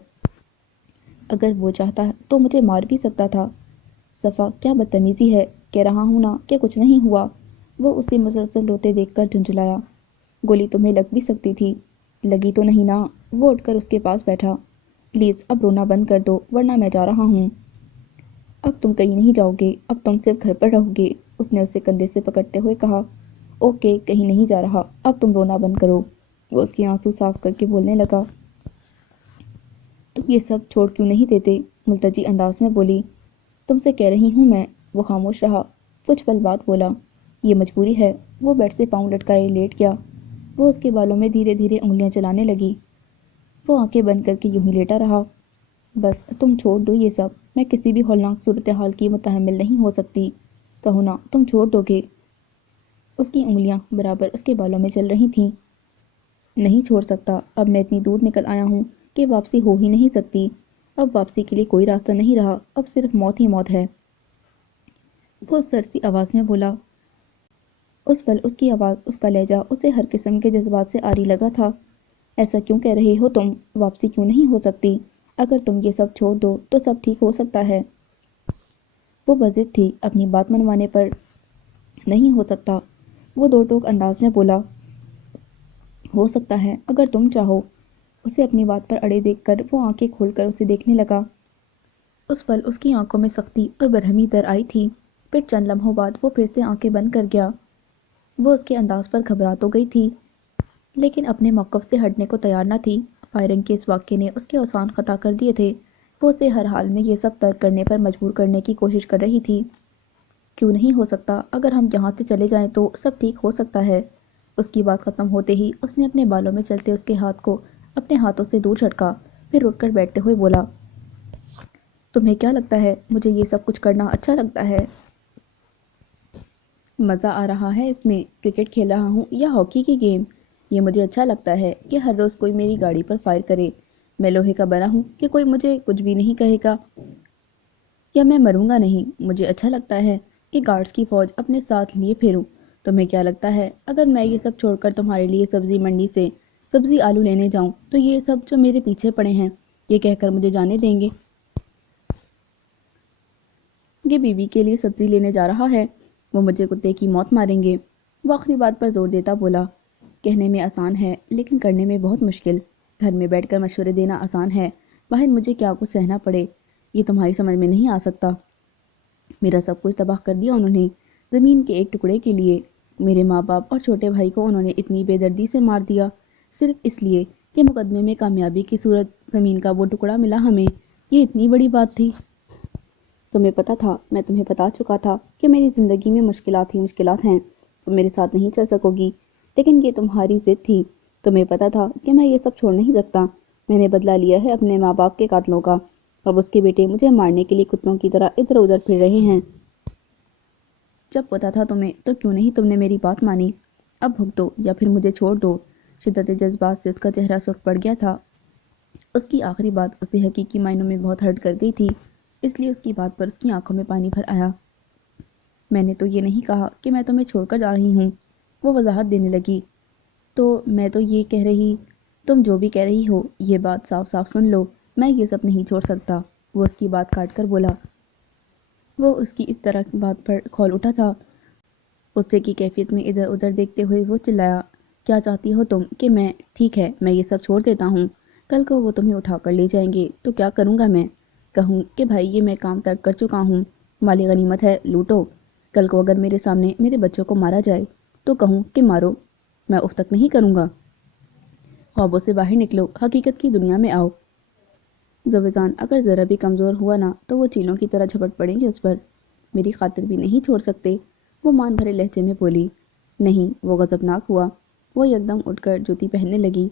اگر وہ چاہتا تو مجھے مار بھی سکتا تھا۔ صفا کیا بدتمیزی ہے، کہہ رہا ہوں نا کہ کچھ نہیں ہوا۔ وہ اسے مسلسل روتے دیکھ کر جھنجھلایا۔ گولی تمہیں لگ بھی سکتی تھی۔ لگی تو نہیں نا؟ وہ اٹھ کر اس کے پاس بیٹھا۔ پلیز اب رونا بند کر دو ورنہ میں جا رہا ہوں۔ اب تم کہیں نہیں جاؤ گے، اب تم صرف گھر پر رہو گے، اس نے اسے کندھے سے پکڑتے ہوئے کہا۔ اوکے کہیں نہیں جا رہا، اب تم رونا بند کرو۔ وہ اس کے آنسو صاف کر کے بولنے لگا۔ تم یہ سب چھوڑ کیوں نہیں دیتے؟ ملتجی انداز میں بولی۔ تم سے کہہ رہی ہوں میں۔ وہ خاموش رہا۔ کچھ پل بعد بولا، یہ مجبوری ہے۔ وہ بیڈ سے پاؤں لٹکائے لیٹ گیا۔ وہ اس کے بالوں میں دھیرے دھیرے انگلیاں چلانے لگی۔ وہ آنکھیں بند کر کے یوں ہی لیٹا رہا۔ بس تم چھوڑ دو یہ سب، میں کسی بھی ہولناک صورتحال کی متحمل نہیں ہو سکتی۔ کہو نا تم چھوڑ دو گے؟ اس کی انگلیاں برابر اس کے بالوں میں چل رہی تھیں۔ نہیں چھوڑ سکتا، اب میں اتنی دور نکل آیا ہوں کہ واپسی ہو ہی نہیں سکتی۔ اب واپسی کے لیے کوئی راستہ نہیں رہا، اب صرف موت ہی موت ہے۔ وہ سرسی آواز میں بولا۔ اس پل اس کی آواز، اس کا لہجہ اسے ہر قسم کے جذبات سے عاری لگا تھا۔ ایسا کیوں کہہ رہے ہو تم؟ واپسی کیوں نہیں ہو سکتی؟ اگر تم یہ سب چھوڑ دو تو سب ٹھیک ہو سکتا ہے۔ وہ بضد تھی اپنی بات منوانے پر۔ نہیں ہو سکتا، وہ دو ٹوک انداز میں بولا۔ ہو سکتا ہے اگر تم چاہو۔ اسے اپنی بات پر اڑے دیکھ کر وہ آنکھیں کھول کر اسے دیکھنے لگا۔ اس پل اس کی آنکھوں میں سختی اور برہمی در آئی تھی۔ پھر چند لمحوں بعد وہ پھر سے آنکھیں بند کر گیا۔ وہ اس کے انداز پر گھبرا تو گئی تھی لیکن اپنے موقف سے ہٹنے کو تیار نہ تھی۔ فائرنگ کے اس واقعے نے اس کے اوزان خطا کر دیے تھے۔ وہ اسے ہر حال میں یہ سب ترک کرنے پر مجبور کرنے کی کوشش کر رہی تھی۔ کیوں نہیں ہو سکتا؟ اگر ہم یہاں سے چلے جائیں تو سب ٹھیک ہو سکتا ہے۔ اس کی بات ختم ہوتے ہی اس نے اپنے بالوں میں چلتے اس کے ہاتھ کو اپنے ہاتھوں سے دور جھٹکا، پھر اٹھ کر بیٹھتے ہوئے بولا، تمہیں کیا لگتا ہے مجھے یہ سب کچھ کرنا اچھا لگتا ہے؟ مزہ آ رہا ہے اس میں؟ کرکٹ کھیل رہا ہوں یا ہاکی کی گیم؟ یہ مجھے اچھا لگتا ہے کہ ہر روز کوئی میری گاڑی پر فائر کرے۔ میں لوہے کا بنا ہوں کہ کوئی مجھے کچھ بھی نہیں کہے گا یا میں مروں گا نہیں۔ مجھے اچھا لگتا ہے کہ گارڈز کی فوج اپنے ساتھ لیے پھروں۔ تمہیں کیا لگتا ہے اگر میں یہ سب چھوڑ کر تمہارے لیے سبزی منڈی سے سبزی آلو لینے جاؤں تو یہ سب جو میرے پیچھے پڑے ہیں یہ کہہ کر مجھے جانے دیں گے؟ یہ بیوی کے لیے سبزی لینے جا رہا ہے، وہ مجھے کتے کی موت ماریں گے۔ وہ آخری بات پر زور دیتا بولا، کہنے میں آسان ہے لیکن کرنے میں بہت مشکل۔ گھر میں بیٹھ کر مشورے دینا آسان ہے، باہر مجھے کیا کچھ سہنا پڑے یہ تمہاری سمجھ میں نہیں آ سکتا۔ میرا سب کچھ تباہ کر دیا انہوں نے، زمین کے ایک ٹکڑے کے لیے۔ میرے ماں باپ اور چھوٹے بھائی کو انہوں نے اتنی بے دردی سے مار دیا صرف اس لیے کہ مقدمے میں کامیابی کی صورت زمین کا وہ ٹکڑا ملا ہمیں۔ یہ اتنی بڑی بات تھی؟ تمہیں پتا تھا، میں تمہیں بتا چکا تھا کہ میری زندگی میں مشکلات ہی مشکلات ہیں، تم میرے ساتھ نہیں چل سکو گی، لیکن یہ تمہاری ضد تھی۔ تمہیں پتا تھا کہ میں یہ سب چھوڑ نہیں سکتا۔ میں نے بدلہ لیا ہے اپنے ماں باپ کے قاتلوں کا، اب اس کے بیٹے مجھے مارنے کے لیے کتوں کی طرح ادھر ادھر پھر رہے ہیں۔ جب پتا تھا تمہیں تو کیوں نہیں تم نے میری بات مانی؟ اب بھگتو یا پھر مجھے چھوڑ دو۔ شدت جذبات سے اس کا چہرہ سرخ پڑ گیا تھا۔ اس کی آخری بات اسے حقیقی معنوں میں بہت ہرٹ کر گئی تھی۔ اس لیے اس کی بات پر اس کی آنکھوں میں پانی بھر آیا۔ میں نے تو یہ نہیں کہا کہ میں تمہیں چھوڑ کر جا رہی ہوں، وہ وضاحت دینے لگی۔ تو میں تو یہ کہہ رہی، تم جو بھی کہہ رہی ہو یہ بات صاف صاف سن لو، میں یہ سب نہیں چھوڑ سکتا، وہ اس کی بات کاٹ کر بولا۔ وہ اس کی اس طرح کی بات پر کھول اٹھا تھا۔ غصے کی کیفیت میں ادھر ادھر دیکھتے ہوئے وہ چلایا، کیا چاہتی ہو تم کہ میں؟ ٹھیک ہے میں یہ سب چھوڑ دیتا ہوں، کل کو وہ تمہیں اٹھا کر لے جائیں گے تو کیا کروں گا میں؟ کہوں کہ بھائی یہ میں کام ترک کر چکا ہوں، مالی غنیمت ہے لوٹو، کل کو اگر میرے سامنے میرے بچوں کو مارا جائے تو کہوں کہ مارو، میں اف تک نہیں کروں گا؟ خوابوں سے باہر نکلو، حقیقت کی دنیا میں آؤ۔ زویزان اگر ذرا بھی کمزور ہوا نا تو وہ چیلوں کی طرح جھپٹ پڑیں گے اس پر، میری خاطر بھی نہیں چھوڑ سکتے، وہ مان بھرے لہجے میں بولی۔ نہیں، وہ غضبناک ہوا، وہ یکدم اٹھ کر جوتی پہننے لگی۔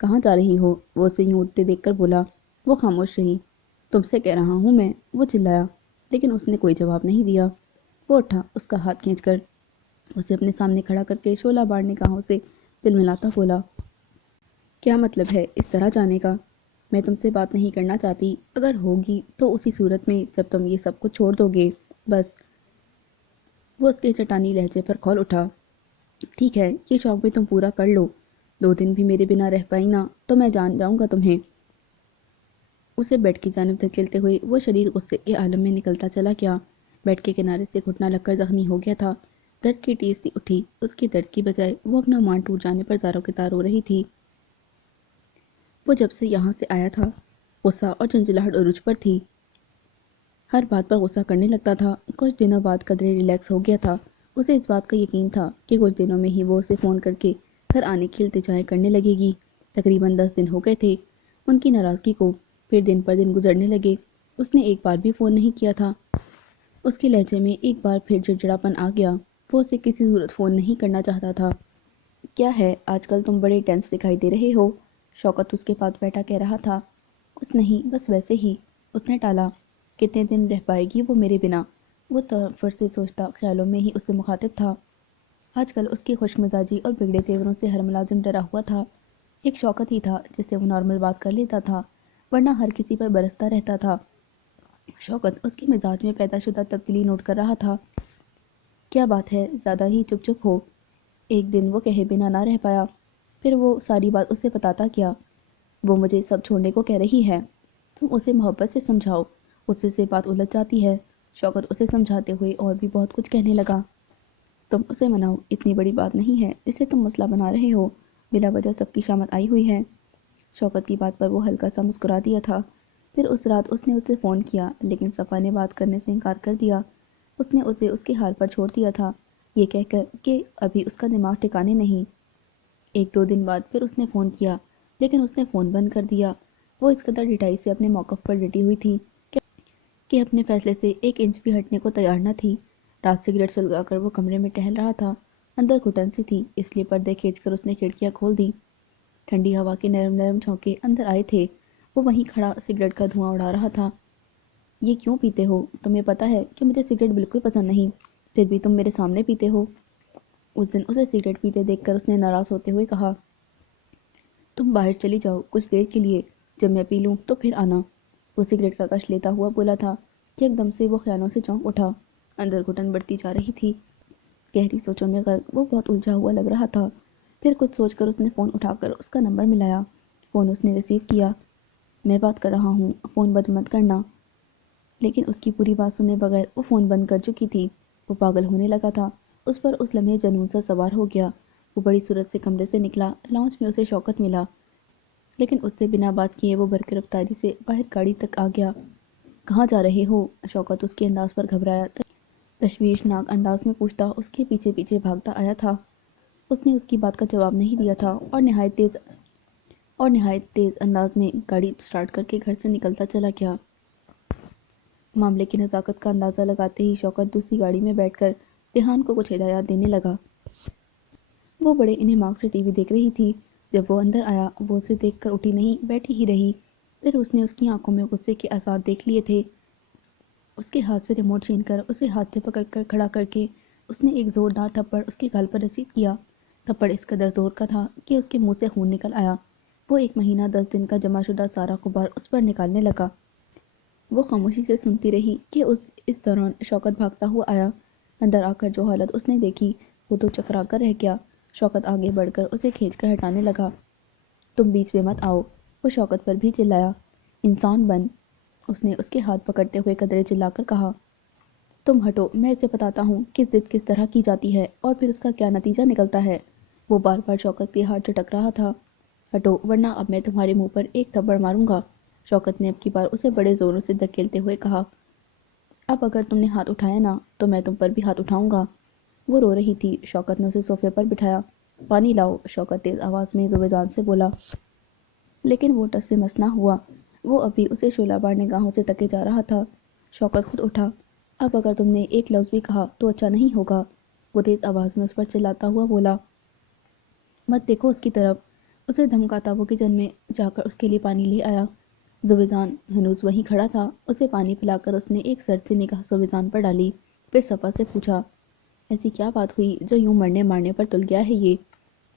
کہاں جا رہی ہو؟ وہ اسے یوں اٹھتے دیکھ کر بولا۔ وہ خاموش رہی۔ تم سے کہہ رہا ہوں میں، وہ چلایا، لیکن اس نے کوئی جواب نہیں دیا۔ وہ اٹھا، اس کا ہاتھ کھینچ کر اسے اپنے سامنے کھڑا کر کے شعلہ بار نگاہوں سے دل ملاتا بولا، کیا مطلب ہے اس طرح جانے کا؟ میں تم سے بات نہیں کرنا چاہتی، اگر ہوگی تو اسی صورت میں جب تم یہ سب کچھ چھوڑ دو گے، بس۔ وہ اس کے چٹانی لہجے پر کھول اٹھا۔ ٹھیک ہے، یہ شوق بھی تم پورا کر لو، 2 دن بھی میرے بنا رہ پائی نا تو میں جان جاؤں گا تمہیں۔ اسے بیڈ کی جانب دھکیلتے ہوئے وہ شدید غصے کے عالم میں نکلتا چلا گیا۔ بیڈ کے کنارے سے گھٹنا لگ کر زخمی ہو گیا تھا، درد کی ٹیس سی اٹھی، اس کی درد کی بجائے وہ اپنا مان ٹوٹ جانے پر زاروں کے تار رو رہی تھی۔ وہ جب سے یہاں سے آیا تھا غصہ اور جھنجھلاہٹ عروج پر تھی، ہر بات پر غصہ کرنے لگتا تھا۔ کچھ دنوں بعد قدرے ریلیکس ہو گیا تھا، اسے اس بات کا یقین تھا کہ کچھ دنوں میں ہی وہ اسے فون کر کے گھر آنے کی التجائیں کرنے لگے گی۔ تقریباً 10 دن ہو گئے تھے ان کی ناراضگی کو، پھر دن پر دن گزرنے لگے، اس نے ایک بار بھی فون نہیں کیا تھا۔ اس کے لہجے میں ایک بار پھر چڑچڑاپن آ گیا، وہ اسے کسی صورت فون نہیں کرنا چاہتا تھا۔ کیا ہے آج کل تم بڑے ٹینس دکھائی دے رہے ہو؟ شوکت اس کے پاس بیٹھا کہہ رہا تھا۔ کچھ نہیں، بس ویسے ہی، اس نے ٹالا۔ کتنے دن رہ پائے گی وہ میرے بنا؟ وہ طرفر سے سوچتا خیالوں میں ہی اس سے مخاطب تھا۔ آج کل اس کی خوش مزاجی اور بگڑے تیوروں سے ہر ملازم ڈرا ہوا تھا۔ ایک شوکت ہی تھا جس سے وہ نارمل بات کر لیتا تھا، ورنہ ہر کسی پر برستا رہتا تھا۔ شوکت اس کے مزاج میں پیدا شدہ تبدیلی نوٹ کر رہا تھا۔ کیا بات ہے زیادہ ہی چپ چپ ہو؟ ایک دن وہ کہے بنا نہ رہ پایا، پھر وہ ساری بات اسے بتاتا کیا؟ وہ مجھے سب چھوڑنے کو کہہ رہی ہے، تم اسے محبت سے سمجھاؤ، اس سے بات الجھ جاتی ہے۔ شوکت اسے سمجھاتے ہوئے اور بھی بہت کچھ کہنے لگا۔ تم اسے مناؤ، اتنی بڑی بات نہیں ہے جسے تم مسئلہ بنا رہے ہو، بلا وجہ سب کی شامت آئی ہوئی ہے۔ شوکت کی بات پر وہ ہلکا سا مسکرا دیا تھا۔ پھر اس رات اس نے اسے فون کیا، لیکن صفا نے بات کرنے سے انکار کر دیا۔ اس نے اسے اس کے حال پر چھوڑ دیا تھا، یہ کہہ کر کہ ابھی اس کا دماغ ٹھکانے نہیں۔ 1-2 دن بعد پھر اس نے فون کیا، لیکن اس نے فون بند کر دیا۔ وہ اس قدر ڈٹائی سے اپنے موقف پر ڈٹی ہوئی تھی کہ اپنے فیصلے سے 1 انچ بھی ہٹنے کو تیار نہ تھی۔ رات سگریٹ سلگا کر وہ کمرے میں ٹہل رہا تھا، اندر گھٹن سی تھی اس لیے پردے کھینچ کر اس نے کھڑکیاں کھول دی۔ ٹھنڈی ہوا کے نرم نرم جھونکے اندر آئے تھے، وہ وہیں کھڑا سگریٹ کا دھواں اڑا رہا تھا۔ یہ کیوں پیتے ہو؟ تمہیں پتہ ہے کہ مجھے سگریٹ بالکل پسند نہیں، پھر بھی تم میرے سامنے پیتے ہو۔ اس دن اسے سگریٹ پیتے دیکھ کر اس نے ناراض ہوتے ہوئے کہا، تم باہر چلی جاؤ کچھ دیر کے لیے، جب میں پی لوں تو پھر آنا۔ وہ سگریٹ کا کش لیتا ہوا بولا تھا کہ ایک دم سے وہ خیالوں سے چونک اٹھا، اندر گھٹن بڑھتی جا رہی تھی، گہری سوچوں میں غرق وہ بہت الجھا ہوا لگ رہا تھا۔ پھر کچھ سوچ کر اس نے فون اٹھا کر اس کا نمبر ملایا۔ فون اس نے ریسیو کیا۔ میں بات کر رہا ہوں، فون بند مت کرنا۔ لیکن اس کی پوری بات سنے بغیر وہ فون بند کر چکی تھی۔ وہ پاگل ہونے لگا تھا، اس پر اس لمحے جنون سا سوار ہو گیا۔ وہ بڑی صورت سے کمرے سے نکلا، لاؤنج میں اسے شوکت ملا، لیکن اس سے بنا بات کیے وہ برق رفتاری سے باہر گاڑی تک آ گیا۔ کہاں جا رہے ہو؟ شوکت اس کے انداز پر گھبرایا تشویشناک انداز میں پوچھتا اس کے پیچھے پیچھے بھاگتا آیا تھا۔ اس نے اس کی بات کا جواب نہیں دیا تھا اور نہایت تیز انداز میں گاڑی سٹارٹ کر کے گھر سے نکلتا چلا گیا۔ معاملے کی نزاکت کا اندازہ لگاتے ہی شوکت دوسری گاڑی میں بیٹھ کر ریحان کو کچھ ہدایات دینے لگا۔ وہ بڑے انہماک سے ٹی وی دیکھ رہی تھی۔ جب وہ اندر آیا وہ اسے دیکھ کر اٹھی نہیں، بیٹھی ہی رہی۔ پھر اس نے اس کی آنکھوں میں غصے کے آثار دیکھ لیے تھے۔ اس کے ہاتھ سے ریموٹ چھین کر اسے ہاتھ سے پکڑ کر کھڑا کر کے اس نے ایک زوردار تھپڑ اس کے گال پر رسید کیا۔ تھپڑ اس قدر زور کا تھا کہ اس کے منہ سے خون نکل آیا۔ وہ 1 مہینہ 10 دن کا جمع شدہ سارا غبار اس پر نکالنے لگا۔ وہ خاموشی سے سنتی رہی کہ اس دوران شوکت بھاگتا ہوا آیا۔ اندر آ کر جو حالت اس نے دیکھی وہ تو چکرا کر رہ گیا۔ شوکت آگے بڑھ کر اسے کھینچ کر ہٹانے لگا۔ تم بیچ میں مت آؤ، وہ شوکت پر بھی چلایا۔ انسان بن، اس نے اس کے ہاتھ پکڑتے ہوئے قدرے چلا کر کہا۔ تم ہٹو، میں اسے بتاتا ہوں کہ ضد کس طرح کی جاتی ہے اور پھر اس کا کیا نتیجہ نکلتا ہے۔ وہ بار بار شوکت کے ہاتھ چٹک رہا تھا۔ ہٹو ورنہ اب میں تمہارے منہ پر ایک تھپڑ ماروں گا، شوکت نے اب کی بار اسے بڑے زوروں سے دھکیلتے ہوئے کہا۔ اب اگر تم نے ہاتھ اٹھایا نا تو میں تم پر بھی ہاتھ اٹھاؤں گا۔ وہ رو رہی تھی۔ شوکت نے اسے صوفے پر بٹھایا۔ پانی لاؤ، شوکت تیز آواز میں ذوبیدان سے بولا۔ لیکن وہ ٹس سے مس نہ ہوا۔ وہ ابھی اسے شعلہ بار نگاہوں سے تکے جا رہا تھا۔ شوکت خود اٹھا۔ اب اگر تم نے ایک لفظ بھی کہا تو اچھا نہیں ہوگا، وہ تیز آواز میں اس پر چلاتا ہوا بولا۔ مت دیکھو اس کی طرف، اسے دھمکاتا وہ کچن میں جا کر اس کے لیے پانی لے آیا۔ ذوبیدان ہنوز وہیں کھڑا تھا۔ اسے پانی پلا کر اس نے ایک سرد سی نگاہ ذوبیدان پر ڈالی، پھر صفا سے پوچھا، ایسی کیا بات ہوئی جو یوں مرنے مارنے پر تل گیا ہے یہ؟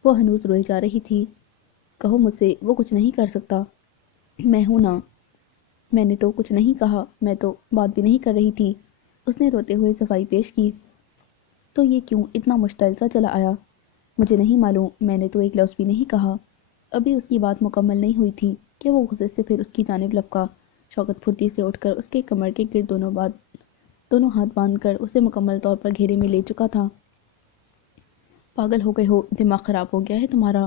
وہ ہنوز روئی جا رہی تھی۔ کہو مجھ سے، وہ کچھ نہیں کر سکتا۔ میں ہوں نا۔ میں نے تو کچھ نہیں کہا، میں تو بات بھی نہیں کر رہی تھی، اس نے روتے ہوئے صفائی پیش کی۔ تو یہ کیوں اتنا مشتعل سا چلا آیا؟ مجھے نہیں معلوم، میں نے تو ایک لفظ بھی نہیں کہا۔ ابھی اس کی بات مکمل نہیں ہوئی تھی کہ وہ غصے سے پھر اس کی جانب لپکا۔ شوکت پھرتی سے اٹھ کر اس کے کمر کے گرد دونوں ہاتھ باندھ کر اسے مکمل طور پر گھیرے میں لے چکا تھا۔ پاگل ہو گئے ہو، دماغ خراب ہو گیا ہے تمہارا؟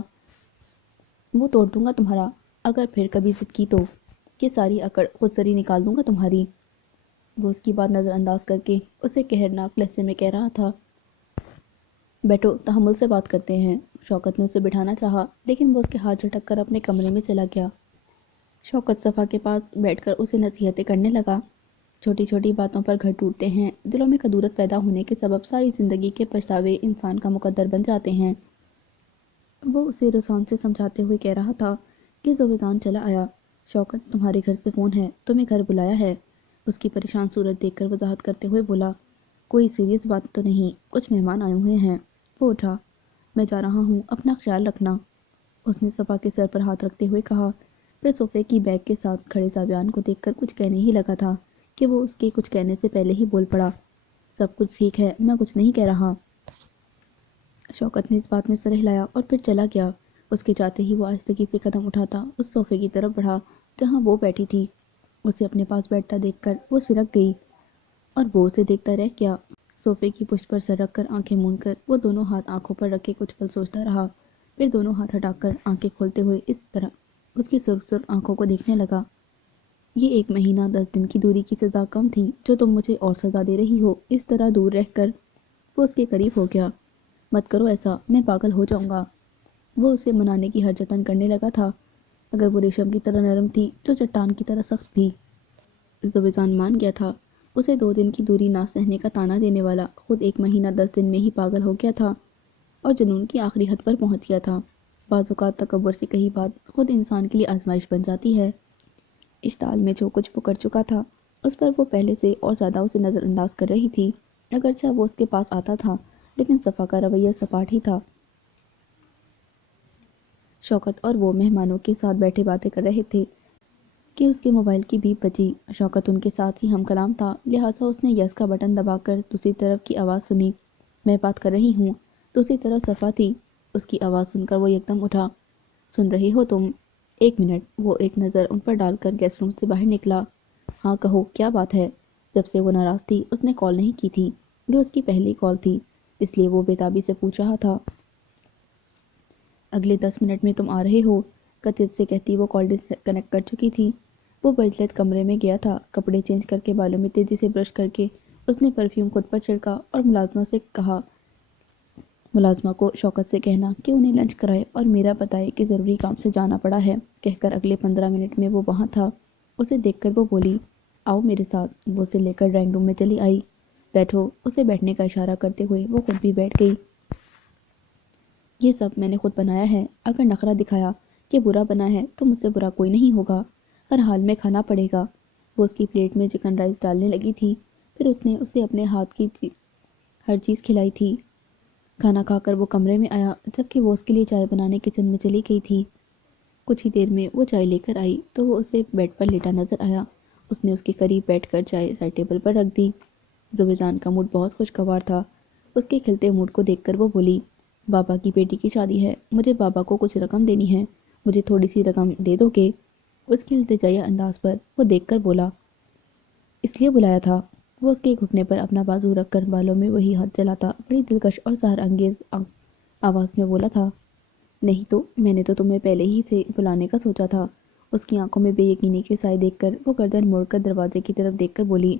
وہ توڑ دوں گا تمہارا، اگر پھر کبھی ضد کی تو، کہ ساری اکڑ خود سری نکال دوں گا تمہاری۔ وہ اس کی بات نظر انداز کر کے اسے قہرناک لہجے میں کہہ رہا تھا۔ بیٹھو، تحمل سے بات کرتے ہیں۔ شوکت نے اسے بٹھانا چاہا لیکن وہ اس کے ہاتھ جھٹک کر اپنے کمرے میں چلا گیا۔ شوکت صفا کے پاس بیٹھ کر اسے نصیحتیں کرنے لگا۔ چھوٹی چھوٹی باتوں پر گھر ٹوٹتے ہیں، دلوں میں کدورت پیدا ہونے کے سبب ساری زندگی کے پچھتاوے انسان کا مقدر بن جاتے ہیں۔ وہ اسے رسان سے سمجھاتے ہوئے کہہ رہا تھا کہ ذوبیدان چلا آیا۔ شوکت، تمہارے گھر سے فون ہے، تمہیں گھر بلایا ہے، اس کی پریشان صورت دیکھ کر وضاحت کرتے ہوئے بولا۔ کوئی سیریس بات تو نہیں، کچھ مہمان آئے ہوئے ہیں۔ وہ اٹھا۔ میں جا رہا ہوں، اپنا خیال رکھنا، اس نے صفا کے سر پر ہاتھ رکھتے ہوئے کہا۔ پھر صوفے کی بیگ کے ساتھ کھڑے زابیان کو دیکھ کر کچھ کہنے ہی لگا تھا کہ وہ اس کے کچھ کہنے سے پہلے ہی بول پڑا۔ سب کچھ ٹھیک ہے، میں کچھ نہیں کہہ رہا۔ شوکت نے اس بات میں سر ہلایا اور پھر چلا گیا۔ اس کے جاتے ہی وہ آہستگی سے قدم اٹھاتا اس صوفے کی طرف بڑھا جہاں وہ بیٹھی تھی۔ اسے اپنے پاس بیٹھتا دیکھ کر وہ سرک گئی اور وہ اسے دیکھتا رہ گیا۔ صوفے کی پشت پر سر رکھ کر آنکھیں موند کر وہ دونوں ہاتھ آنکھوں پر رکھے کچھ پل سوچتا رہا، پھر دونوں ہاتھ ہٹا کر آنکھیں کھولتے ہوئے اس طرح اس کی سرخ سرخ آنکھوں کو دیکھنے لگا۔ یہ 1 مہینہ 10 دن کی دوری کی سزا کم تھی جو تم مجھے اور سزا دے رہی ہو، اس طرح دور رہ کر۔ وہ اس کے قریب ہو گیا۔ مت کرو ایسا، میں پاگل ہو جاؤں گا۔ وہ اسے منانے کی ہر جتن کرنے لگا تھا، اگر وہ ریشم کی طرح نرم تھی تو چٹان کی طرح سخت بھی۔ ذوبیدان مان گیا تھا۔ اسے 2 دن کی دوری نہ سہنے کا طعنہ دینے والا خود 1 مہینہ 10 دن میں ہی پاگل ہو گیا تھا اور جنون کی آخری حد پر پہنچ گیا تھا۔ بعض اوقات تکبر سے کہی بات خود انسان کے لیے آزمائش بن جاتی ہے۔ اشتعال میں جو کچھ وہ کر چکا تھا اس پر وہ پہلے سے اور زیادہ اسے نظر انداز کر رہی تھی۔ اگرچہ وہ اس کے پاس آتا تھا لیکن صفا کا رویہ سپاٹ ہی تھا۔ شوکت اور وہ مہمانوں کے ساتھ بیٹھے باتیں کر رہے تھے کہ اس کے موبائل کی بیپ بجی۔ شوکت ان کے ساتھ ہی ہم کلام تھا، لہٰذا اس نے یس کا بٹن دبا کر دوسری طرف کی آواز سنی۔ میں بات کر رہی ہوں۔ دوسری طرف صفا تھی۔ اس کی آواز سن کر وہ یکدم اٹھا۔ سن رہے ہو تم؟ 1 منٹ۔ وہ ایک نظر ان پر ڈال کر گیسٹ روم سے باہر نکلا۔ ہاں کہو، کیا بات ہے؟ جب سے وہ ناراض تھی اس نے کال نہیں کی تھی، یہ اس کی پہلی کال تھی، اس لیے وہ بے تابی سے پوچھ رہا تھا۔ اگلے 10 منٹ میں تم آ رہے ہو، قطعیت سے کہتی وہ کال ڈسکنیکٹ کر چکی تھی۔ وہ بجلت کمرے میں گیا تھا، کپڑے چینج کر کے بالوں میں تیزی سے برش کر کے اس نے پرفیوم خود پر چھڑکا اور ملازمہ کو شوکت سے کہنا کہ انہیں لنچ کرائے اور میرا بتائے کہ ضروری کام سے جانا پڑا ہے کہہ کر اگلے 15 منٹ میں وہ وہاں تھا۔ اسے دیکھ کر وہ بولی، آؤ میرے ساتھ۔ وہ اسے لے کر ڈرائنگ روم میں چلی آئی۔ بیٹھو، اسے بیٹھنے کا اشارہ کرتے ہوئے وہ خود بھی بیٹھ گئی۔ یہ سب میں نے خود بنایا ہے، اگر نخرہ دکھایا کہ برا بنا ہے تو مجھ سے برا کوئی نہیں ہوگا، ہر حال میں کھانا پڑے گا۔ وہ اس کی پلیٹ میں چکن رائس ڈالنے لگی تھی، پھر اس نے اسے اپنے ہاتھ کی ہر چیز کھلائی تھی۔ کھانا کھا کر وہ کمرے میں آیا جبکہ وہ اس کے لیے چائے بنانے کچن میں چلی گئی تھی۔ کچھ ہی دیر میں وہ چائے لے کر آئی تو وہ اسے بیڈ پر لیٹا نظر آیا اس نے اس کے قریب بیٹھ کر چائے سائڈ ٹیبل پر رکھ دی۔ زبیدان کا موڈ بہت خوشگوار تھا۔ اس کے کھلتے موڈ کو دیکھ کر وہ بولی، بابا کی بیٹی کی شادی ہے، مجھے بابا کو کچھ رقم دینی ہے، مجھے تھوڑی سی رقم دے دو گے؟ اس کی التجائیہ انداز پر وہ دیکھ کر بولا، اس لیے بلایا تھا؟ وہ اس کے گھٹنے پر اپنا بازو رکھ کر بالوں میں وہی ہاتھ چلاتا بڑی دلکش اور سحر انگیز آواز میں بولا تھا، نہیں تو میں نے تو تمہیں پہلے ہی سے بلانے کا سوچا تھا۔ اس کی آنکھوں میں بے یقینی کے سائے دیکھ کر وہ گردن موڑ کر دروازے کی طرف دیکھ کر بولی،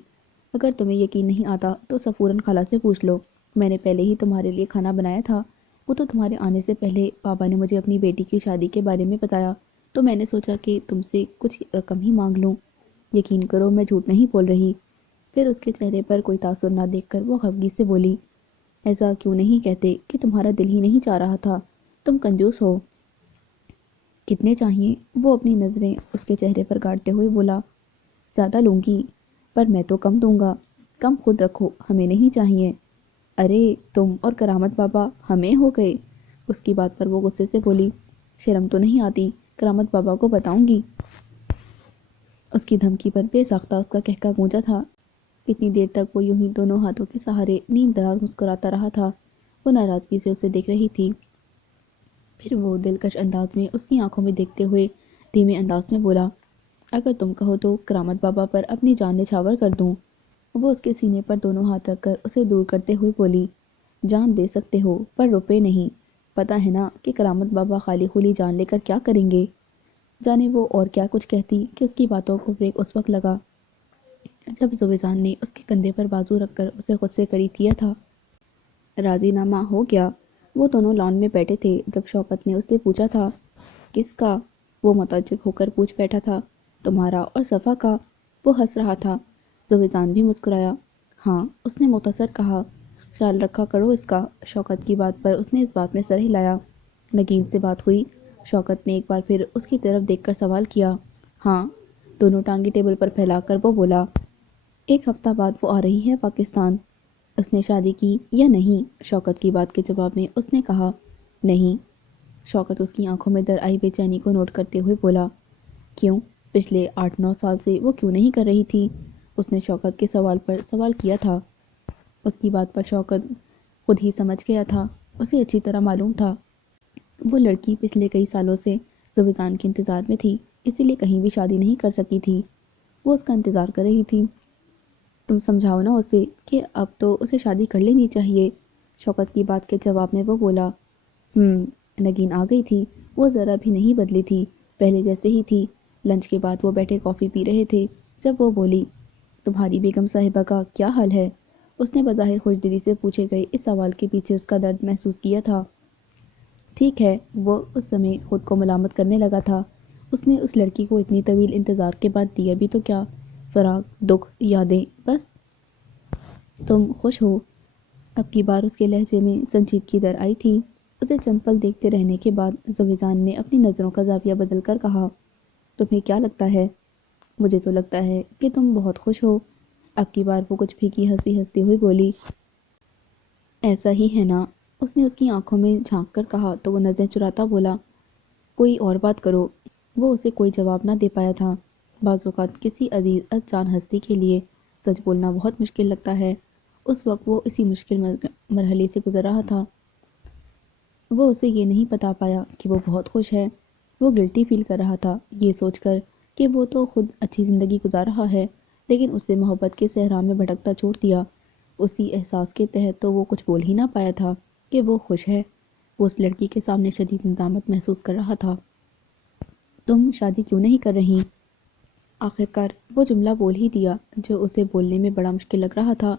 اگر تمہیں یقین نہیں آتا تو صفوراً خالہ سے پوچھ لو، میں نے پہلے ہی تمہارے لیے کھانا بنایا تھا۔ وہ تو تمہارے آنے سے پہلے بابا نے مجھے اپنی بیٹی کی شادی کے بارے میں بتایا، تو میں نے سوچا کہ تم سے کچھ رقم ہی مانگ لوں۔ یقین کرو میں جھوٹ نہیں بول رہی۔ پھر اس کے چہرے پر کوئی تاثر نہ دیکھ کر وہ خفگی سے بولی، ایسا کیوں نہیں کہتے کہ تمہارا دل ہی نہیں چاہ رہا تھا؟ تم کنجوس ہو۔ کتنے چاہیے؟ وہ اپنی نظریں اس کے چہرے پر گاڑتے ہوئے بولا، زیادہ لوں گی، پر میں تو کم دوں گا۔ کم خود رکھو، ہمیں نہیں چاہیے۔ ارے تم اور کرامت بابا ہمیں ہو گئے۔ اس کی بات پر وہ غصے سے بولی، شرم تو نہیں آتی؟ کرامت بابا کو بتاؤں گی۔ اس کی دھمکی پر بے ساختہ اس کا کہکا گونجا تھا۔ کتنی دیر تک وہ یوں ہی دونوں ہاتھوں کے سہارے نیم دراز مسکراتا رہا تھا۔ وہ ناراضگی سے اسے دیکھ رہی تھی۔ پھر وہ دلکش انداز میں اس کی آنکھوں میں دیکھتے ہوئے دھیمے انداز میں بولا، اگر تم کہو تو کرامت بابا پر اپنی جان نچھاور کر دوں۔ وہ اس کے سینے پر دونوں ہاتھ رکھ کر اسے دور کرتے ہوئے بولی، جان دے سکتے ہو پر روپے نہیں۔ پتہ ہے نا کہ کرامت بابا خالی خولی جان لے کر کیا کریں گے؟ جانے وہ اور کیا کچھ کہتی کہ اس کی باتوں کو بریک اس وقت لگا جب زبیدان نے اس کے کندھے پر بازو رکھ کر اسے خود سے قریب کیا تھا۔ راضی نامہ ہو گیا۔ وہ دونوں لان میں بیٹھے تھے جب شوکت نے اس سے پوچھا تھا، کس کا؟ وہ متعجب ہو کر پوچھ بیٹھا تھا، تمہارا اور صفا کا۔ وہ ہنس رہا تھا۔ زبیدان بھی مسکرایا، ہاں، اس نے مختصر کہا، خیال رکھا کرو اس کا۔ شوکت کی بات پر اس نے اس بات میں سر ہلایا۔ نگین سے بات ہوئی؟ شوکت نے ایک بار پھر اس کی طرف دیکھ کر سوال کیا۔ ہاں، دونوں ٹانگیں ٹیبل پر پھیلا کر وہ بولا، ایک ہفتہ بعد وہ آ رہی ہے پاکستان۔ اس نے شادی کی یا نہیں؟ شوکت کی بات کے جواب میں اس نے کہا، نہیں۔ شوکت اس کی آنکھوں میں در آئی بے چینی کو نوٹ کرتے ہوئے بولا، کیوں؟ پچھلے 8-9 سال سے وہ کیوں نہیں کر رہی تھی؟ اس نے شوکت کے سوال پر سوال کیا تھا۔ اس کی بات پر شوکت خود ہی سمجھ گیا تھا۔ اسے اچھی طرح معلوم تھا وہ لڑکی پچھلے کئی سالوں سے زبیدان کے انتظار میں تھی، اسی لیے کہیں بھی شادی نہیں کر سکی تھی۔ وہ اس کا انتظار کر رہی تھی۔ تم سمجھاؤ نا اسے کہ اب تو اسے شادی کر لینی چاہیے۔ شوکت کی بات کے جواب میں وہ بولا، نگین آ گئی تھی۔ وہ ذرا بھی نہیں بدلی تھی، پہلے جیسے ہی تھی۔ لنچ کے بعد وہ بیٹھے کافی پی رہے تھے جب وہ بولی، تمہاری بیگم صاحبہ کا کیا حال ہے؟ اس نے بظاہر خوشدلی سے پوچھے گئے اس سوال کے پیچھے اس کا درد محسوس کیا تھا۔ ٹھیک ہے، وہ اس سمے خود کو ملامت کرنے لگا تھا۔ اس نے اس لڑکی کو اتنی طویل انتظار کے بعد دیا بھی تو کیا؟ فراق، دکھ، یادیں، بس۔ تم خوش ہو؟ اب کی بار اس کے لہجے میں سنجیدگی در آئی تھی۔ اسے چند پل دیکھتے رہنے کے بعد زبیدان نے اپنی نظروں کا زاویہ بدل کر کہا، تمہیں کیا لگتا ہے؟ مجھے تو لگتا ہے کہ تم بہت خوش ہو۔ اب کی بار وہ کچھ پھیکی ہنسی ہنستے ہوئے بولی، ایسا ہی ہے نا؟ اس نے اس کی آنکھوں میں جھانک کر کہا تو وہ نظریں چراتا بولا، کوئی اور بات کرو۔ وہ اسے کوئی جواب نہ دے پایا تھا۔ بعض اوقات کسی عزیز جان ہستی کے لیے سچ بولنا بہت مشکل لگتا ہے۔ اس وقت وہ اسی مشکل مرحلے سے گزر رہا تھا۔ وہ اسے یہ نہیں بتا پایا کہ وہ بہت خوش ہے۔ وہ گلٹی فیل کر رہا تھا یہ سوچ کر کہ وہ تو خود اچھی زندگی گزار رہا ہے، لیکن اسے محبت کے صحرا میں بھٹکتا چھوڑ دیا۔ اسی احساس کے تحت تو وہ کچھ بول ہی نہ پایا تھا کہ وہ خوش ہے۔ وہ اس لڑکی کے سامنے شدید ندامت محسوس کر رہا تھا۔ تم شادی کیوں نہیں کر رہی؟ آخرکار وہ جملہ بول ہی دیا جو اسے بولنے میں بڑا مشکل لگ رہا تھا۔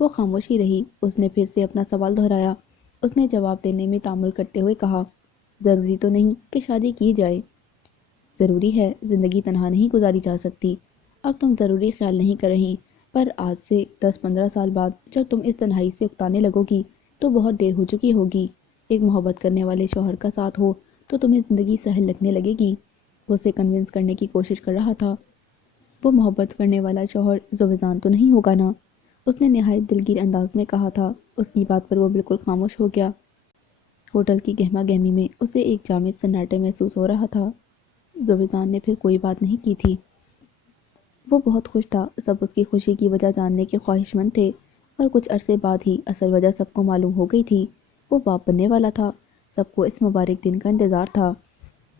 وہ خاموش ہی رہی۔ اس نے پھر سے اپنا سوال دہرایا۔ اس نے جواب دینے میں تامل کرتے ہوئے کہا، ضروری تو نہیں کہ شادی کی جائے۔ ضروری ہے، زندگی تنہا نہیں گزاری جا سکتی۔ اب تم ضروری خیال نہیں کر رہی، پر آج سے 10-15 سال بعد جب تم اس تنہائی سے اکتانے لگو گی تو بہت دیر ہو چکی ہوگی۔ ایک محبت کرنے والے شوہر کا ساتھ ہو تو تمہیں زندگی سہل لگنے لگے گی۔ وہ اسے کنونس کرنے کی کوشش کر رہا تھا۔ وہ محبت کرنے والا شوہر زبیدان تو نہیں ہوگا نا؟ اس نے نہایت دلگیر انداز میں کہا تھا۔ اس کی بات پر وہ بالکل خاموش ہو گیا۔ ہوٹل کی گہما گہمی میں اسے ایک جامد سناٹے محسوس ہو رہا تھا۔ زبیدان نے پھر کوئی بات نہیں کی تھی۔ وہ بہت خوش تھا، سب اس کی خوشی کی وجہ جاننے کے خواہش مند تھے، اور کچھ عرصے بعد ہی اصل وجہ سب کو معلوم ہو گئی تھی۔ وہ باپ بننے والا تھا۔ سب کو اس مبارک دن کا انتظار تھا،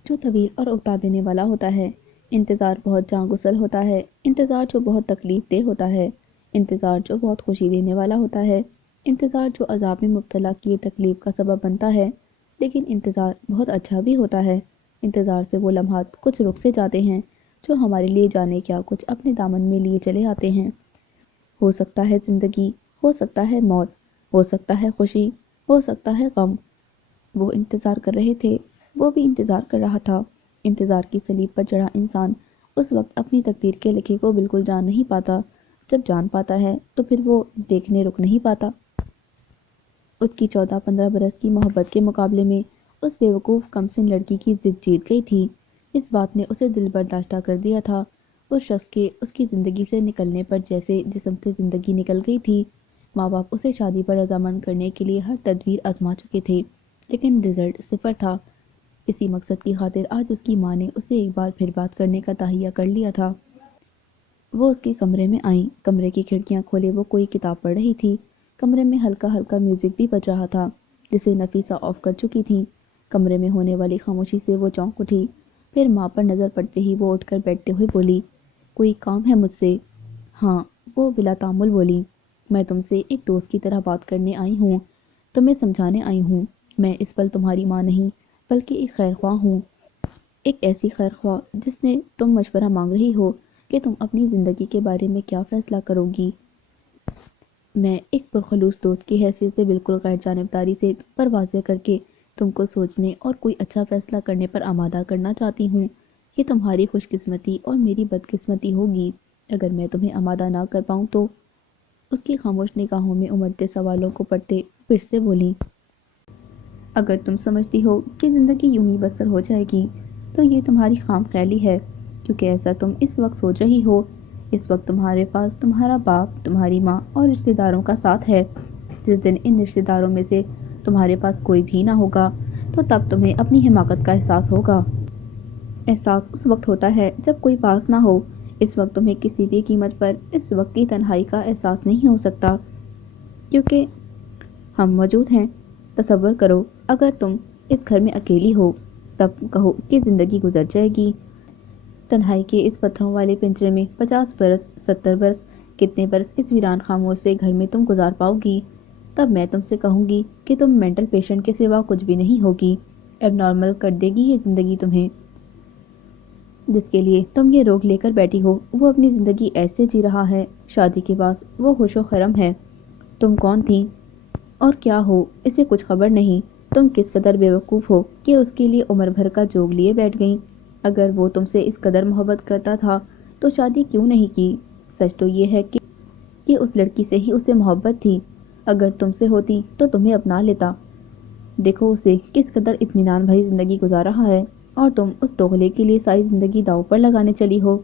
جو طویل اور اکتا دینے والا ہوتا ہے۔ انتظار بہت جاں گسل ہوتا ہے، انتظار جو بہت تکلیف دہ ہوتا ہے، انتظار جو بہت خوشی دینے والا ہوتا ہے، انتظار جو عذاب میں مبتلا کیے تکلیف کا سبب بنتا ہے، لیکن انتظار بہت اچھا بھی ہوتا ہے۔ انتظار سے وہ لمحات کچھ رک سے جاتے ہیں جو ہمارے لیے جانے کیا کچھ اپنے دامن میں لیے چلے آتے ہیں۔ ہو سکتا ہے زندگی، ہو سکتا ہے موت، ہو سکتا ہے خوشی، ہو سکتا ہے غم۔ وہ انتظار کر رہے تھے، وہ بھی انتظار کر رہا تھا۔ انتظار کی صلیب پر چڑھا انسان اس وقت اپنی تقدیر کے لکھے کو بالکل جان نہیں پاتا۔ جب جان پاتا ہے تو پھر وہ دیکھنے رک نہیں پاتا۔ اس کی 14-15 برس کی محبت کے مقابلے میں اس بے وقوف کم سن لڑکی کی ضد جیت گئی تھی۔ اس بات نے اسے دل برداشتہ کر دیا تھا، اس شخص کے اس کی زندگی سے نکلنے پر جیسے جسم سے زندگی نکل گئی تھی۔ ماں باپ اسے شادی پر رضامند کرنے کے لیے ہر تدبیر آزما چکے تھے، لیکن رزلٹ صفر تھا۔ اسی مقصد کی خاطر آج اس کی ماں نے اسے ایک بار پھر بات کرنے کا تہیہ کر لیا تھا۔ وہ اس کے کمرے میں آئیں، کمرے کی کھڑکیاں کھولے وہ کوئی کتاب پڑھ رہی تھی۔ کمرے میں ہلکا ہلکا میوزک بھی بج رہا تھا، جسے نفیسہ آف کر چکی تھی۔ کمرے میں ہونے والی خاموشی سے وہ چونک اٹھی، پھر ماں پر نظر پڑتے ہی وہ اٹھ کر بیٹھتے ہوئے بولی، کوئی کام ہے مجھ سے؟ ہاں، وہ بلا تعامل بولی، میں تم سے ایک دوست کی طرح بات کرنے آئی ہوں، تمہیں سمجھانے آئی ہوں۔ میں اس پل تمہاری ماں نہیں بلکہ ایک خیر خواہ ہوں، ایک ایسی خیر خواہ جس نے تم مشورہ مانگ رہی ہو کہ تم اپنی زندگی کے بارے میں کیا فیصلہ کرو گی۔ میں ایک پرخلوص دوست کی حیثیت سے بالکل غیر جانبداری سے تم پر واضح کر کے تم کو سوچنے اور کوئی اچھا فیصلہ کرنے پر آمادہ کرنا چاہتی ہوں۔ یہ تمہاری خوش قسمتی اور میری بد قسمتی ہوگی اگر میں تمہیں آمادہ نہ کر پاؤں تو۔ اس کی خاموش نگاہوں میں امڑتے سوالوں کو پڑھتے پھر سے بولی، اگر تم سمجھتی ہو کہ زندگی یوں ہی بسر ہو جائے گی تو یہ تمہاری خام خیالی ہے، کیونکہ ایسا تم اس وقت سوچ رہی ہو۔ اس وقت تمہارے پاس تمہارا باپ، تمہاری ماں اور رشتہ داروں کا ساتھ ہے۔ جس دن ان رشتہ داروں میں سے تمہارے پاس کوئی بھی نہ ہوگا تو تب تمہیں اپنی حماقت کا احساس ہوگا۔ احساس اس وقت ہوتا ہے جب کوئی پاس نہ ہو۔ اس وقت تمہیں کسی بھی قیمت پر اس وقت کی تنہائی کا احساس نہیں ہو سکتا، کیونکہ ہم موجود ہیں۔ تصور کرو اگر تم اس گھر میں اکیلی ہو، تب کہو کہ زندگی گزر جائے گی۔ تنہائی کے اس پتھروں والے پنجرے میں 50 برس، 70 برس، کتنے برس اس ویران خاموش سے گھر میں تم گزار پاؤ گی؟ تب میں تم سے کہوں گی کہ تم مینٹل پیشنٹ کے سوا کچھ بھی نہیں ہوگی۔ اب نارمل کر دے گی یہ زندگی تمہیں۔ جس کے لیے تم یہ روک لے کر بیٹھی ہو وہ اپنی زندگی ایسے جی رہا ہے، شادی کے بعد وہ خوش و خرم ہے۔ تم کون تھی اور کیا ہو اسے کچھ خبر نہیں۔ تم کس قدر بے وقوف ہو کہ اس کے لیے عمر بھر کا جوگ لیے بیٹھ گئیں۔ اگر وہ تم سے اس قدر محبت کرتا تھا تو شادی کیوں نہیں کی؟ سچ تو یہ ہے کہ اس لڑکی سے ہی اسے محبت تھی۔ اگر تم سے ہوتی تو تمہیں اپنا لیتا۔ دیکھو اسے کس قدر اطمینان بھری زندگی گزار رہا ہے، اور تم اس دوغلے کے لیے ساری زندگی داؤ پر لگانے چلی ہو۔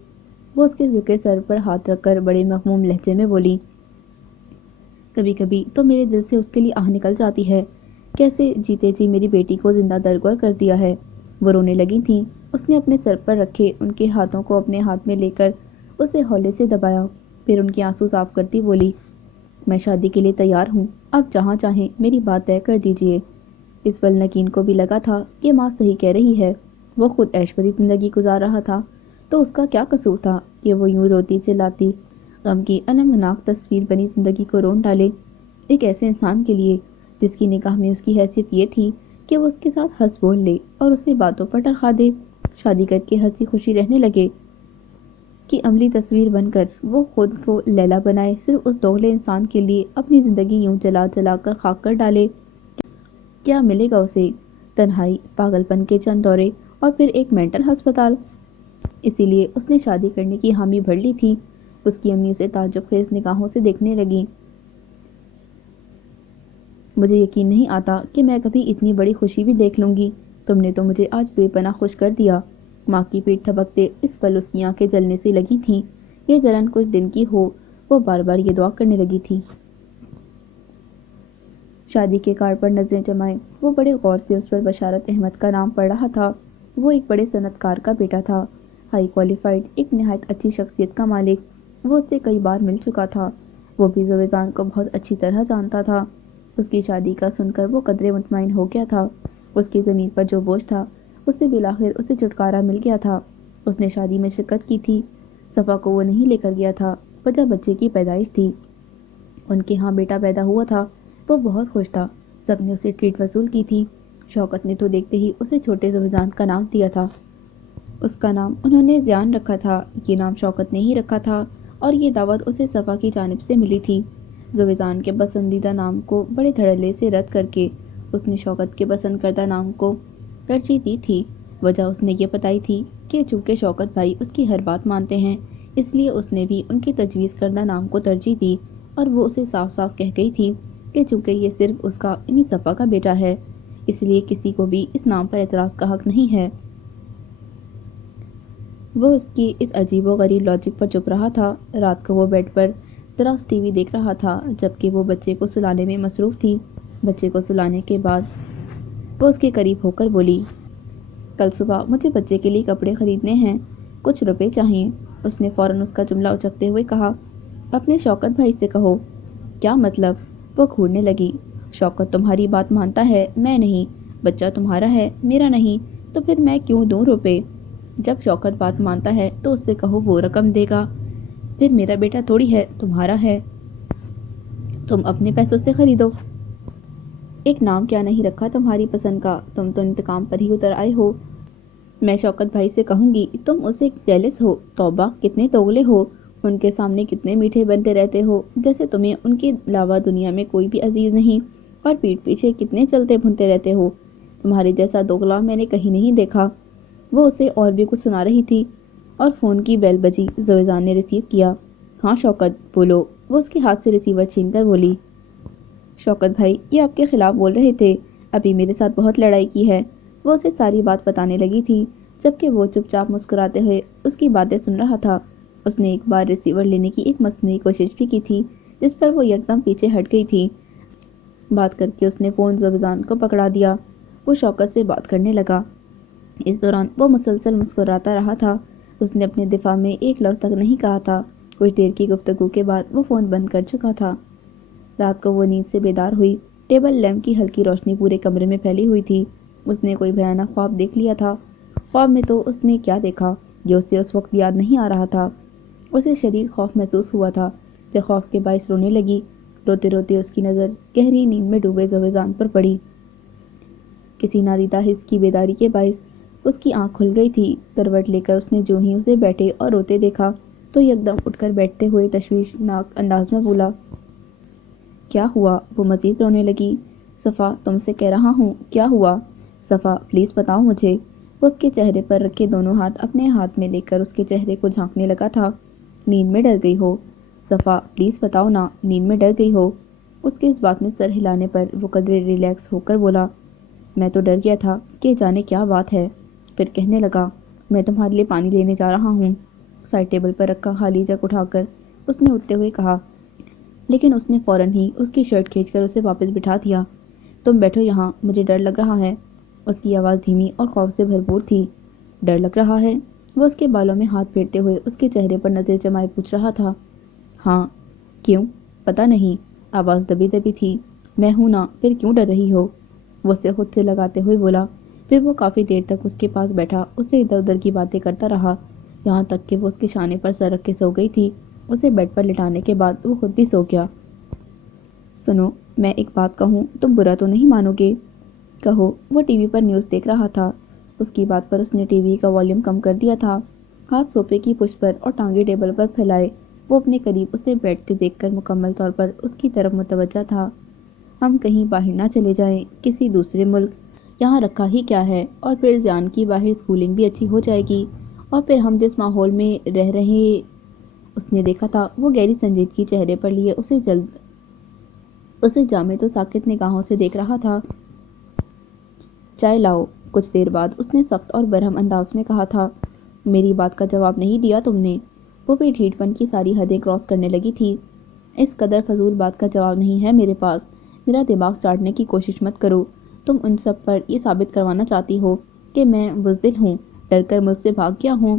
وہ اس کے جھکے سر پر ہاتھ رکھ کر بڑے مغموم لہجے میں بولی، کبھی کبھی تو میرے دل سے اس کے لیے آہ نکل جاتی ہے، کیسے جیتے جی میری بیٹی کو زندہ درگور کر دیا ہے۔ وہ رونے لگی تھیں۔ اس نے اپنے سر پر رکھے ان کے ہاتھوں کو اپنے ہاتھ میں لے کر اسے ہولے سے دبایا، پھر ان کے آنسو صاف کرتی بولی، میں شادی کے لیے تیار ہوں، آپ جہاں چاہیں میری بات طے کر دیجیے۔ اس پل نگین کو بھی لگا تھا کہ ماں صحیح کہہ رہی ہے۔ وہ خود ایشوری زندگی گزار رہا تھا تو اس کا کیا قصور تھا کہ وہ یوں روتی چلاتی غم کی المناک تصویر بنی زندگی کو رون ڈالے، ایک ایسے انسان کے لیے جس کی نگاہ میں اس کی حیثیت یہ تھی کہ وہ اس کے ساتھ ہنس بول لے اور اسے باتوں پر ٹرخا دے، شادی کر کے ہنسی خوشی رہنے لگے، کہ عملی تصویر بن کر وہ خود کو لیلا بنائے صرف اس دوغلے انسان کے لیے، اپنی زندگی یوں جلا جلا کر خاک کر ڈالے۔ کیا ملے گا اسے؟ تنہائی، پاگل پن کے چند دورے اور پھر ایک مینٹل ہسپتال۔ اسی لیے اس نے شادی کرنے کی حامی بھر لی تھی۔ اس کی امی اسے تعجب خیز نگاہوں سے دیکھنے لگیں۔ مجھے یقین نہیں آتا کہ میں کبھی اتنی بڑی خوشی بھی دیکھ لوں گی۔ تم نے تو مجھے آج بے پناہ خوش کر دیا۔ ماں کی پیٹھ تھپکتے اس پل اس کی آنکھیں جلنے سے لگی تھیں۔ یہ جلن کچھ دن کی ہو، وہ بار بار یہ دعا کرنے لگی تھی۔ شادی کے کارڈ پر نظریں جمائے وہ بڑے غور سے اس پر بشارت احمد کا نام پڑھ رہا تھا۔ وہ ایک بڑے صنعت کار کا بیٹا تھا۔ ہائی کوالیفائڈ، ایک نہایت اچھی شخصیت کا مالک۔ وہ اس سے کئی بار مل چکا تھا، وہ بھی زویزان کو بہت اچھی طرح جانتا تھا۔ اس کی شادی کا سن کر وہ قدرے مطمئن ہو گیا تھا۔ اس کی ضمیر پر جو بوجھ تھا اس سے بالآخر اسے چھٹکارا مل گیا تھا۔ اس نے شادی میں شرکت کی تھی۔ صفا کو وہ نہیں لے کر گیا تھا، وجہ بچے کی پیدائش تھی۔ ان کے ہاں بیٹا پیدا ہوا تھا، وہ بہت خوش تھا۔ سب نے اسے ٹریٹ وصول کی تھی۔ شوکت نے تو دیکھتے ہی اسے چھوٹے زویزان کا نام دیا تھا۔ اس کا نام انہوں نے زیان رکھا تھا، یہ نام شوکت نے ہی رکھا تھا، اور یہ دعوت اسے صفا کی جانب سے ملی تھی۔ زویزان کے پسندیدہ نام کو بڑے دھڑلے سے رد کر کے اس نے شوکت کے پسند کردہ نام کو ترجیح دی تھی۔ وجہ اس نے یہ بتائی تھی کہ چونکہ شوکت بھائی اس کی ہر بات مانتے ہیں، اس لیے اس نے بھی ان کی تجویز کردہ نام کو ترجیح دی، اور وہ اسے صاف صاف کہہ گئی تھی کہ چونکہ یہ صرف اس کا یعنی صفا کا بیٹا ہے، اس لیے کسی کو بھی اس نام پر اعتراض کا حق نہیں ہے۔ وہ اس کی اس عجیب و غریب لاجک پر چپ رہا تھا۔ رات کو وہ بیڈ پر دراز ٹی وی دیکھ رہا تھا، جبکہ وہ بچے کو سلانے میں مصروف تھی۔ بچے کو سلانے کے بعد وہ اس کے قریب ہو کر بولی، کل صبح مجھے بچے کے لیے کپڑے خریدنے ہیں، کچھ روپے چاہئیں۔ اس نے فوراً اس کا جملہ اچکتے ہوئے کہا، اپنے شوکت بھائی سے کہو۔ کیا مطلب؟ وہ گھورنے لگی۔ شوکت تمہاری بات مانتا ہے، میں نہیں۔ بچہ تمہارا ہے، میرا نہیں، تو پھر میں کیوں دوں روپے؟ جب شوکت بات مانتا ہے تو اس سے کہو وہ رقم دے گا، پھر میرا بیٹا تھوڑی ہے، تمہارا ہے، تم اپنے پیسوں سے خریدو۔ ایک نام کیا نہیں رکھا تمہاری پسند کا، تم تو انتقام پر ہی اتر آئے ہو۔ میں شوکت بھائی سے کہوں گی، تم اسے جیلس ہو، توبہ کتنے دوغلے ہو، ان کے سامنے کتنے میٹھے بنتے رہتے ہو، جیسے تمہیں ان کے علاوہ دنیا میں کوئی بھی عزیز نہیں، اور پیٹھ پیچھے کتنے چلتے بھنتے رہتے ہو، تمہارے جیسا دوغلا میں نے کہیں نہیں دیکھا۔ وہ اسے اور بھی کچھ سنا رہی تھی اور فون کی بیل بجی۔ زویزان نے ریسیو کیا۔ ہاں شوکت بولو، وہ اس کے ہاتھ سے ریسیور چھین کر بولی۔ شوکت بھائی یہ آپ کے خلاف بول رہے تھے، ابھی میرے ساتھ بہت لڑائی کی ہے۔ وہ اسے ساری بات بتانے لگی تھی، جبکہ وہ چپ چاپ مسکراتے ہوئے اس کی باتیں سن رہا تھا۔ اس نے ایک بار ریسیور لینے کی ایک مصنوعی کوشش بھی کی تھی، جس پر وہ یکدم پیچھے ہٹ گئی تھی۔ بات کر کے اس نے فون زویزان کو پکڑا دیا۔ وہ شوکت سے بات کرنے لگا۔ اس دوران وہ مسلسل مسکراتا رہا تھا۔ اس نے اپنے دفاع میں ایک لفظ تک نہیں کہا تھا۔ کچھ دیر کی گفتگو کے بعد وہ فون بند کر چکا تھا۔ رات کو وہ نیند سے بیدار ہوئی۔ ٹیبل لیمپ کی ہلکی روشنی پورے کمرے میں پھیلی ہوئی تھی۔ اس نے کوئی بھیانک خواب دیکھ لیا تھا۔ خواب میں تو اس نے کیا دیکھا یہ اسے اس وقت یاد نہیں آ رہا تھا۔ اسے شدید خوف محسوس ہوا تھا، پھر خوف کے باعث رونے لگی۔ روتے روتے اس کی نظر گہری نیند میں ڈوبے زویزان پر پڑی۔ کسی نادیدہ حس کی بیداری کے باعث اس کی آنکھ کھل گئی تھی۔ کروٹ لے کر اس نے جو ہی اسے بیٹھے اور روتے دیکھا تو یکدم اٹھ کر بیٹھتے ہوئے تشویشناک انداز میں بولا، کیا ہوا؟ وہ مزید رونے لگی۔ صفا تم سے کہہ رہا ہوں، کیا ہوا؟ صفا پلیز بتاؤ مجھے۔ وہ اس کے چہرے پر رکھے دونوں ہاتھ اپنے ہاتھ میں لے کر اس کے چہرے کو جھانکنے لگا تھا۔ نیند میں ڈر گئی ہو؟ صفا پلیز بتاؤ نا، نیند میں ڈر گئی ہو؟ اس کے اس بات میں سر ہلانے پر وہ قدرے ریلیکس ہو کر بولا، میں تو ڈر گیا تھا کہ جانے کیا بات ہے۔ پھر کہنے لگا، میں تمہارے لیے پانی لینے جا رہا ہوں۔ سائڈ ٹیبل پر رکھا خالی جگ اٹھا کر اس نے اٹھتے ہوئے کہا، لیکن اس نے فوراً ہی اس کی شرٹ کھینچ کر اسے واپس بٹھا دیا۔ تم بیٹھو یہاں، مجھے ڈر لگ رہا ہے۔ اس کی آواز دھیمی اور خوف سے بھرپور تھی۔ ڈر لگ رہا ہے؟ وہ اس کے بالوں میں ہاتھ پھیرتے ہوئے اس کے چہرے پر نظر جمائے پوچھ رہا تھا۔ ہاں۔ کیوں؟ پتہ نہیں، آواز دبی دبی تھی۔ میں ہوں نا، پھر کیوں ڈر رہی ہو؟ وہ اسے خود سے لگاتے ہوئے بولا۔ پھر وہ کافی دیر تک اس کے پاس بیٹھا اس سے ادھر ادھر کی باتیں کرتا رہا، یہاں تک کہ وہ اس کے شانے پر سر رکھ کے سو گئی تھی۔ اسے بیڈ پر لٹانے کے بعد وہ خود بھی سو گیا۔ سنو، میں ایک بات کہوں، تم برا تو نہیں مانو گے؟ کہو۔ وہ ٹی وی پر نیوز دیکھ رہا تھا۔ اس کی بات پر اس نے ٹی وی کا والیوم کم کر دیا تھا۔ ہاتھ صوفے کی پشت پر اور ٹانگیں ٹیبل پر پھیلائے وہ اپنے قریب اسے بیٹھتے دیکھ کر مکمل طور پر اس کی طرف متوجہ تھا۔ ہم کہیں باہر نہ چلے جائیں، کسی دوسرے ملک، یہاں رکھا ہی کیا ہے، اور پھر زیان کی باہر اسکولنگ بھی اچھی ہو جائے گی، اور پھر ہم جس ماحول میں رہ رہے۔ اس نے دیکھا تھا وہ گہری سنجیدگی چہرے پر لیے اسے جامد تو ساکت نگاہوں سے دیکھ رہا تھا۔ چائے لاؤ، کچھ دیر بعد اس نے سخت اور برہم انداز میں کہا تھا۔ میری بات کا جواب نہیں دیا تم نے؟ وہ بھی ڈھیٹ پن کی ساری حدیں کراس کرنے لگی تھی۔ اس قدر فضول بات کا جواب نہیں ہے میرے پاس، میرا دماغ چاٹنے کی کوشش مت کرو۔ تم ان سب پر یہ ثابت کروانا چاہتی ہو کہ میں بزدل ہوں، ڈر کر مجھ سے بھاگ گیا ہوں۔